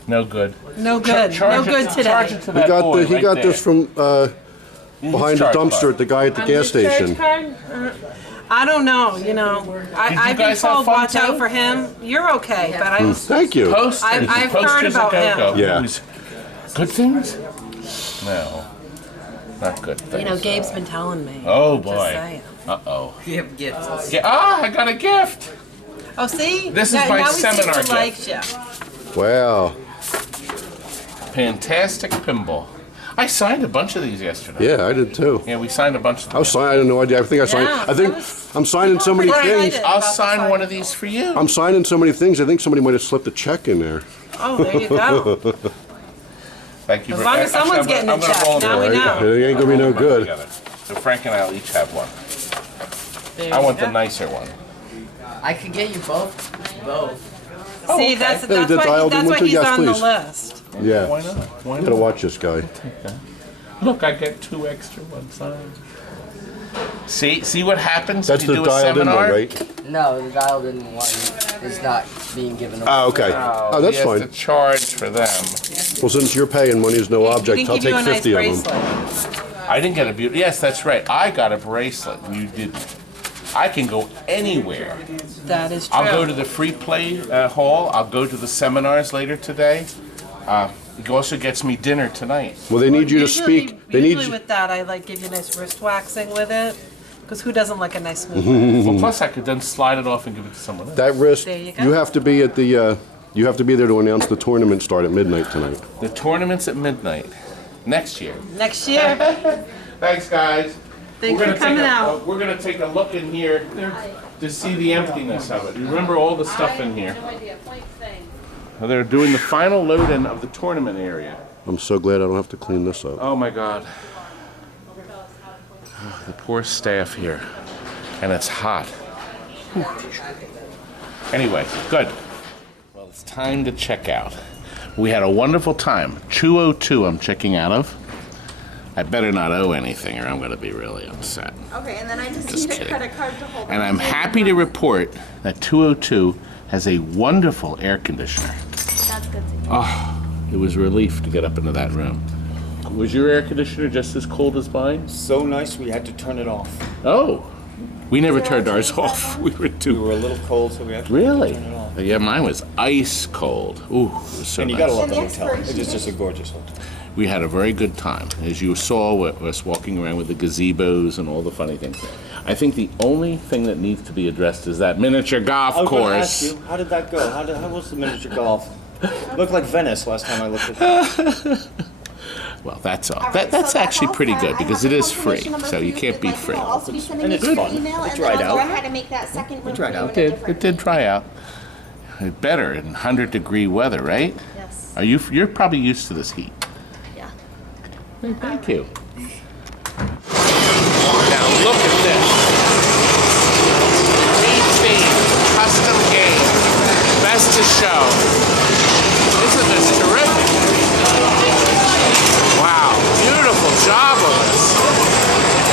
No good. No good. No good today. Charge it to that boy He right got there. this from behind the charge dumpster card. at the guy at the gas station. I don't know. You know, I've been guys have told fun watch out too? for him. You're okay, but I. Thank you. I've heard about him. Yeah. Good things? No. Not good things. You know, Gabe's been telling me. Oh, Just boy. saying. Uh-oh. You have gifts. Yeah, I got a gift. Oh, see? This is now, my now we see seminar who gift. likes you. Wow. Pintastic Pinball. I signed a bunch of these yesterday. Yeah, I did too. Yeah, we signed a bunch of them. I had no idea. I think I signed. Yeah, I think I'm signing so many things. I'll sign one of these for you. I'm signing so many things. I think somebody might have slipped a check in there. Oh, there you go. Thank you. As long as someone's getting a check, now we know. It ain't gonna be no good. So Frank and I'll each have one. There I you want go. the nicer one. I could get you both. Oh, See, okay. that's They why, dialed that's in why with you? he's Yes, on the please. list. Yeah. Why not? Why Gotta not? watch this guy. Look, I get 2 extra ones signed. See what happens That's if you the do a dialed in seminar? one, right? No, the dialed in one is not being given away. Oh, okay. Oh, that's he has fine. to charge for them. Well, since you're paying money is no object, Didn't I'll give you take a nice 50 of bracelet. them. I didn't get a beauty. Yes, that's right. I got a bracelet. You didn't. I can go anywhere. That is true. I'll go to the free play hall. I'll go to the seminars later today. It also gets me dinner tonight. Well, they need you to Usually- speak. They need Usually you. with that, I like give you nice wrist waxing with it. Because who doesn't like a nice smooth Well, plus I could then slide it off and give it to someone else. That wrist. There you go. You have to be at the. You have to be there to announce the tournament start at midnight tonight. The tournament's at midnight next year. Next year. Thanks, guys. Thanks We're gonna for coming take out. We're going to take a look in here to see the emptiness of it. Remember all the stuff in here. They're doing the final load-in of the tournament area. I'm so glad I don't have to clean this up. Oh my God. The poor staff here. And it's hot. Whew. Anyway, good. Well, it's time to check out. We had a wonderful time. 202 I'm checking out of. I better not owe anything or I'm going to be really upset. Okay, and then I just Just need kidding. a credit card to hold. And I'm happy to report that 202 has a wonderful air conditioner. That's good to hear. Oh, it was a relief to get up into that room. Was your air conditioner just as cold as mine? So nice we had to turn it off. Oh, we never turned ours off. We were a little cold, so we had to Really? turn it off. Yeah, mine was ice cold. Ooh, it was so And you nice. gotta love the hotel. It is just a gorgeous hotel. We had a very good time. As you saw, with us walking around with the gazebos and all the funny things. I think the only thing that needs to be addressed is that miniature golf I was gonna course. ask you, how did that go? How was the miniature golf? Looked like Venice last time I looked at it. Well, that's all. That's actually pretty good because it is free, so you can't be free. And it's fun. It dried out. It dried out. It did dry out. Better in 100-degree weather, right? Yes. You're probably used to this heat. Yeah. Thank you. Now look at this. Theme, custom game, best to show. Isn't this terrific? Wow, beautiful job of this.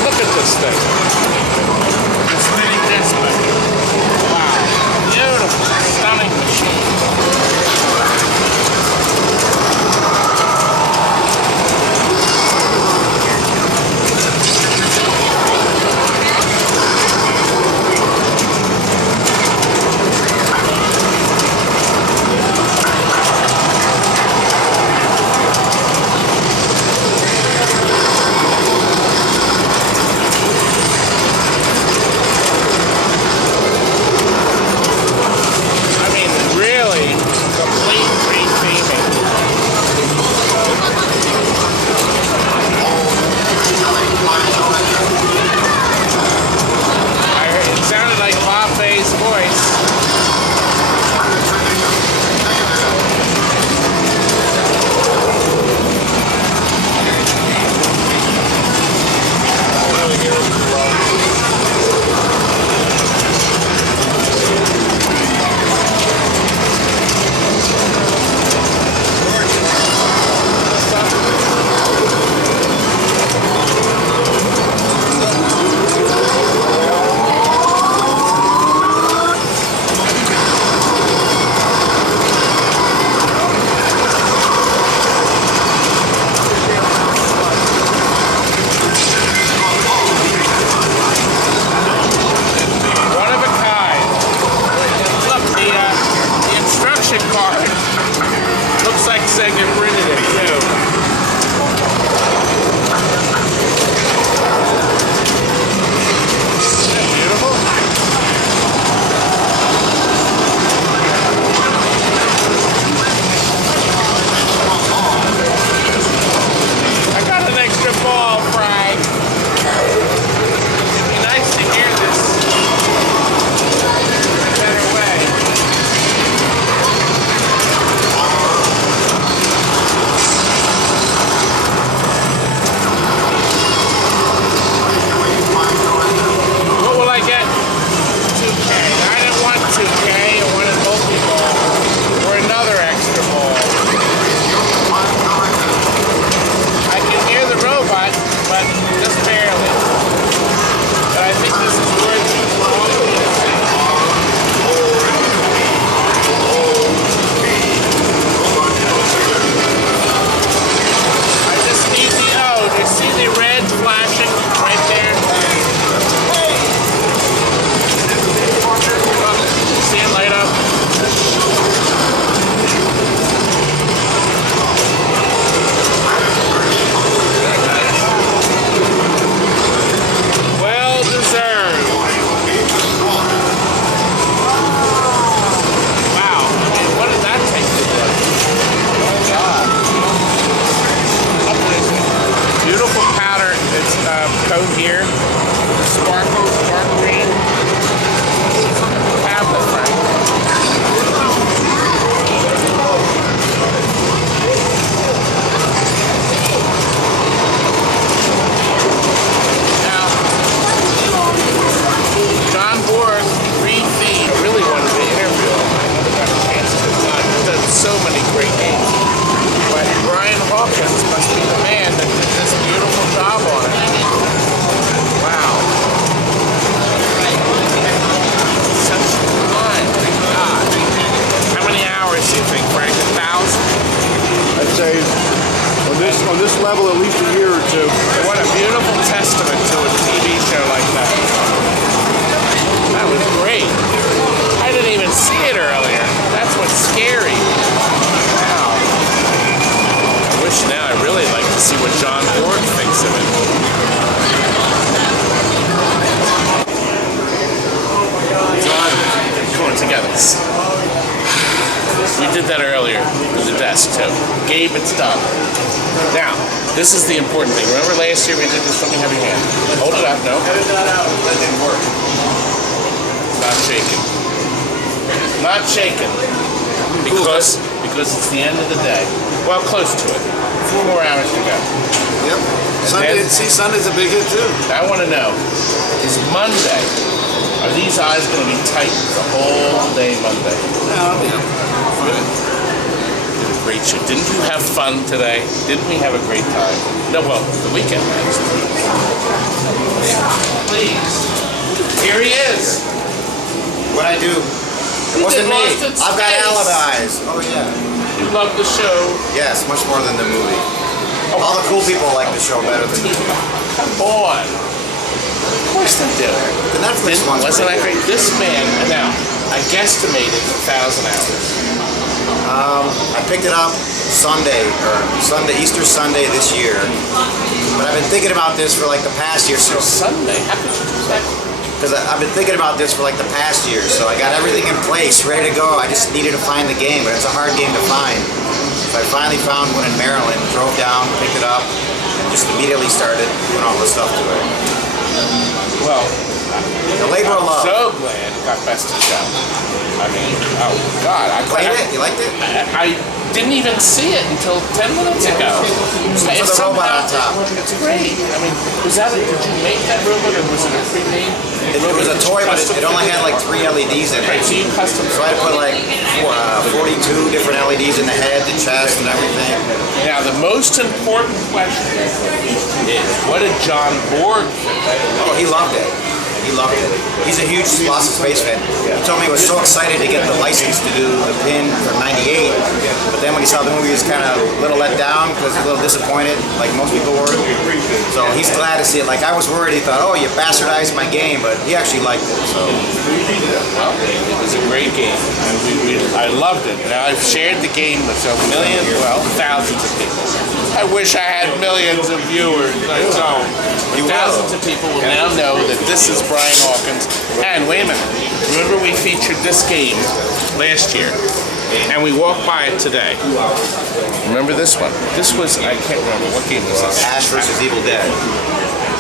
Look at this thing. It's spinning this way. Wow, beautiful, stunning machine. level at least a year or two. What a beautiful testament to a TV show like that. That was great. I didn't even see it earlier. That's what's scary. Wow. I wish now I really like to see what John Borg thinks of it. John, going together. We did that earlier with the desk too. Gabe, it's done. Now, this is the important thing. Remember last year we did this? Let me have your hand. Hold it up. No. That didn't work. Not shaking. Not shaking. Because it's the end of the day. Well, close to it. 4 more hours to go. Yep. Sunday's a big hit too. I want to know, is Monday, are these eyes going to be tight the whole day Monday? No, yeah. Good. Did a great show. Didn't you have fun today? Didn't we have a great time? No, well, the weekend, actually. Please. Here he is. What'd I do? It wasn't me. I've got alibis. Oh, yeah. You love the show? Yes, much more than the movie. All the cool people like the show better than the movie. Come on. Of course they do. The Netflix one's wasn't that pretty great? This man, now, I guesstimated 1,000 hours. I picked it up Easter Sunday this year. But I've been thinking about this for like the past year. So Sunday? How could you do that? Because I've been thinking about this for like the past year, so I got everything in place, ready to go. I just needed to find the game, but it's a hard game to find. So I finally found one in Maryland, drove down, picked it up, and just immediately started doing all the stuff to it. Well, the labor of love. So glad it got best in show. I mean, oh God, I played it. You liked it? I didn't even see it until 10 minutes ago. For the robot on top. It's great. I mean, did you make that robot or was it a pre-made? It was a toy, but it only had like 3 LEDs in it. Right, so you custom. So I had to put like 42 different LEDs in the head, the chest, and everything. Now, the most important question is, what did John Borg think? Oh, he loved it. He loved it. He's a huge Lost in Space fan. He told me he was so excited to get the license to do the pin from '98, but then when he saw the movie, he was kind of a little let down because he was a little disappointed, like most people were. So he's glad to see it. Like I was worried, he thought, oh, you bastardized my game, but he actually liked it. So well, it was a great game. I loved it. Now I've shared the game with millions, well, thousands of people. I wish I had millions of viewers. I don't. Thousands of people will now know that this is Brian Hawkins. And wait a minute, remember we featured this game last year, and we walked by it today. Remember this one? This was, I can't remember, what game was this? Ash vs. Evil Dead.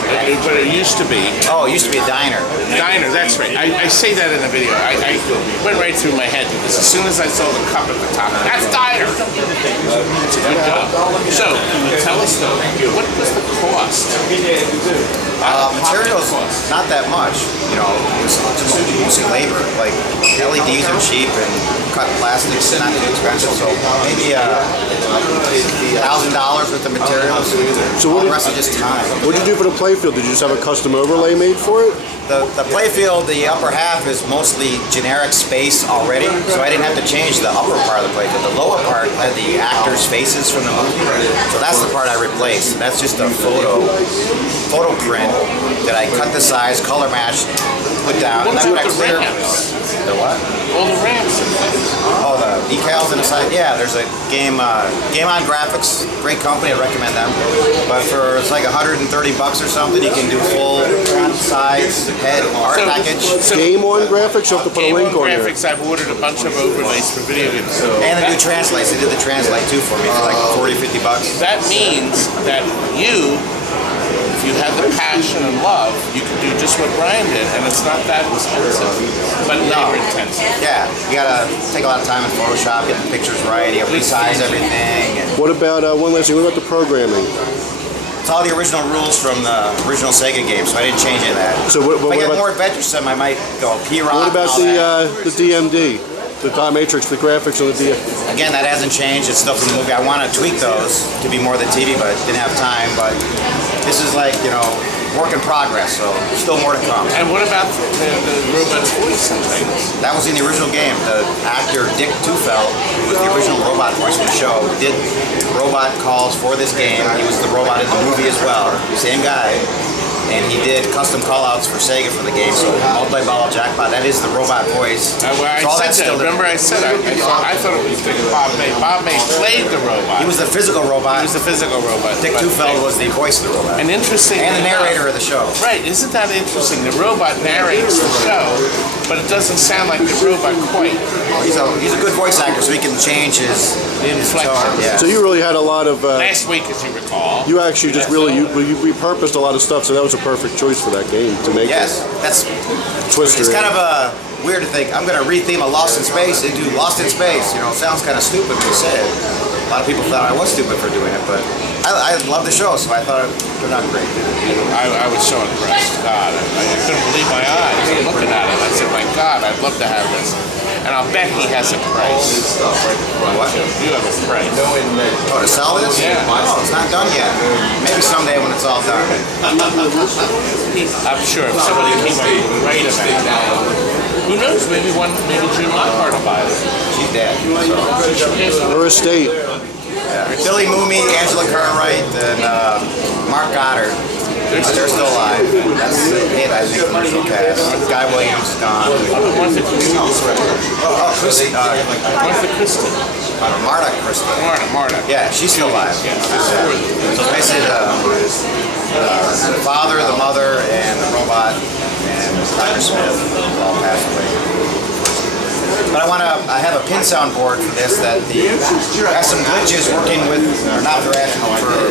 But it used to be. Oh, it used to be a diner. Diner, that's right. I say that in the video. I went right through my head because as soon as I saw the cup at the top, that's diner. That's a good job. So, tell us though, what was the cost? Materials, not that much. You know, it was just mostly labor. Like LEDs are cheap and cut plastics not too expensive. So maybe $1,000 worth of materials. So all the rest is just time. What did you do for the playfield? Did you just have a custom overlay made for it? The playfield, the upper half is mostly generic space already, so I didn't have to change the upper part of the playfield. The lower part had the actors' faces from the movie, so that's the part I replaced. That's just a photo print that I cut the size, color matched, put down. What's and with the clear. ramps? The what? All the ramps. Oh, the decals on the side. Yeah, there's a Game On Graphics, great company. I recommend them. But for it's like $130 or something, you can do full size head art package. Game On Graphics. You have to put a link on there. Graphics. I've ordered a bunch of overlays for video games. And they do translates. They did the translate too for me for like $40-50. That means that if you have the passion and love, you can do just what Brian did, and it's not that expensive, but labor intensive. Yeah, you gotta take a lot of time in Photoshop, get the pictures right, you have to resize everything. And what about one last thing? What about the programming? It's all the original rules from the original Sega game, so I didn't change any of that. So if I get more adventure stuff, I might go P-Rock. What about the DMD? The dot matrix, the graphics on the DMD? Again, that hasn't changed. It's still from the movie. I want to tweak those to be more than TV, but didn't have time. But this is like, you know, work in progress, so still more to come. And what about the robot voice and things? That was in the original game. The actor Dick Tufeld, who was the original robot voice from the show, did robot calls for this game. He was the robot in the movie as well, same guy. And he did custom callouts for Sega for the game, so multi-ball jackpot, that is the robot voice. I said that. Remember I said I thought it was Bob May. Bob May played the robot. He was the physical robot. He was the physical robot. Dick Tufeld was the voice of the robot. And interesting. And the narrator of the show. Right, isn't that interesting? The robot narrates the show, but it doesn't sound like the robot quite. He's a good voice actor, so he can change his inflection. Yeah. So you really had a lot of. Last week, as you recall. You actually just really you repurposed a lot of stuff, so that was a perfect choice for that game to make. Yes, that's Twister. It's kind of weird to think I'm going to retheme a Lost in Space into Lost in Space. You know, it sounds kind of stupid to say. A lot of people thought I was stupid for doing it, but I love the show, so I thought it turned out great. I was so impressed. God, I couldn't believe my eyes looking at it. I said, my God, I'd love to have this. And I'll bet he has a price. What? You have a price. Oh, to sell this? Yeah. Oh, it's not done yet. Maybe someday when it's all done. I'm sure if somebody came up with a great amount. Who knows? Maybe Jim Lockhart will buy it. She's dead. Her estate. Yeah. Billy Mooney, Angela Cartwright, and Mark Goddard. They're still alive. That's it, I think, commercial cast. Guy Williams is gone. Martha Kristen. Oh, Kristen. Martha Kristen. Marta Kristen. Marta. Yeah, she's still alive. Yeah. So basically, the father, the mother, and the robot, and Dr. Smith all passed away. But I have a pin sound board for this that has some glitches working with, or not for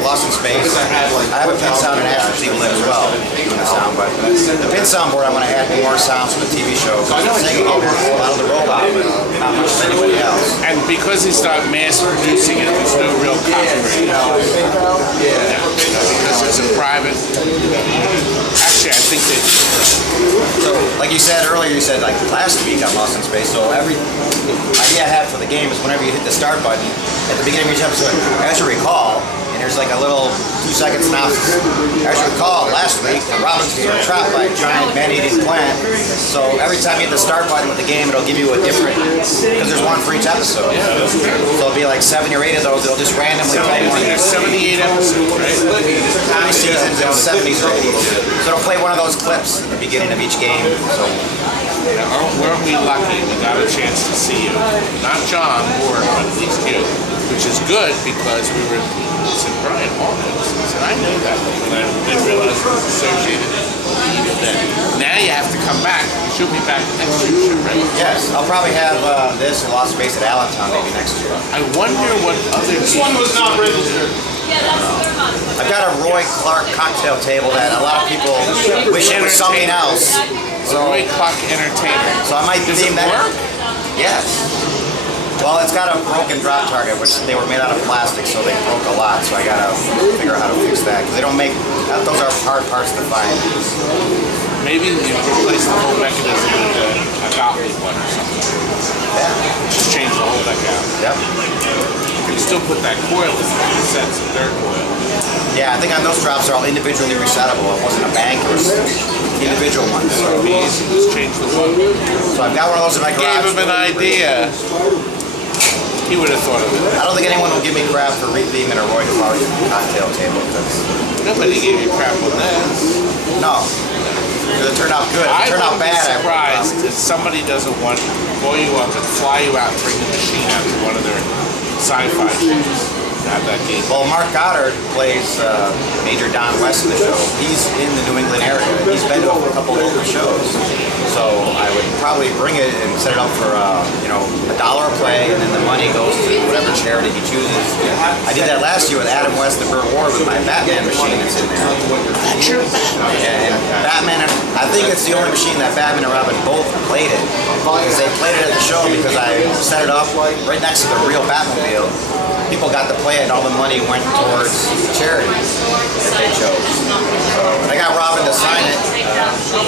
Lost in Space. I have a pin sound and Astro Team Lit as well, doing the sound, but the pin sound board I want to add more sounds for the TV show. Because Sega gave her a lot of the robot, but not much of anybody else. And because he's not mass producing it, there's no real copyright. Yeah. Because it's a private. Actually, I think that. So, like you said earlier, you said like last week on Lost in Space. So every idea I have for the game is whenever you hit the start button at the beginning of each episode, as you recall, and there's like a little 2-second synopsis. As you recall, last week, Robin's trapped by a giant man-eating plant. So every time you hit the start button with the game, it'll give you a different, because there's one for each episode. So it'll be like 7 or 8 of those. It'll just randomly play one. There's 78 episodes, right? 3 seasons in 70s or 80s. So it'll play one of those clips at the beginning of each game. So. Weren't we lucky? We got a chance to see you. Not John, but at least you. Which is good because we were in Brian Hawkins. And I knew that when I didn't realize it was associated. Now you have to come back. You should be back next year, right? Yes, I'll probably have this in Lost Space at Allentown maybe next year. I wonder what other. This one was not registered. I've got a Roy Clark cocktail table that a lot of people wish it was something else. So Roy Clark Entertainer. So I might theme that. Work? Yes. Well, it's got a broken drop target, which they were made out of plastic, so they broke a lot. So I gotta figure out how to fix that because they don't make. Those are hard parts to find. Maybe you replace the whole mechanism with a Gottlieb one or something. Yeah. Just change the whole deck out. Yep. You still put that coil in there, the sets of third coil. Yeah, I think on those drops are all individually resettable. It wasn't a bank, it was individual ones. So it'd be easy, just change the one. So I've got one of those in my garage. Gave him an idea. He would have thought of it. I don't think anyone will give me crap for retheming a Roy Clark cocktail table. Nobody gave you crap on that. No. It turned out good. It turned out bad. I'm surprised if somebody doesn't want to blow you up and fly you out and bring the machine out to one of their sci-fi shows. Have that game. Well, Mark Goddard plays Major Don West in the show. He's in the New England area. He's been to a couple local shows. So I would probably bring it and set it up for $1 a play, and then the money goes to whatever charity he chooses. I did that last year with Adam West and Burt Ward with my Batman machine that's in there. That's your Batman. Yeah, and Batman. I think it's the only machine that Batman and Robin both played it. Because they played it at the show because I set it up right next to the real Batmobile. People got to play it, and all the money went towards charity that they chose. So, and I got Robin to sign it.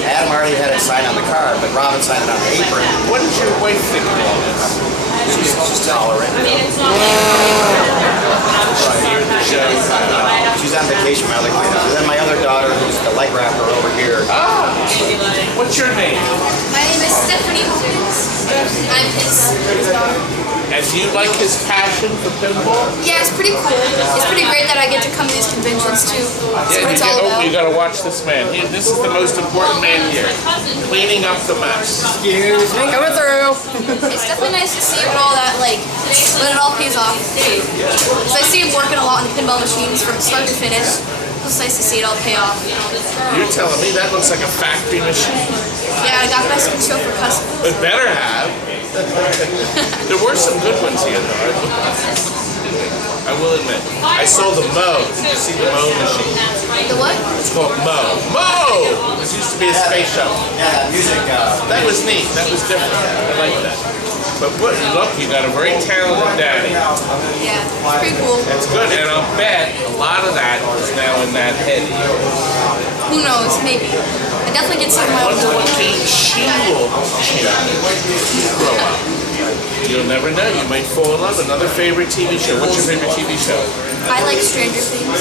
Adam already had it signed on the card, but Robin signed it on the apron. What did your wife think of all this? She's tolerant. She's on vacation with my other daughter, who's the light side wrapper over here. Ah, what's your name? My name is Stephanie Hopkins. I'm his daughter. And do you like his passion for pinball? Yeah, it's pretty cool. It's pretty great that I get to come to these conventions too. That's what it's all about. You gotta watch this man. This is the most important man here. Cleaning up the mess. Excuse me, coming through. It's definitely nice to see what all that, like, when it all pays off. Because I see him working a lot on the pinball machines from start to finish. It's nice to see it all pay off. You're telling me that looks like a factory machine? Yeah, I got best in show for customers. It better have. There were some good ones here, though. I will admit. I saw the Mo. Did you see the Mo machine? The what? It's called Mo. Mo! This used to be a space shuttle. Yeah, music. That was neat. That was different. I like that. But look, you got a very talented daddy. Yeah, it's pretty cool. That's good, and I'll bet a lot of that is now in that head of yours. Who knows? Maybe. I definitely get some of my own. Wonder what she will grow up. You'll never know. You might fall in love. Another favorite TV show. What's your favorite TV show? I like Stranger Things.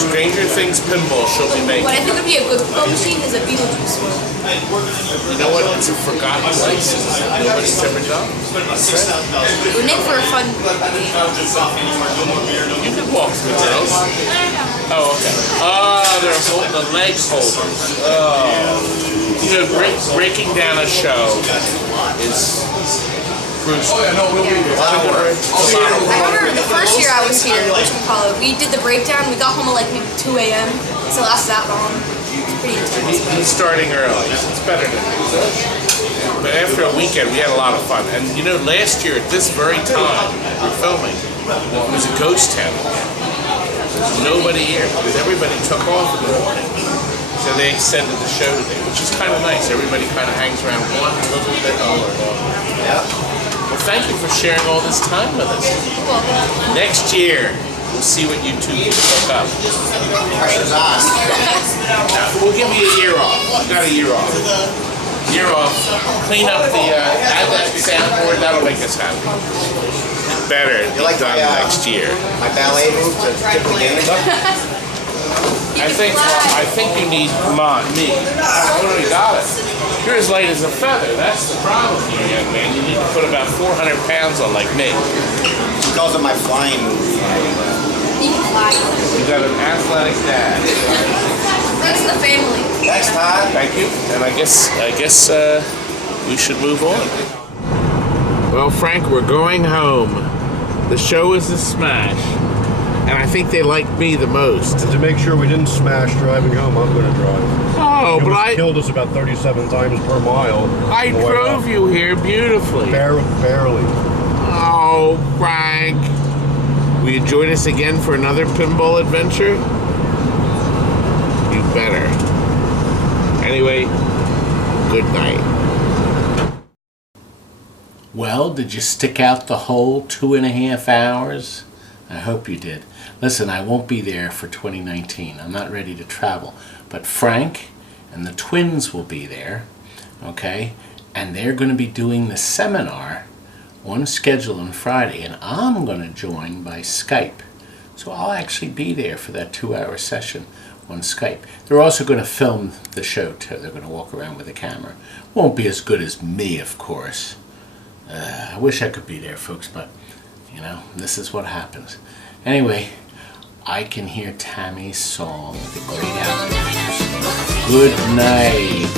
Stranger Things pinball she'll be making. What I think would be a good pinball machine is a Beetlejuice one. You know what? It's a forgotten license that nobody's ever done. It would make for a fun. You can walk through those. Oh, okay. Oh, they're holding the leg holders. Oh. You know, breaking down a show is gruesome. I remember the first year I was here, we did the breakdown. We got home at like maybe 2 a.m. So it lasted that long. Pretty intense. He's starting early. It's better than this. But after a weekend, we had a lot of fun. And you know, last year at this very time, we were filming, it was a ghost town. There's nobody here because everybody took off in the morning. So they extended the show today, which is kind of nice. Everybody kind of hangs around one little bit more. Yeah. Well, thank you for sharing all this time with us. Next year, we'll see what you two can hook up. We'll give you a year off. You got a year off. Year off. Clean up the, add that soundboard. That'll make us happy. Better. You like done next year. My ballet move to tip the game? I think you need me. I already got it. You're as light as a feather. That's the problem here, young man. You need to put about 400 pounds on like me. She calls it my flying move. You got an athletic dad. That's the family. Thanks, Todd. Thank you. And I guess we should move on. Well, Frank, we're going home. The show is a smash. And I think they like me the most. And to make sure we didn't smash driving home, I'm going to drive. Oh, but I killed us about 37 times per mile. I drove you here beautifully. Barely. Oh, Frank. Will you join us again for another pinball adventure? You better. Anyway, good night. Well, did you stick out the whole 2.5 hours? I hope you did. Listen, I won't be there for 2019. I'm not ready to travel. But Frank and the twins will be there, okay? And they're going to be doing the seminar on schedule on Friday, and I'm going to join by Skype. So I'll actually be there for that 2-hour session on Skype. They're also going to film the show, too. They're going to walk around with a camera. Won't be as good as me, of course. I wish I could be there, folks, but you know, this is what happens. Anyway, I can hear Tammy's song, The Great Outdoors. Good night.